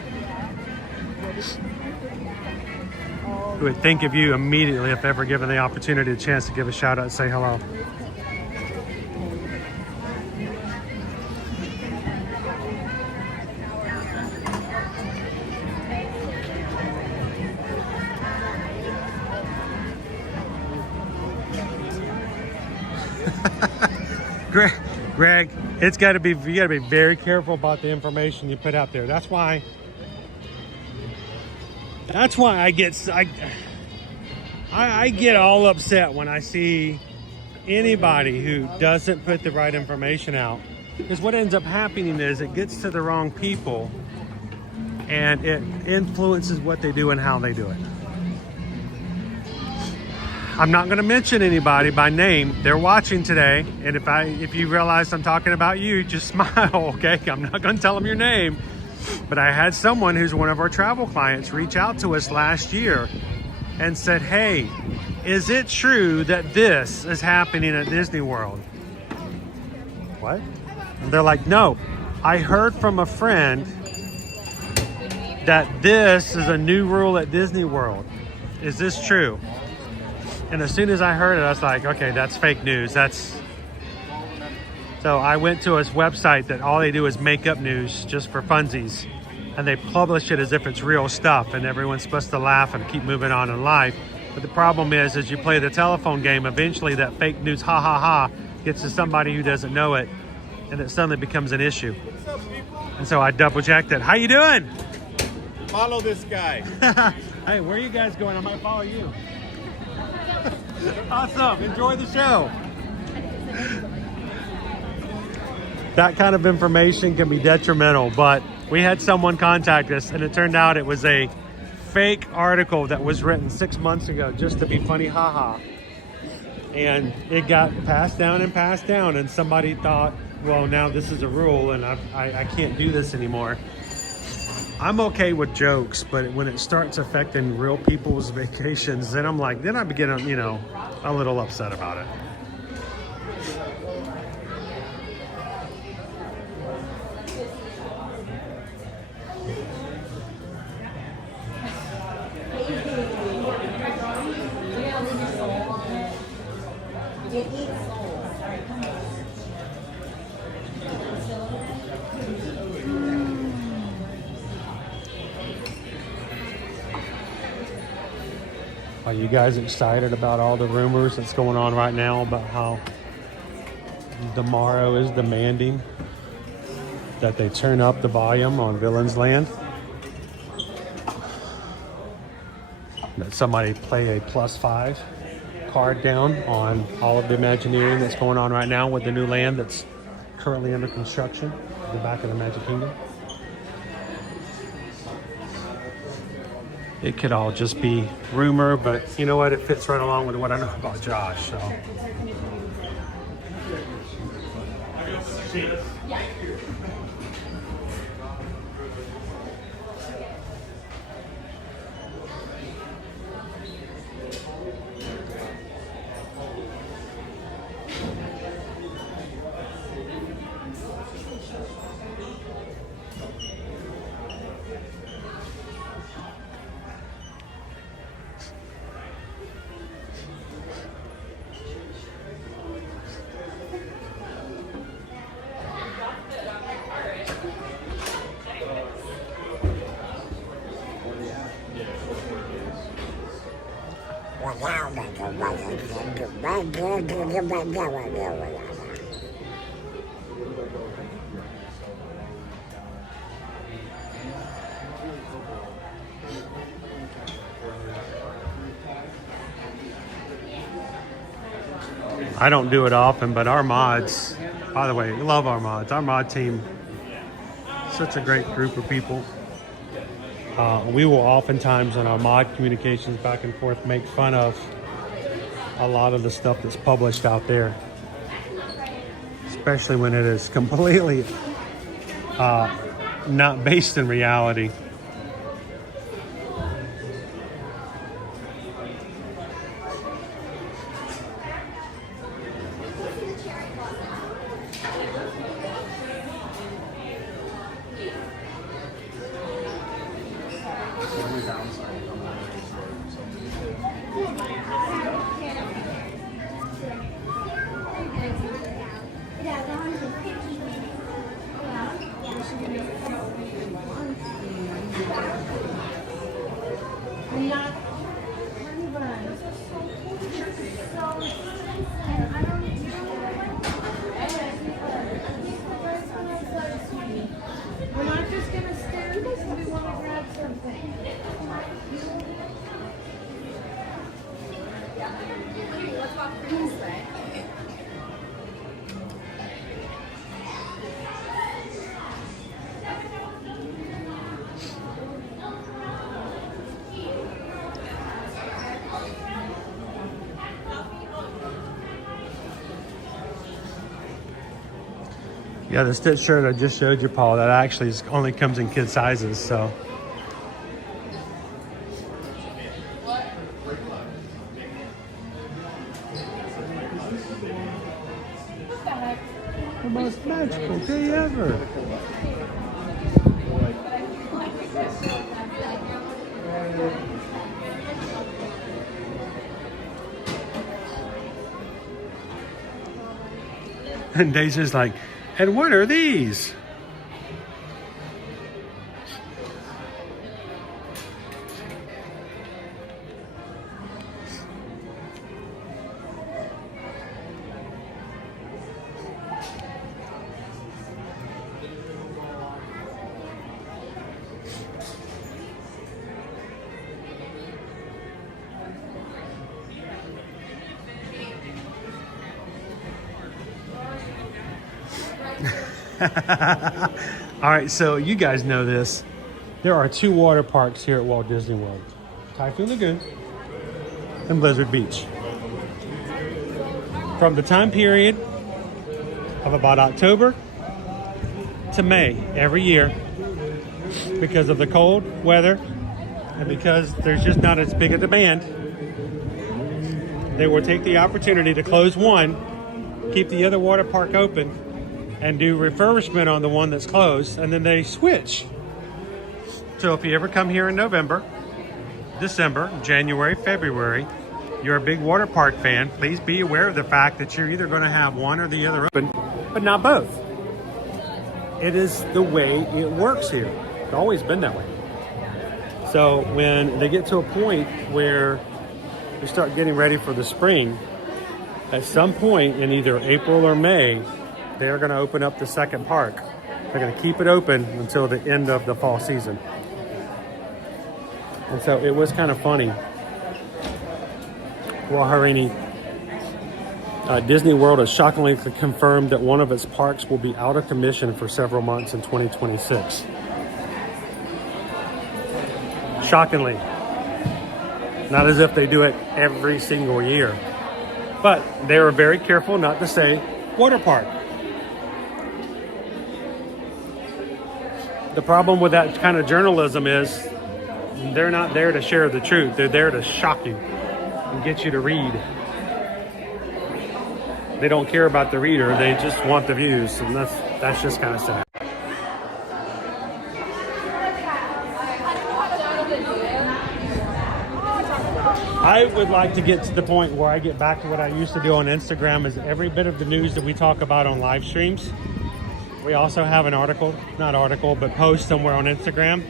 who would think of you immediately if ever given the opportunity, a chance to give a shout out and say hello. Greg, you got to be very careful about the information you put out there. That's why I get all upset when I see anybody who doesn't put the right information out. Because what ends up happening is it gets to the wrong people and it influences what they do and how they do it. I'm not going to mention anybody by name. They're watching today, and if you realize I'm talking about you, just smile, okay? I'm not going to tell them your name. But I had someone who's one of our travel clients reach out to us last year and said, hey, is it true that this is happening at Disney World? What? And they're like, no, I heard from a friend that this is a new rule at Disney World. Is this true? And as soon as I heard it, I was like, okay, that's fake news. So I went to his website that all they do is make up news just for funsies. And they publish it as if it's real stuff and everyone's supposed to laugh and keep moving on in life. But the problem is, as you play the telephone game, eventually that fake news ha ha ha gets to somebody who doesn't know it and it suddenly becomes an issue. And so I double checked it. How you doing? Follow this guy. Hey, where are you guys going? I might follow you. Awesome. Enjoy the show. That kind of information can be detrimental, but we had someone contact us and it turned out it was a fake article that was written 6 months ago just to be funny, haha. And it got passed down and somebody thought, well, now this is a rule and I can't do this anymore. I'm okay with jokes, but when it starts affecting real people's vacations, then I begin, a little upset about it. Are you guys excited about all the rumors that's going on right now about how Tomorrow is demanding that they turn up the volume on Villain's Land? That somebody play a +5 card down on all of the Imagineering that's going on right now with the new land that's currently under construction at the back of the Magic Kingdom. It could all just be rumor, but you know what? It fits right along with what I know about Josh, so. I don't do it often, but our mods, by the way, love our mods. Our mod team, such a great group of people. We will oftentimes in our mod communications back and forth make fun of a lot of the stuff that's published out there, especially when it is completely not based in reality. Yeah, the Stitch shirt I just showed you, Paul, that actually only comes in kid sizes, so. The most magical day ever. And Daisy's like, and what are these? All right, so you guys know this. There are 2 water parks here at Walt Disney World. Typhoon Lagoon and Blizzard Beach. From the time period of about October to May every year, because of the cold weather and because there's just not as big a demand, they will take the opportunity to close one, keep the other water park open, and do refurbishment on the one that's closed, and then they switch. So if you ever come here in November, December, January, February, you're a big water park fan, please be aware of the fact that you're either going to have one or the other open, but not both. It is the way it works here. It's always been that way. So when they get to a point where we start getting ready for the spring, at some point in either April or May, they're going to open up the second park. They're going to keep it open until the end of the fall season. And so it was kind of funny Waharini. Disney World has shockingly confirmed that one of its parks will be out of commission for several months in 2026. Shockingly. Not as if they do it every single year. But they were very careful not to say water park. The problem with that kind of journalism is they're not there to share the truth. They're there to shock you and get you to read. They don't care about the reader. They just want the views. And that's just kind of sad. I would like to get to the point where I get back to what I used to do on Instagram, is every bit of the news that we talk about on live streams. We also have an post somewhere on Instagram.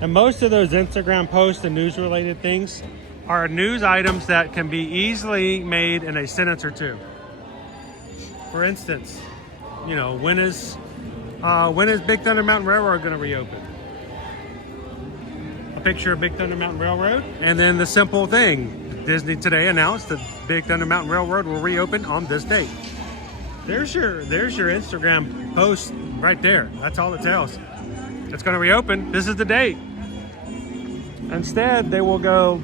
And most of those Instagram posts and news related things are news items that can be easily made in a sentence or two. For instance, you know, when is Big Thunder Mountain Railroad going to reopen? A picture of Big Thunder Mountain Railroad, and then the simple thing: Disney today announced that Big Thunder Mountain Railroad will reopen on this date. There's your Instagram post right there. That's all it tells. It's going to reopen. This is the date. Instead, they will go,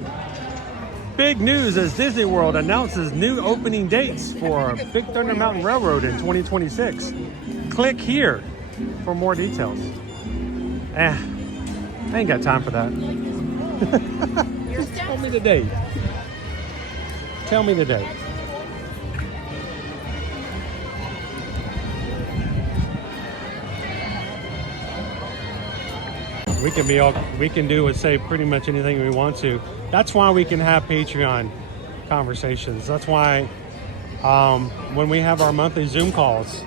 big news as Disney World announces new opening dates for Big Thunder Mountain Railroad in 2026. Click here for more details. I ain't got time for that. Just tell me the date. Tell me the date. We can do and say pretty much anything we want to. That's why we can have Patreon conversations. That's why when we have our monthly Zoom calls,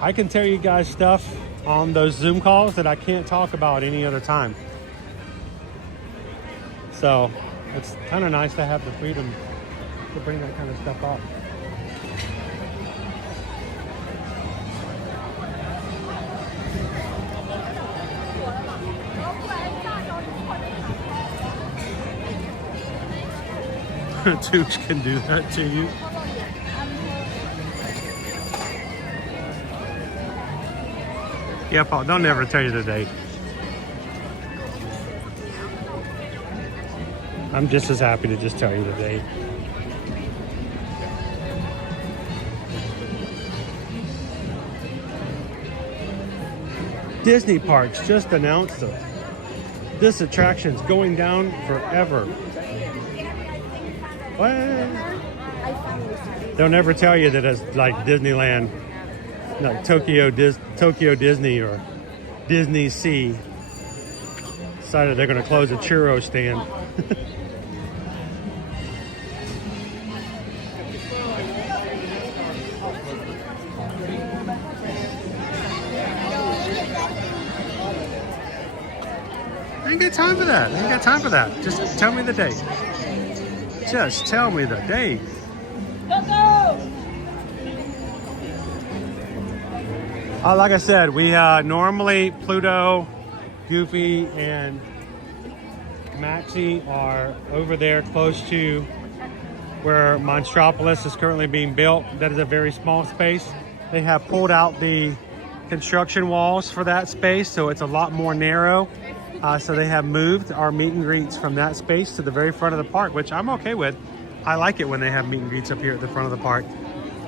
I can tell you guys stuff on those Zoom calls that I can't talk about any other time. So it's kind of nice to have the freedom to bring that kind of stuff up. Tubes can do that to you. Yeah, Paul, don't ever tell you the date. I'm just as happy to just tell you the date. Disney Parks just announced that this attraction's going down forever. What? They'll never tell you that it's like Disneyland, like Tokyo Disney or Disney Sea. Decided they're going to close a churro stand. I ain't got time for that. I ain't got time for that. Just tell me the date. Just tell me the date. Like I said, we normally Pluto, Goofy, and Maxie are over there close to where Monstropolis is currently being built. That is a very small space. They have pulled out the construction walls for that space, so it's a lot more narrow. So they have moved our meet and greets from that space to the very front of the park, which I'm okay with. I like it when they have meet and greets up here at the front of the park.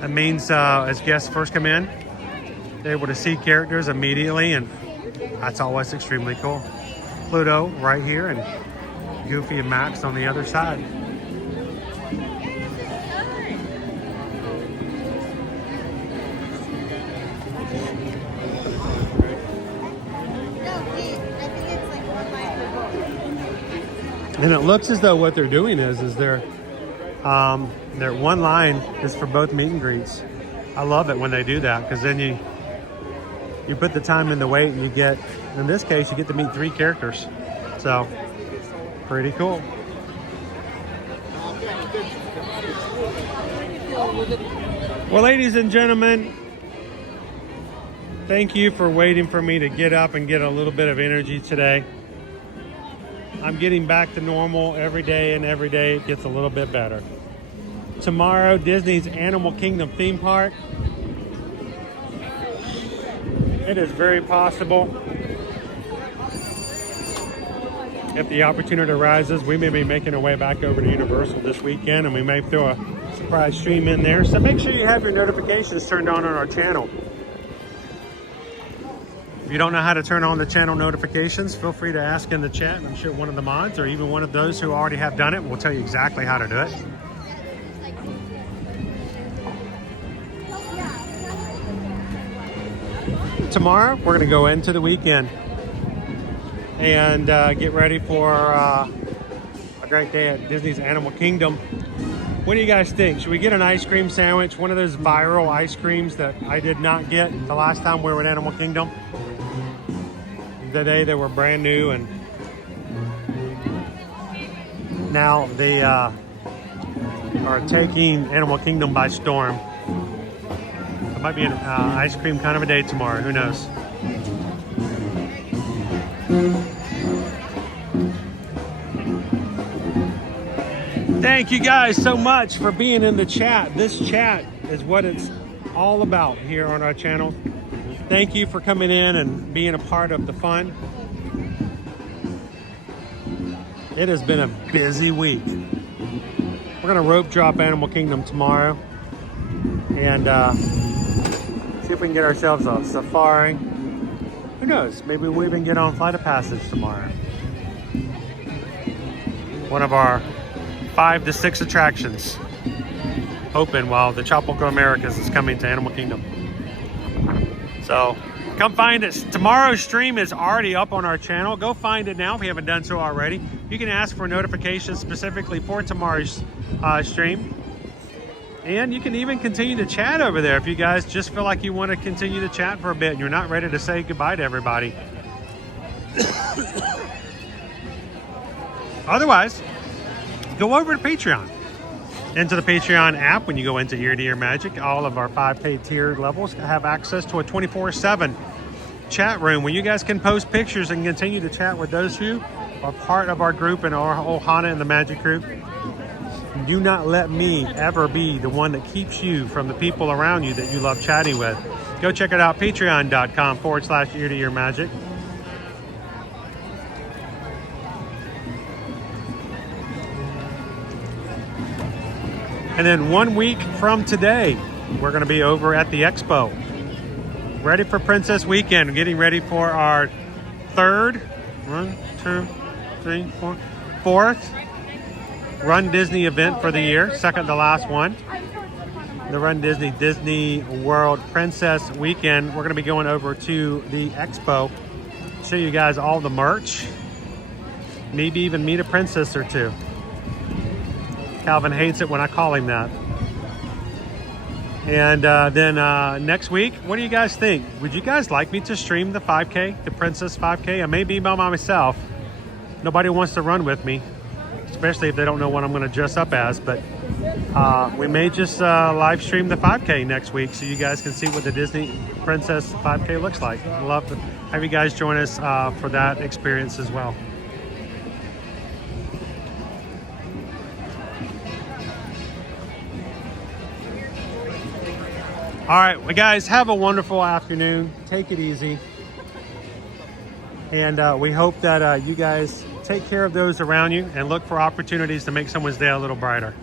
It means as guests first come in, they're able to see characters immediately, and that's always extremely cool. Pluto right here and Goofy and Max on the other side. And it looks as though what they're doing is they're one line is for both meet and greets. I love it when they do that, because then you put the time in the wait and you get, in this case, you get to meet 3 characters. So, pretty cool. Well, ladies and gentlemen, thank you for waiting for me to get up and get a little bit of energy today. I'm getting back to normal every day, and every day it gets a little bit better. tomorrow, Disney's Animal Kingdom theme park. It is very possible, if the opportunity arises, we may be making our way back over to Universal this weekend, and we may throw a surprise stream in there. So make sure you have your notifications turned on our channel. If you don't know how to turn on the channel notifications, feel free to ask in the chat. I'm sure one of the mods or even one of those who already have done it will tell you exactly how to do it. Tomorrow, we're going to go into the weekend and get ready for a great day at Disney's Animal Kingdom. What do you guys think? Should we get an ice cream sandwich? One of those viral ice creams that I did not get the last time we were at Animal Kingdom. Today they were brand new, and now they are taking Animal Kingdom by storm. It might be an ice cream kind of a day tomorrow. Who knows? Thank you guys so much for being in the chat. This chat is what it's all about here on our channel. Thank you for coming in and being a part of the fun. It has been a busy week. We're gonna rope drop Animal Kingdom tomorrow and see if we can get ourselves a safari. Who knows? Maybe we'll even get on Flight of Passage tomorrow. One of our 5 to 6 attractions open while the Tropical Americas is coming to Animal Kingdom. So come find us. Tomorrow's stream is already up on our channel. Go find it now if you haven't done so already. You can ask for notifications specifically for tomorrow's stream. And you can even continue to chat over there if you guys just feel like you want to continue to chat for a bit and you're not ready to say goodbye to everybody. Otherwise, go over to Patreon. Into the Patreon app, when you go into Ear to Ear Magic, all of our 5K tiered levels have access to a 24/7 chat room where you guys can post pictures and continue to chat with those who are part of our group and our Ohana and the Magic group. Do not let me ever be the one that keeps you from the people around you that you love chatting with. Go check it out, patreon.com/Ear to Ear Magic. And then 1 week from today, we're going to be over at the Expo. Ready for Princess Weekend. Getting ready for our fourth Run Disney event for the year. Second to last one. The Run Disney World Princess Weekend. We're going to be going over to the Expo. Show you guys all the merch. Maybe even meet a princess or two. Calvin hates it when I call him that. And then next week, what do you guys think? Would you guys like me to stream the 5K, the Princess 5K? I may be by myself. Nobody wants to run with me, especially if they don't know what I'm going to dress up as. But we may just live stream the 5K next week so you guys can see what the Disney Princess 5K looks like. I'd love to have you guys join us for that experience as well. All right, well, guys, have a wonderful afternoon. Take it easy. And we hope that you guys take care of those around you and look for opportunities to make someone's day a little brighter.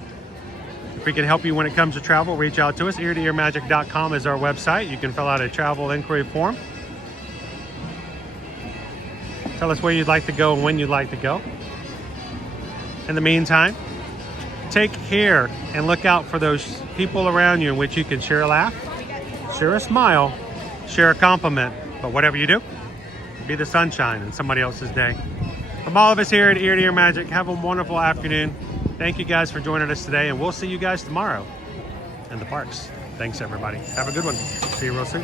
If we can help you when it comes to travel, reach out to us. eartoearmagic.com is our website. You can fill out a travel inquiry form. Tell us where you'd like to go and when you'd like to go. In the meantime, take care and look out for those people around you in which you can share a laugh, share a smile, share a compliment. But whatever you do, be the sunshine in somebody else's day. From all of us here at Ear to Ear Magic, have a wonderful afternoon. Thank you guys for joining us today, and we'll see you guys tomorrow in the parks. Thanks, everybody. Have a good one. See you real soon.